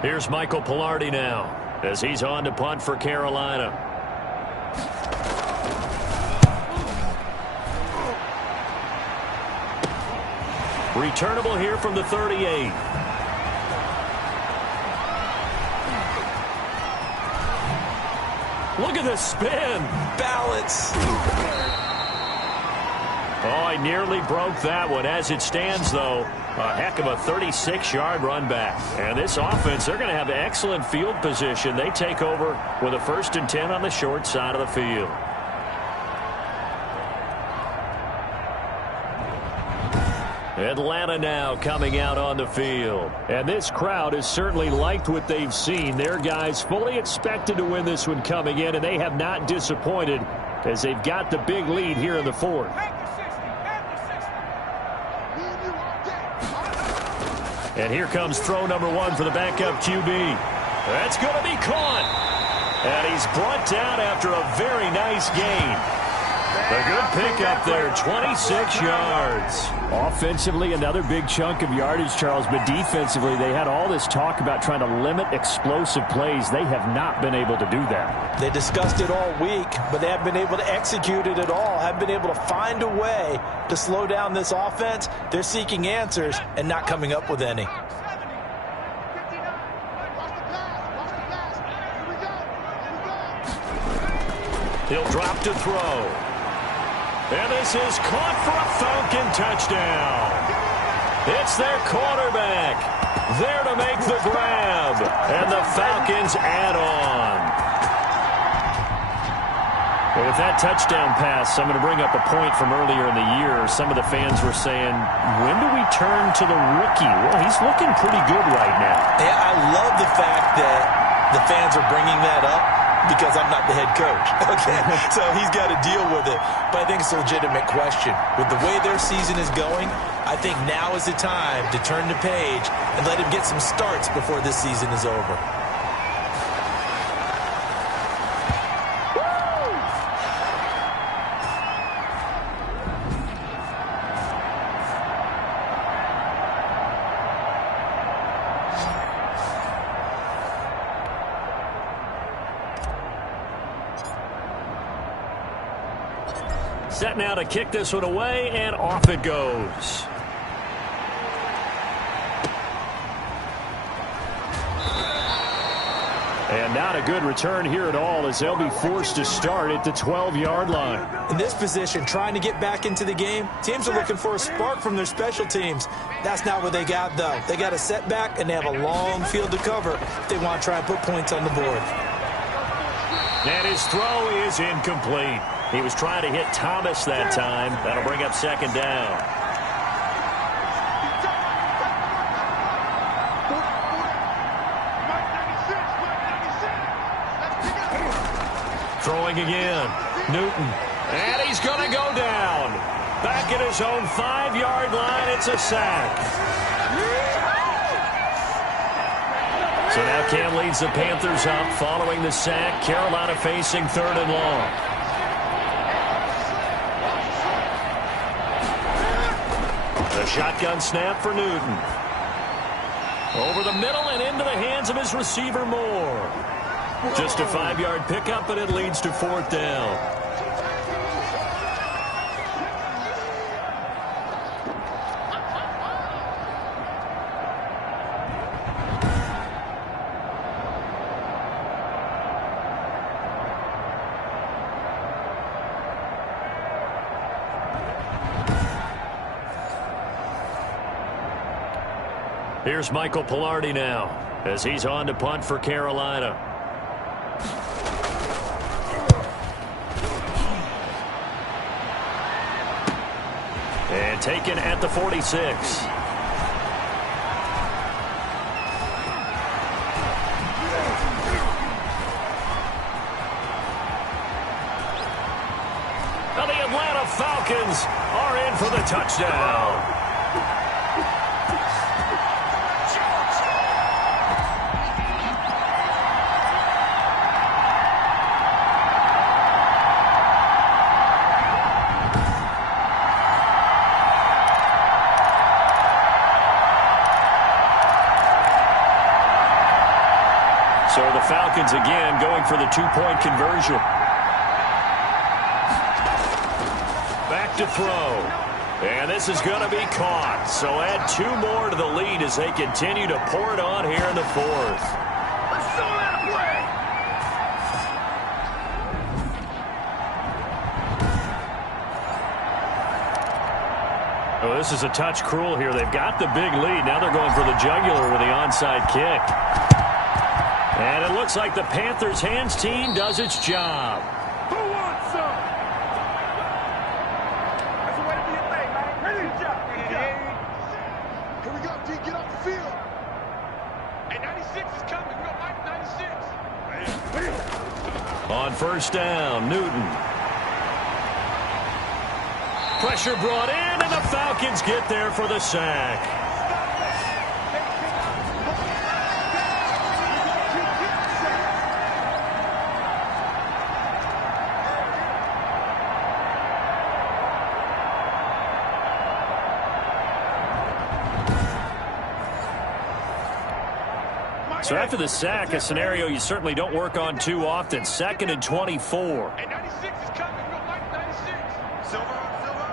Here's Michael Pilardi now as he's on to punt for Carolina. Returnable here from the 38. Look at the spin. Balance. Oh, I nearly broke that one. As it stands, though, a heck of a 36-yard run back. And this offense, they're going to have excellent field position. They take over with a 1st and 10 on the short side of the field. Atlanta now coming out on the field. And this crowd has certainly liked what they've seen. Their guys fully expected to win this one coming in, and they have not disappointed as they've got the big lead here in the 4th. And here comes throw number 1 for the backup QB. That's going to be caught. And he's brought down after a very nice gain. A good pickup there, 26 yards. Offensively, another big chunk of yardage, Charles, but defensively, they had all this talk about trying to limit explosive plays. They have not been able to do that. They discussed it all week, but they haven't been able to execute it at all, haven't been able to find a way to slow down this offense. They're seeking answers and not coming up with any. He'll drop to throw. And this is caught for a Falcon touchdown. It's their quarterback there to make the grab. And the Falcons add on. Well, with that touchdown pass, I'm going to bring up a point from earlier in the year. Some of the fans were saying, when do we turn to the rookie? Well, he's looking pretty good right now. Yeah, I love the fact that the fans are bringing that up because I'm not the head coach. Okay, so he's got to deal with it. But I think it's a legitimate question. With the way their season is going, I think now is the time to turn the page and let him get some starts before this season is over. Set now to kick this one away, and off it goes. And not a good return here at all as they'll be forced to start at the 12-yard line. In this position, trying to get back into the game, teams are looking for a spark from their special teams. That's not what they got, though. They got a setback, and they have a long field to cover if they want to try and put points on the board. And his throw is incomplete. He was trying to hit Thomas that time. That'll bring up second down. Throwing again. Newton. And he's going to go down. Back at his own 5-yard line. It's a sack. So now Cam leads the Panthers up following the sack. Carolina facing 3rd and long. The shotgun snap for Newton. Over the middle and into the hands of his receiver Moore. Just a 5-yard pickup, but it leads to 4th down. Here's Michael Pilardi now as he's on to punt for Carolina. And taken at the 46. Now the Atlanta Falcons are in for the touchdown. So the Falcons again going for the 2-point conversion. Back to throw. And this is going to be caught. So add 2 more to the lead as they continue to pour it on here in the 4th. Let's throw that away. Oh, this is a touch cruel here. They've got the big lead. Now they're going for the jugular with the onside kick. And it looks like the Panthers' hands team does its job. Who wants some? That's the way to do your thing, man. Good job. Here we go, D. Get off the field. Hey, 96 is coming. We're going to 96. On 1st down, Newton. Pressure brought in, and the Falcons get there for the sack. So after the sack, a scenario you certainly don't work on too often. 2nd and 24. Hey, 96 is coming. We're going to 96. Silver on silver.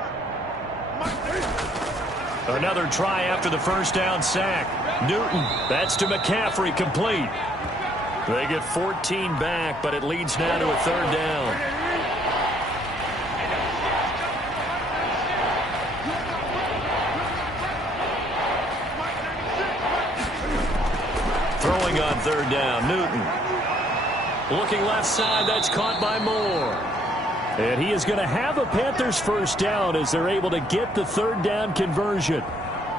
Another try after the 1st down sack. Newton, that's to McCaffrey, complete. They get 14 back, but it leads now to a 3rd down. third down. Newton. Looking left side. That's caught by Moore. And he is going to have a Panthers first down as they're able to get the third down conversion.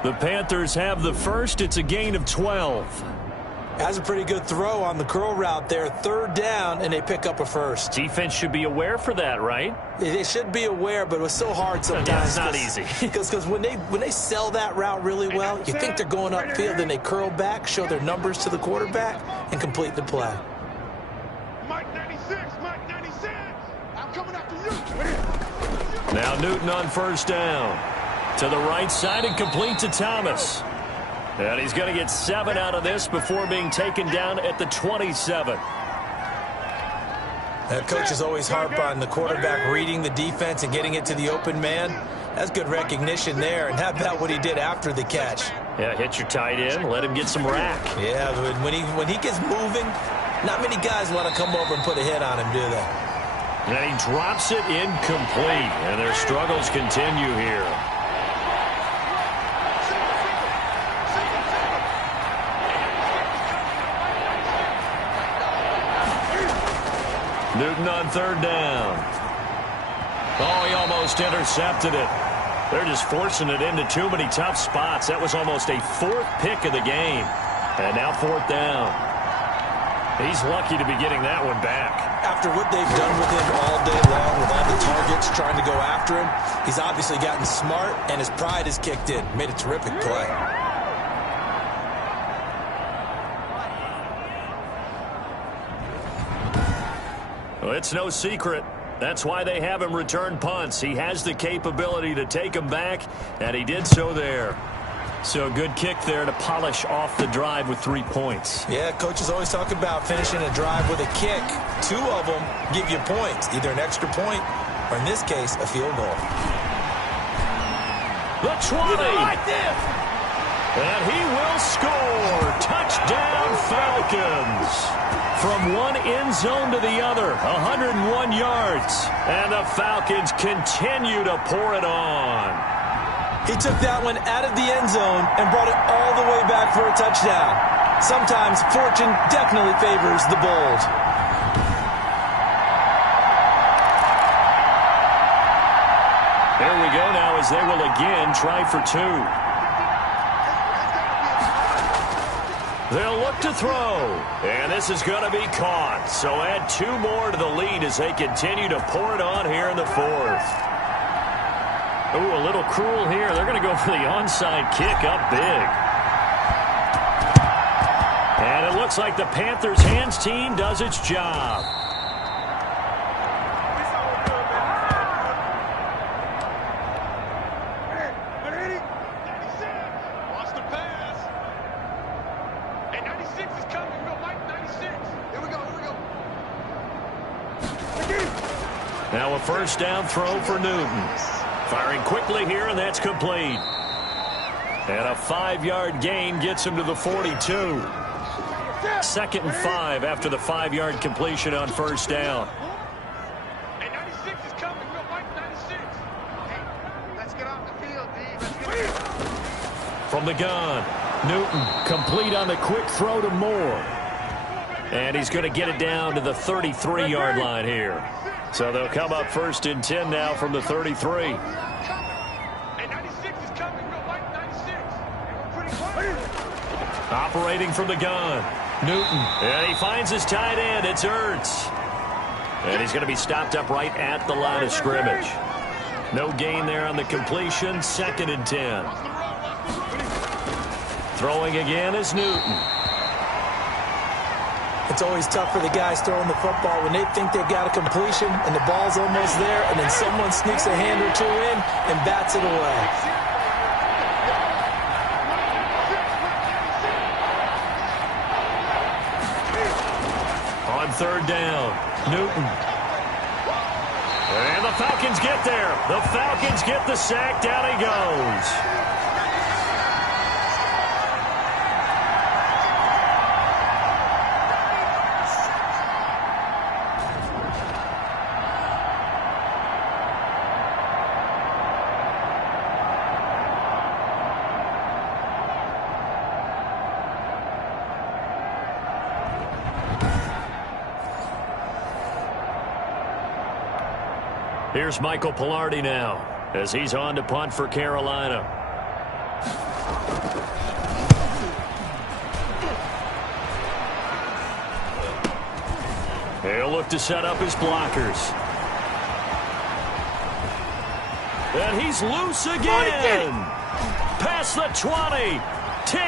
The Panthers have the first. It's a gain of 12. That's a pretty good throw on the curl route there. Third down, and they pick up a first. Defense should be aware for that, right? They should be aware, but it was so hard sometimes. Yeah, it's not easy. Because when they sell that route really well, you think they're going upfield, then they curl back, show their numbers to the quarterback, and complete the play. Mike 96, Mike 96. I'm coming after you. Now Newton on first down. To the right side and complete to Thomas. And he's going to get 7 out of this before being taken down at the 27. Coaches always harp on the quarterback reading the defense and getting it to the open man. That's good recognition there. And how about what he did after the catch? Yeah, hit your tight end, let him get some rack. Yeah, but when he gets moving, not many guys want to come over and put a hit on him, do they? And he drops it incomplete. And their struggles continue here. Newton on third down. Oh, he almost intercepted it. They're just forcing it into too many tough spots. That was almost a 4th pick of the game. And now 4th down. He's lucky to be getting that one back. After what they've done with him all day long, with all the targets trying to go after him, he's obviously gotten smart, and his pride has kicked in. Made a terrific play. Well, it's no secret. That's why they have him return punts. He has the capability to take them back, and he did so there. So good kick there to polish off the drive with 3 points. Yeah, coaches always talk about finishing a drive with a kick. 2 of them give you points, either an extra point or, in this case, a field goal. The 20. And he will score. Touchdown, Falcons. From one end zone to the other, 101 yards. And the Falcons continue to pour it on. He took that one out of the end zone and brought it all the way back for a touchdown. Sometimes fortune definitely favors the bold. There we go now as they will again try for 2. They'll look to throw, and this is going to be caught. So add 2 more to the lead as they continue to pour it on here in the 4th. Ooh, a little cruel here. They're going to go for the onside kick up big. And it looks like the Panthers hands team does its job. Now a first down throw for Newton. Firing quickly here, and that's complete. And a 5-yard gain gets him to the 42. 2nd and 5 after the 5-yard completion on first down. Hey, 96 is coming. We'll fight 96. Hey, let's get off the field, D. Let's get From the gun, Newton complete on the quick throw to Moore. And he's going to get it down to the 33-yard line here. So they'll come up 1st and 10 now from the 33. Hey, 96 is coming. We'll fight 96. Hey, we're pretty Operating from the gun, Newton. And he finds his tight end. It's Ertz. And he's going to be stopped up right at the line of scrimmage. No gain there on the completion. 2nd and 10. Throwing again is Newton. It's always tough for the guys throwing the football when they think they've got a completion and the ball's almost there, and then someone sneaks a hand or 2 in and bats it away. On 3rd down, Newton. And the Falcons get there. The Falcons get the sack. Down he goes. Here's Michael Pilardi now as he's on to punt for Carolina. He'll look to set up his blockers. And he's loose again. Past the 20, 10,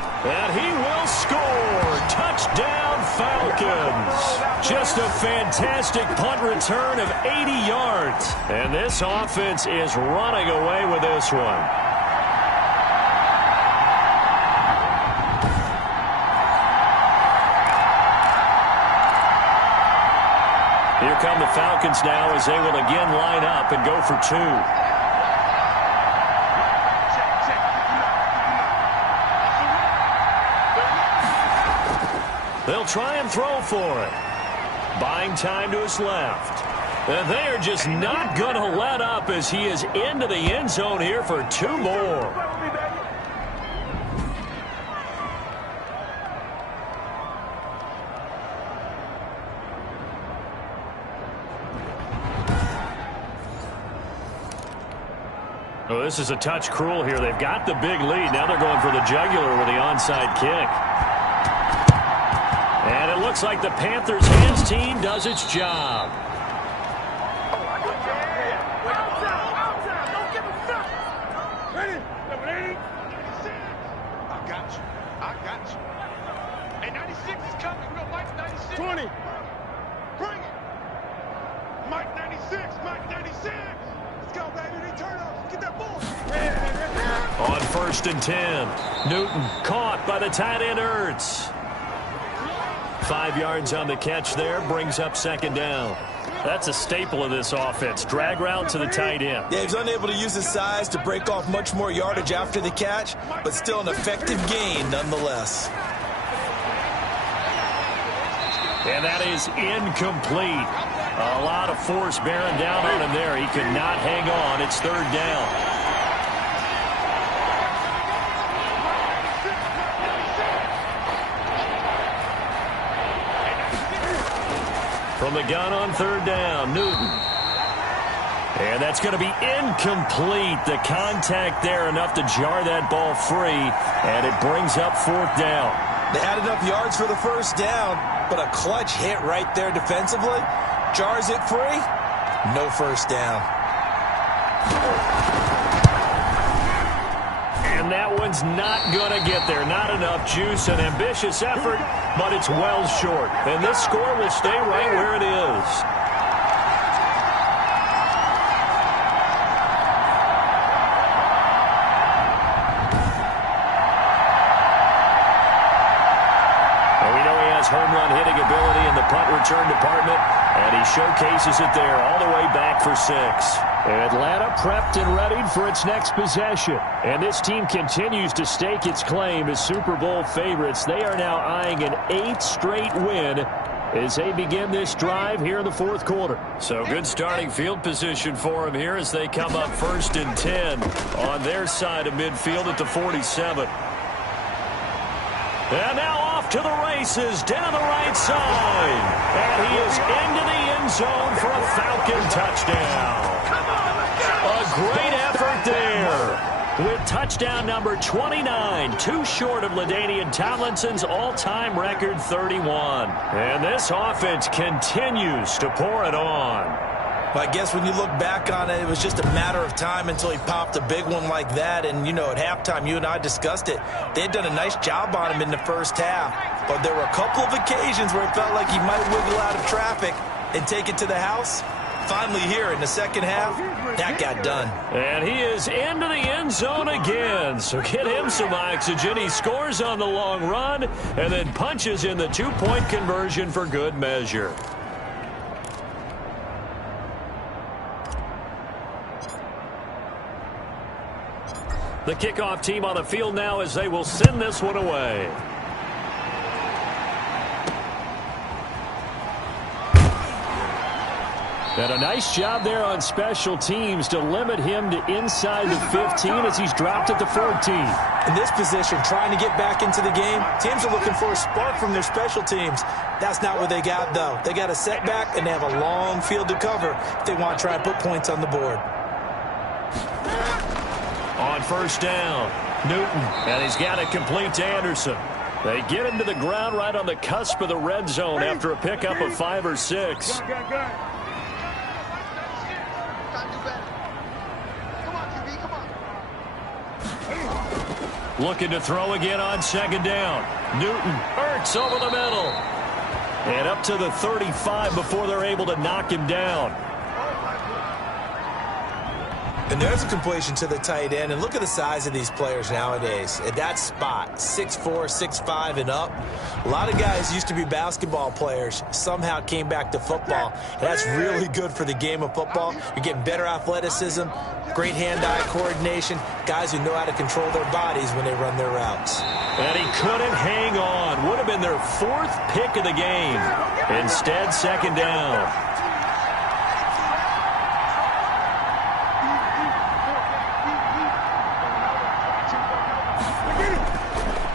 and he will score. Touchdown, Falcons. Just a fantastic punt return of 80 yards. And this offense is running away with this one. Here come the Falcons now as they will again line up and go for two. They'll try and throw for it. Buying time to his left. And they are just not going to let up as he is into the end zone here for two more. Oh, this is a touch cruel here. They've got the big lead. Now they're going for the jugular with the onside kick. And it looks like the Panthers hands team does its job. Ready? I got you. I got you. Hey, 96 is coming. We're going Mike 96. 20. Bring it. Mike 96. Mike 96. Let's go, baby. They turn off. Get that ball. On 1st and 10. Newton caught by the tight end Ertz. 5 yards on the catch there, brings up second down. That's a staple of this offense. Drag route to the tight end. Yeah, he's unable to use his size to break off much more yardage after the catch, but still an effective gain nonetheless. And that is incomplete. A lot of force bearing down on him there. He could not hang on. It's third down. From the gun on third down, Newton. And that's going to be incomplete. The contact there enough to jar that ball free, and it brings up fourth down. They had enough yards for the first down, but a clutch hit right there defensively. Jars it free, no first down. And that one's not going to get there. Not enough juice, an ambitious effort, but it's well short. And this score will stay right where it is. And we know he has home run hitting ability in the punt return department, and he showcases it there all the way back for 6. Atlanta prepped and readied for its next possession. And this team continues to stake its claim as Super Bowl favorites. They are now eyeing an 8th straight win as they begin this drive here in the fourth quarter. So good starting field position for them here as they come up 1st and 10 on their side of midfield at the 47. And now off to the races down the right side. And he is into the end zone for a Falcon touchdown. A great effort there with touchdown number 29, too short of LaDainian Tomlinson's all-time record 31. And this offense continues to pour it on. Well, I guess when you look back on it, it was just a matter of time until he popped a big one like that. And, you know, at halftime, you and I discussed it. They had done a nice job on him in the first half. But there were a couple of occasions where it felt like he might wiggle out of traffic and take it to the house. Finally here in the second half, that got done. And he is into the end zone again. So get him some oxygen. He scores on the long run and then punches in the two-point conversion for good measure. The kickoff team on the field now as they will send this one away. And a nice job there on special teams to limit him to inside the 15 as he's dropped at the 14. In this position, trying to get back into the game, teams are looking for a spark from their special teams. That's not what they got, though. They got a setback, and they have a long field to cover if they want to try and put points on the board. On first down, Newton, and he's got it complete to Anderson. They get him to the ground right on the cusp of the red zone after a pickup of 5 or 6. Looking to throw again on second down. Newton, Ertz over the middle. And up to the 35 before they're able to knock him down. And there's a completion to the tight end. And look at the size of these players nowadays. At that spot, 6'4", 6'5", and up. A lot of guys used to be basketball players, somehow came back to football. And that's really good for the game of football. You're getting better athleticism, great hand-eye coordination, guys who know how to control their bodies when they run their routes. And he couldn't hang on. Would have been their 4th pick of the game. Instead, second down.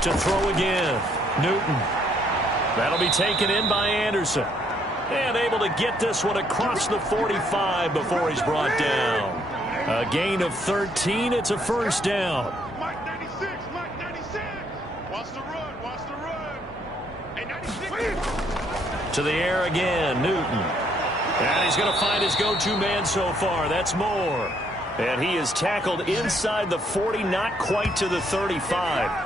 To throw again, Newton. That'll be taken in by Anderson. And able to get this one across the 45 before he's brought down. A gain of 13. It's a first down. Mike 96, Mike 96. Wants to run. Hey, 96. To the air again, Newton. And he's going to find his go-to man so far. That's Moore. And he is tackled inside the 40, not quite to the 35.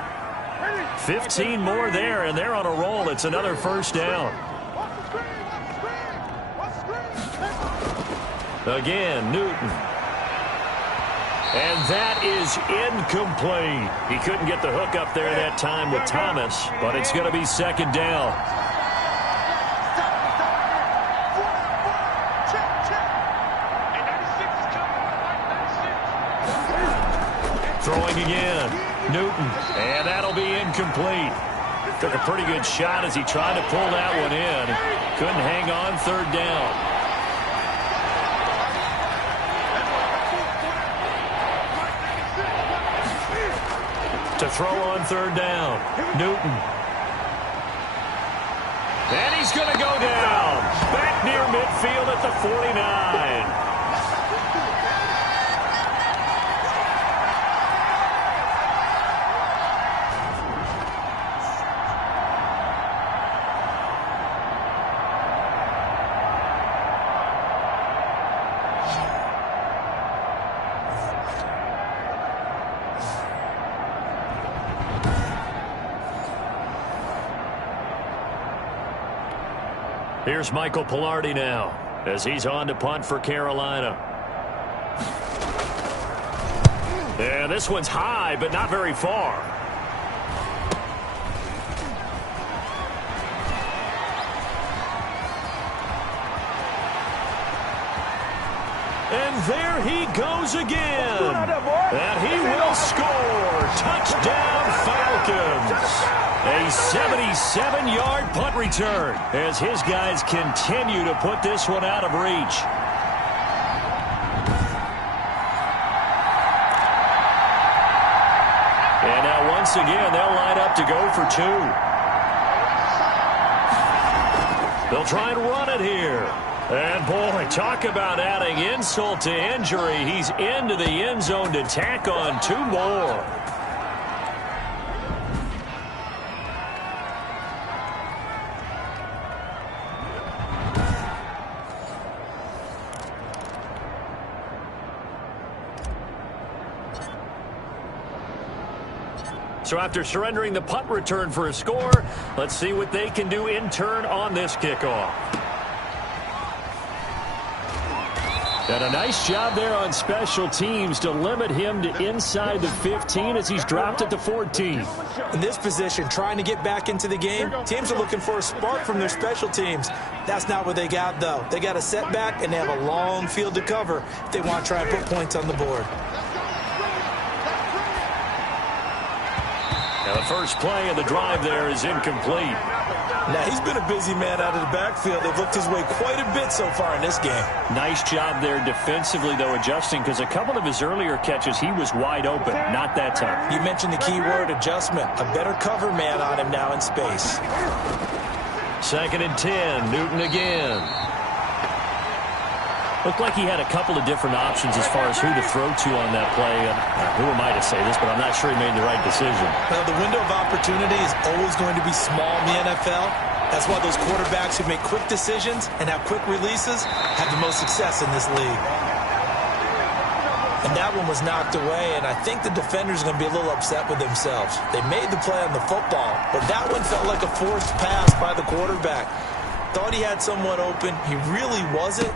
15 more there, and they're on a roll. It's another first down. Again, Newton. And that is incomplete. He couldn't get the hook up there that time with Thomas, but it's going to be second down. Throwing again, Newton, and that'll be incomplete. Took a pretty good shot as he tried to pull that one in. Couldn't hang on, third down. To throw on third down, Newton. And he's going to go down. Back near midfield at the 49. Here's Michael Pilardi now as he's on to punt for Carolina. And this one's high, but not very far. And there he goes again. And he will score. Touchdown, Falcons. A 77-yard punt return as his guys continue to put this one out of reach. And now once again, they'll line up to go for 2. They'll try and run it here. And boy, talk about adding insult to injury. He's into the end zone to tack on 2 more. So after surrendering the punt return for a score, let's see what they can do in turn on this kickoff. And a nice job there on special teams to limit him to inside the 15 as he's dropped at the 14. In this position, trying to get back into the game, teams are looking for a spark from their special teams. That's not what they got, though. They got a setback, and they have a long field to cover if they want to try and put points on the board. Now the first play of the drive there is incomplete. Now he's been a busy man out of the backfield. They've looked his way quite a bit so far in this game. Nice job there defensively, though, adjusting, because a couple of his earlier catches, he was wide open. Not that time. You mentioned the key word, adjustment. A better cover man on him now in space. 2nd and 10. Newton again. Looked like he had a couple of different options as far as who to throw to on that play. Who am I to say this, but I'm not sure he made the right decision. Well, the window of opportunity is always going to be small in the NFL. That's why those quarterbacks who make quick decisions and have quick releases have the most success in this league. And that one was knocked away, and I think the defenders are going to be a little upset with themselves. They made the play on the football, but that one felt like a forced pass by the quarterback. Thought he had someone open. He really wasn't.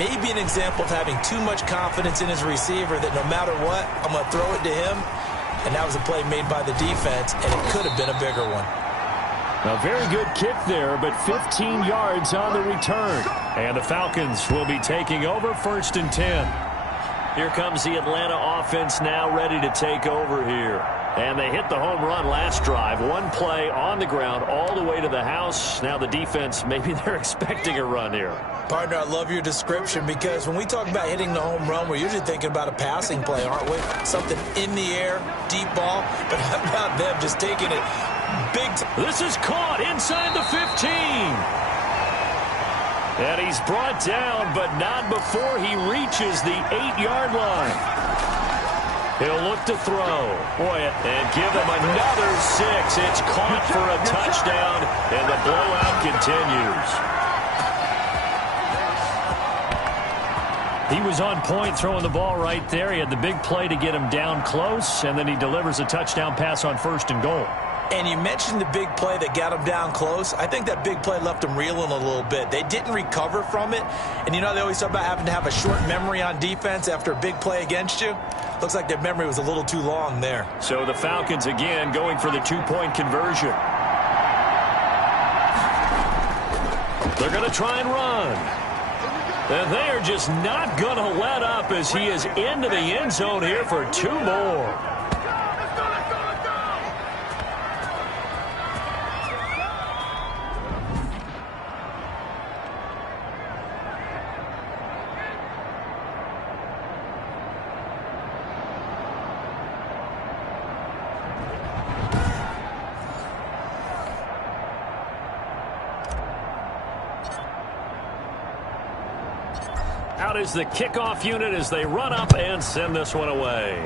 Maybe an example of having too much confidence in his receiver that no matter what, I'm going to throw it to him. And that was a play made by the defense, and it could have been a bigger one. A very good kick there, but 15 yards on the return. And the Falcons will be taking over 1st and 10. Here comes the Atlanta offense now ready to take over here. And they hit the home run last drive. One play on the ground all the way to the house. Now the defense, maybe they're expecting a run here. Partner, I love your description because when we talk about hitting the home run, we're usually thinking about a passing play, aren't we? Something in the air, deep ball. But how about them just taking it big time? This is caught inside the 15. And he's brought down, but not before he reaches the 8-yard line. He'll look to throw. Boy, and give him another 6. It's caught for a touchdown, and the blowout continues. He was on point throwing the ball right there. He had the big play to get him down close, and then he delivers a touchdown pass on 1st and goal. And you mentioned the big play that got him down close. I think that big play left him reeling a little bit. They didn't recover from it. And, you know, they always talk about having to have a short memory on defense after a big play against you. Looks like their memory was a little too long there. So the Falcons, again, going for the 2-point conversion. They're going to try and run. And they are just not going to let up as he is into the end zone here for 2 more. Out is the kickoff unit as they run up and send this one away.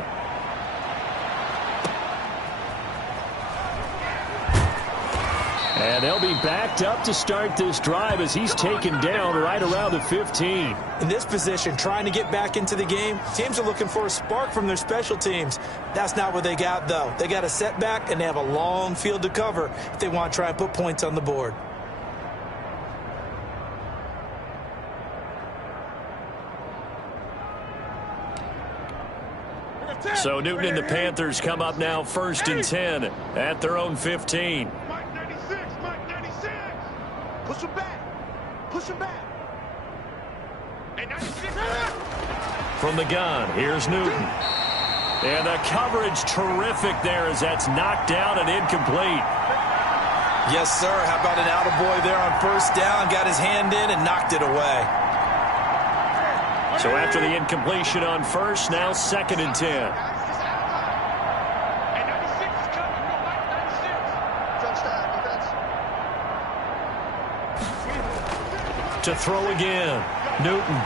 And they'll be backed up to start this drive as he's taken down right around the 15. In this position, trying to get back into the game, teams are looking for a spark from their special teams. That's not what they got, though. They got a setback, and they have a long field to cover if they want to try and put points on the board. So Newton and the Panthers come up now 1st and 10 at their own 15. Mike 96, Mike 96. Push him back. Push him back. Hey, 96. From the gun, here's Newton. And the coverage terrific there as that's knocked down and incomplete. Yes, sir. How about an attaboy there on 1st down? Got his hand in and knocked it away. So after the incompletion on 1st, now 2nd and 10. To throw again, Newton.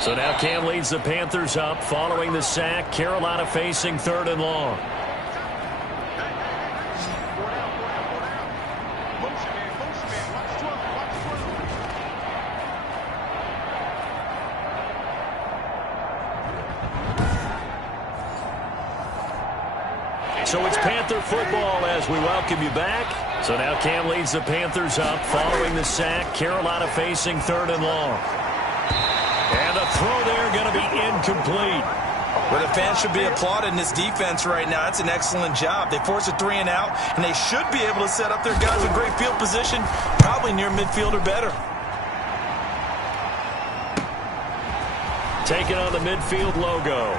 So now Cam leads the Panthers up following the sack. Carolina facing 3rd and long. So it's Panther football as we welcome you back. So now Cam leads the Panthers up following the sack. Carolina facing 3rd and long. And the throw there going to be incomplete. Well, the fans should be applauding this defense right now. It's an excellent job. They force a 3 and out, and they should be able to set up their guys in great field position, probably near midfield or better. Taking on the midfield logo.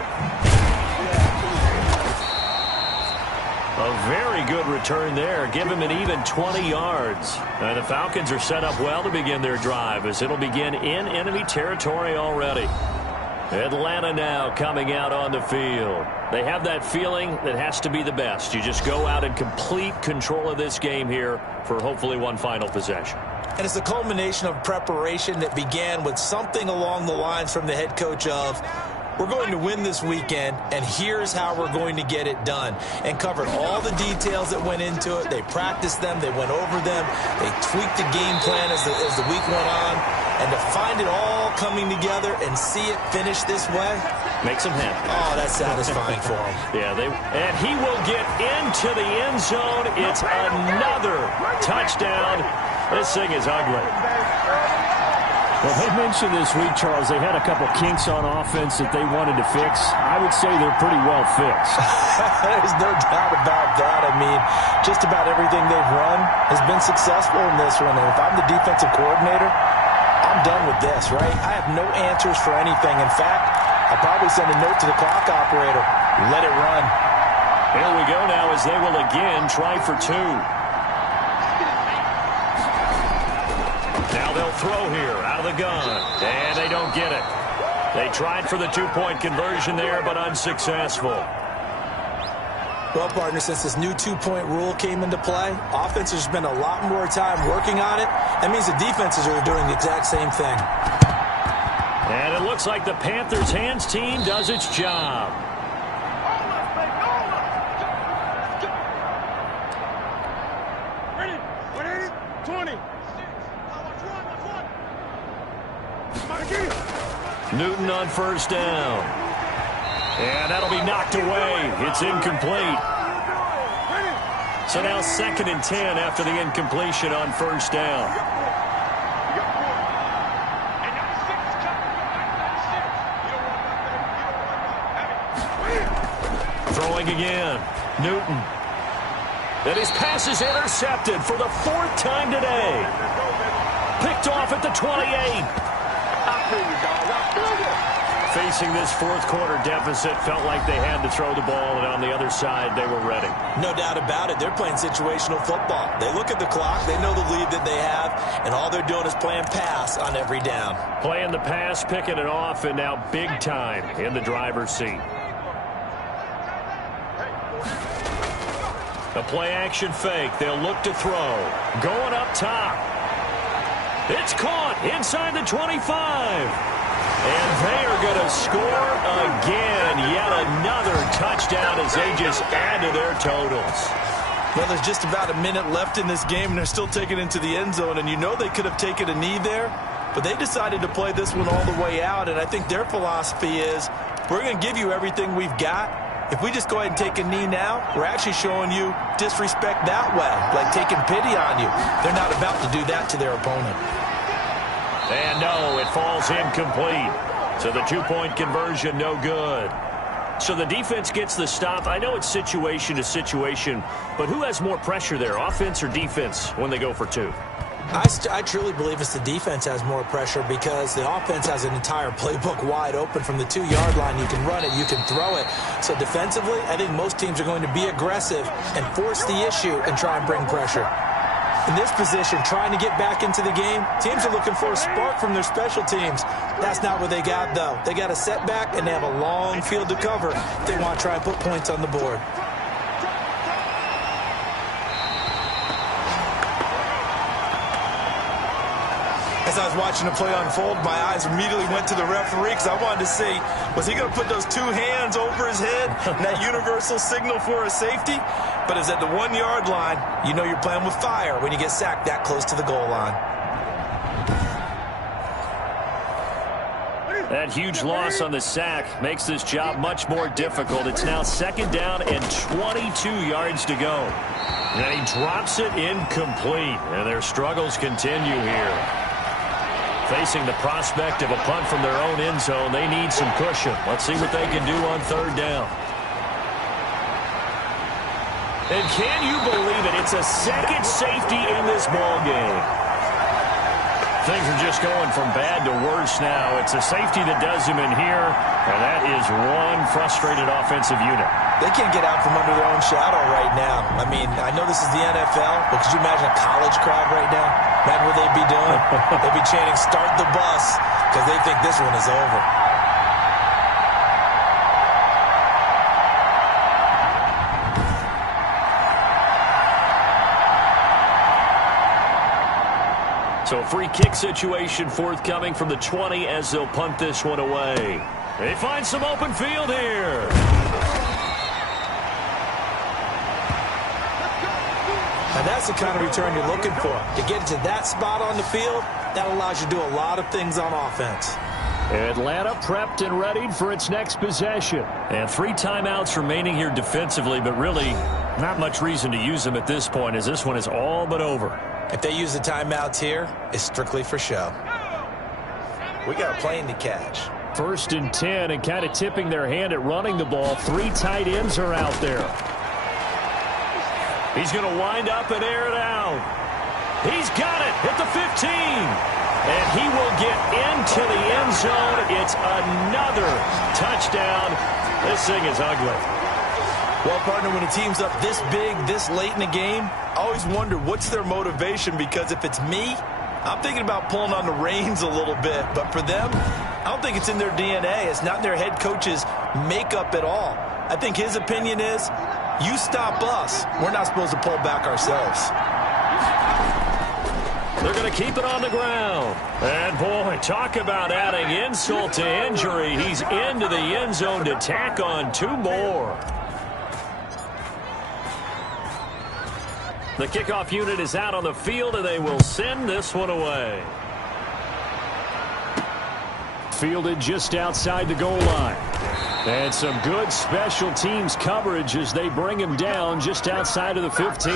A very good return there. Give him an even 20 yards. And the Falcons are set up well to begin their drive as it'll begin in enemy territory already. Atlanta now coming out on the field. They have that feeling that has to be the best. You just go out and complete control of this game here for hopefully one final possession. And it's a culmination of preparation that began with something along the lines from the head coach of, we're going to win this weekend, and here's how we're going to get it done. And covered all the details that went into it. They practiced them. They went over them. They tweaked the game plan as the week went on. And to find it all coming together and see it finish this way makes them happy. Oh, that's satisfying for them. Yeah, and he will get into the end zone. It's another touchdown. This thing is ugly. Well, they mentioned this week, Charles, they had a couple kinks on offense that they wanted to fix. I would say they're pretty well fixed. There's no doubt about that. I mean, just about everything they've run has been successful in this one. And if I'm the defensive coordinator, I'm done with this, right? I have no answers for anything. In fact, I'll probably send a note to the clock operator. Let it run. Here we go now as they will again try for 2. Now they'll throw here out of the gun. And they don't get it. They tried for the 2-point conversion there, but unsuccessful. Well, partner, since this new 2-point rule came into play, offenses spend a lot more time working on it. That means the defenses are doing the exact same thing. And it looks like the Panthers' hands team does its job. Ready? 20. Newton on 1st down. And that'll be knocked away. It's incomplete. So now 2nd and 10 after the incompletion on 1st down. Throwing again. Newton. And his pass is intercepted for the 4th time today. Picked off at the 28. Facing this 4th quarter deficit, felt like they had to throw the ball, and on the other side, they were ready. No doubt about it. They're playing situational football. They look at the clock. They know the lead that they have, and all they're doing is playing pass on every down. Playing the pass, picking it off, and now big time in the driver's seat. A play-action fake. They'll look to throw. Going up top. It's caught inside the 25. And they are going to score again. Yet another touchdown as they just add to their totals. Well, there's just about a minute left in this game, and they're still taking it into the end zone. And you know they could have taken a knee there, but they decided to play this one all the way out. And I think their philosophy is, we're going to give you everything we've got. If we just go ahead and take a knee now, we're actually showing you disrespect that way, like taking pity on you. They're not about to do that to their opponent. And no, it falls incomplete. So the 2-point conversion, no good. So the defense gets the stop. I know it's situation to situation, but who has more pressure there, offense or defense, when they go for 2? I truly believe it's the defense has more pressure because the offense has an entire playbook wide open from the 2-yard line. You can run it, you can throw it. So defensively, I think most teams are going to be aggressive and force the issue and try and bring pressure. In this position, trying to get back into the game, teams are looking for a spark from their special teams. That's not what they got, though. They got a setback, and they have a long field to cover if they want to try and put points on the board. As I was watching the play unfold, my eyes immediately went to the referee because I wanted to see, was he going to put those 2 hands over his head and that universal signal for a safety? But it's at the 1-yard line. You know you're playing with fire when you get sacked that close to the goal line. That huge loss on the sack makes this job much more difficult. It's now 2nd down and 22 yards to go. And he drops it incomplete. And their struggles continue here. Facing the prospect of a punt from their own end zone, they need some cushion. Let's see what they can do on 3rd down. And can you believe it? It's a second safety in this ball game. Things are just going from bad to worse now. It's a safety that does him in here, and that is one frustrated offensive unit. They can't get out from under their own shadow right now. I mean, I know this is the NFL, but could you imagine a college crowd right now? Imagine what they'd be doing. They'd be chanting, "Start the bus," because they think this one is over. So a free kick situation forthcoming from the 20 as they'll punt this one away. They find some open field here. And that's the kind of return you're looking for. To get to that spot on the field, that allows you to do a lot of things on offense. Atlanta prepped and readied for its next possession. And 3 timeouts remaining here defensively, but really not much reason to use them at this point as this one is all but over. If they use the timeouts here, it's strictly for show. We got a plane to catch. 1st and 10 and kind of tipping their hand at running the ball. 3 tight ends are out there. He's going to wind up and air it out. He's got it at the 15. And he will get into the end zone. It's another touchdown. This thing is ugly. Well, partner, when a team's up this big, this late in the game, I always wonder what's their motivation, because if it's me, I'm thinking about pulling on the reins a little bit. But for them, I don't think it's in their DNA. It's not in their head coach's makeup at all. I think his opinion is, you stop us. We're not supposed to pull back ourselves. They're going to keep it on the ground. And, boy, talk about adding insult to injury. He's into the end zone to tack on 2 more. The kickoff unit is out on the field, and they will send this one away. Fielded just outside the goal line. And some good special teams coverage as they bring him down just outside of the 15.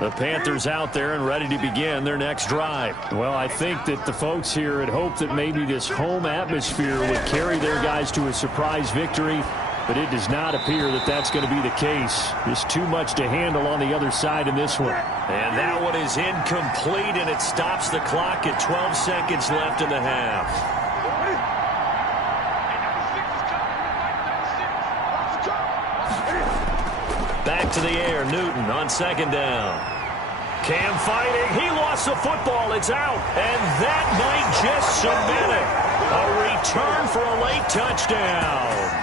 The Panthers out there and ready to begin their next drive. Well, I think that the folks here had hoped that maybe this home atmosphere would carry their guys to a surprise victory, but it does not appear that that's going to be the case. Just too much to handle on the other side in this one. And that one is incomplete, and it stops the clock at 12 seconds left in the half. Back to the air, Newton on 2nd down. Cam fighting. He lost the football. It's out. And that might just cement it. A return for a late touchdown.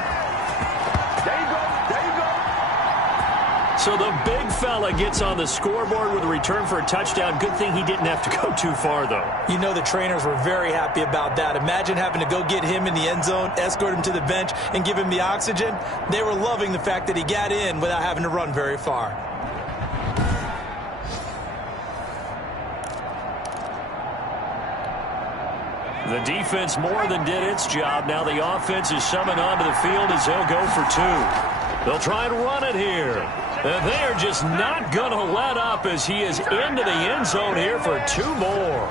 So the big fella gets on the scoreboard with a return for a touchdown. Good thing he didn't have to go too far, though. You know the trainers were very happy about that. Imagine having to go get him in the end zone, escort him to the bench, and give him the oxygen. They were loving the fact that he got in without having to run very far. The defense more than did its job. Now the offense is summoned onto the field as they'll go for 2. They'll try and run it here. And they are just not going to let up as he is into the end zone here for 2 more.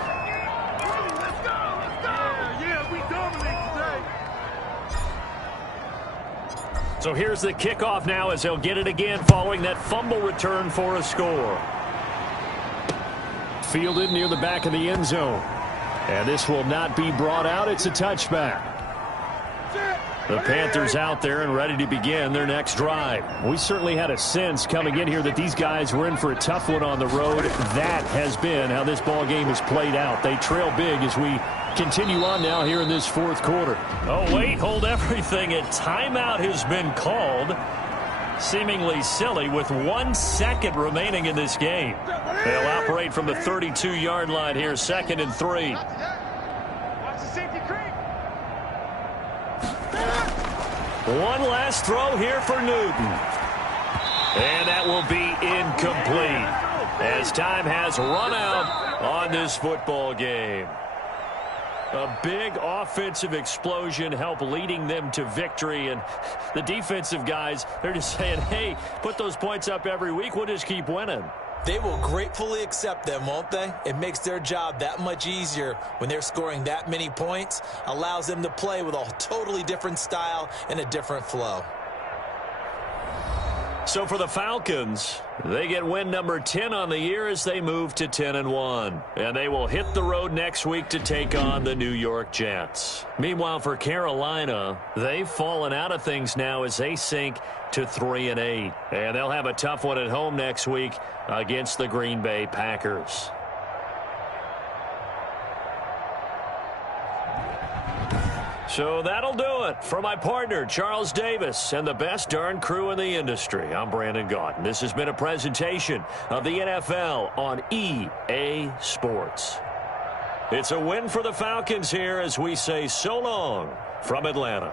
So here's the kickoff now as they'll get it again following that fumble return for a score. Fielded near the back of the end zone. And this will not be brought out. It's a touchback. The Panthers out there and ready to begin their next drive. We certainly had a sense coming in here that these guys were in for a tough one on the road. That has been how this ball game has played out. They trail big as we continue on now here in this 4th quarter. Oh, wait, hold everything. A timeout has been called. Seemingly silly with 1 second remaining in this game. They'll operate from the 32-yard line here, 2nd and 3. One last throw here for Newton. And that will be incomplete as time has run out on this football game. A big offensive explosion helped leading them to victory. And the defensive guys, they're just saying, hey, put those points up every week. We'll just keep winning. They will gratefully accept them, won't they? It makes their job that much easier when they're scoring that many points. Allows them to play with a totally different style and a different flow. So for the Falcons, they get win number 10 on the year as they move to 10-1. And they will hit the road next week to take on the New York Jets. Meanwhile, for Carolina, they've fallen out of things now as they sink to 3-8. And they'll have a tough one at home next week against the Green Bay Packers. So that'll do it. For my partner, Charles Davis, and the best darn crew in the industry, I'm Brandon Gaudin. This has been a presentation of the NFL on EA Sports. It's a win for the Falcons here as we say so long from Atlanta.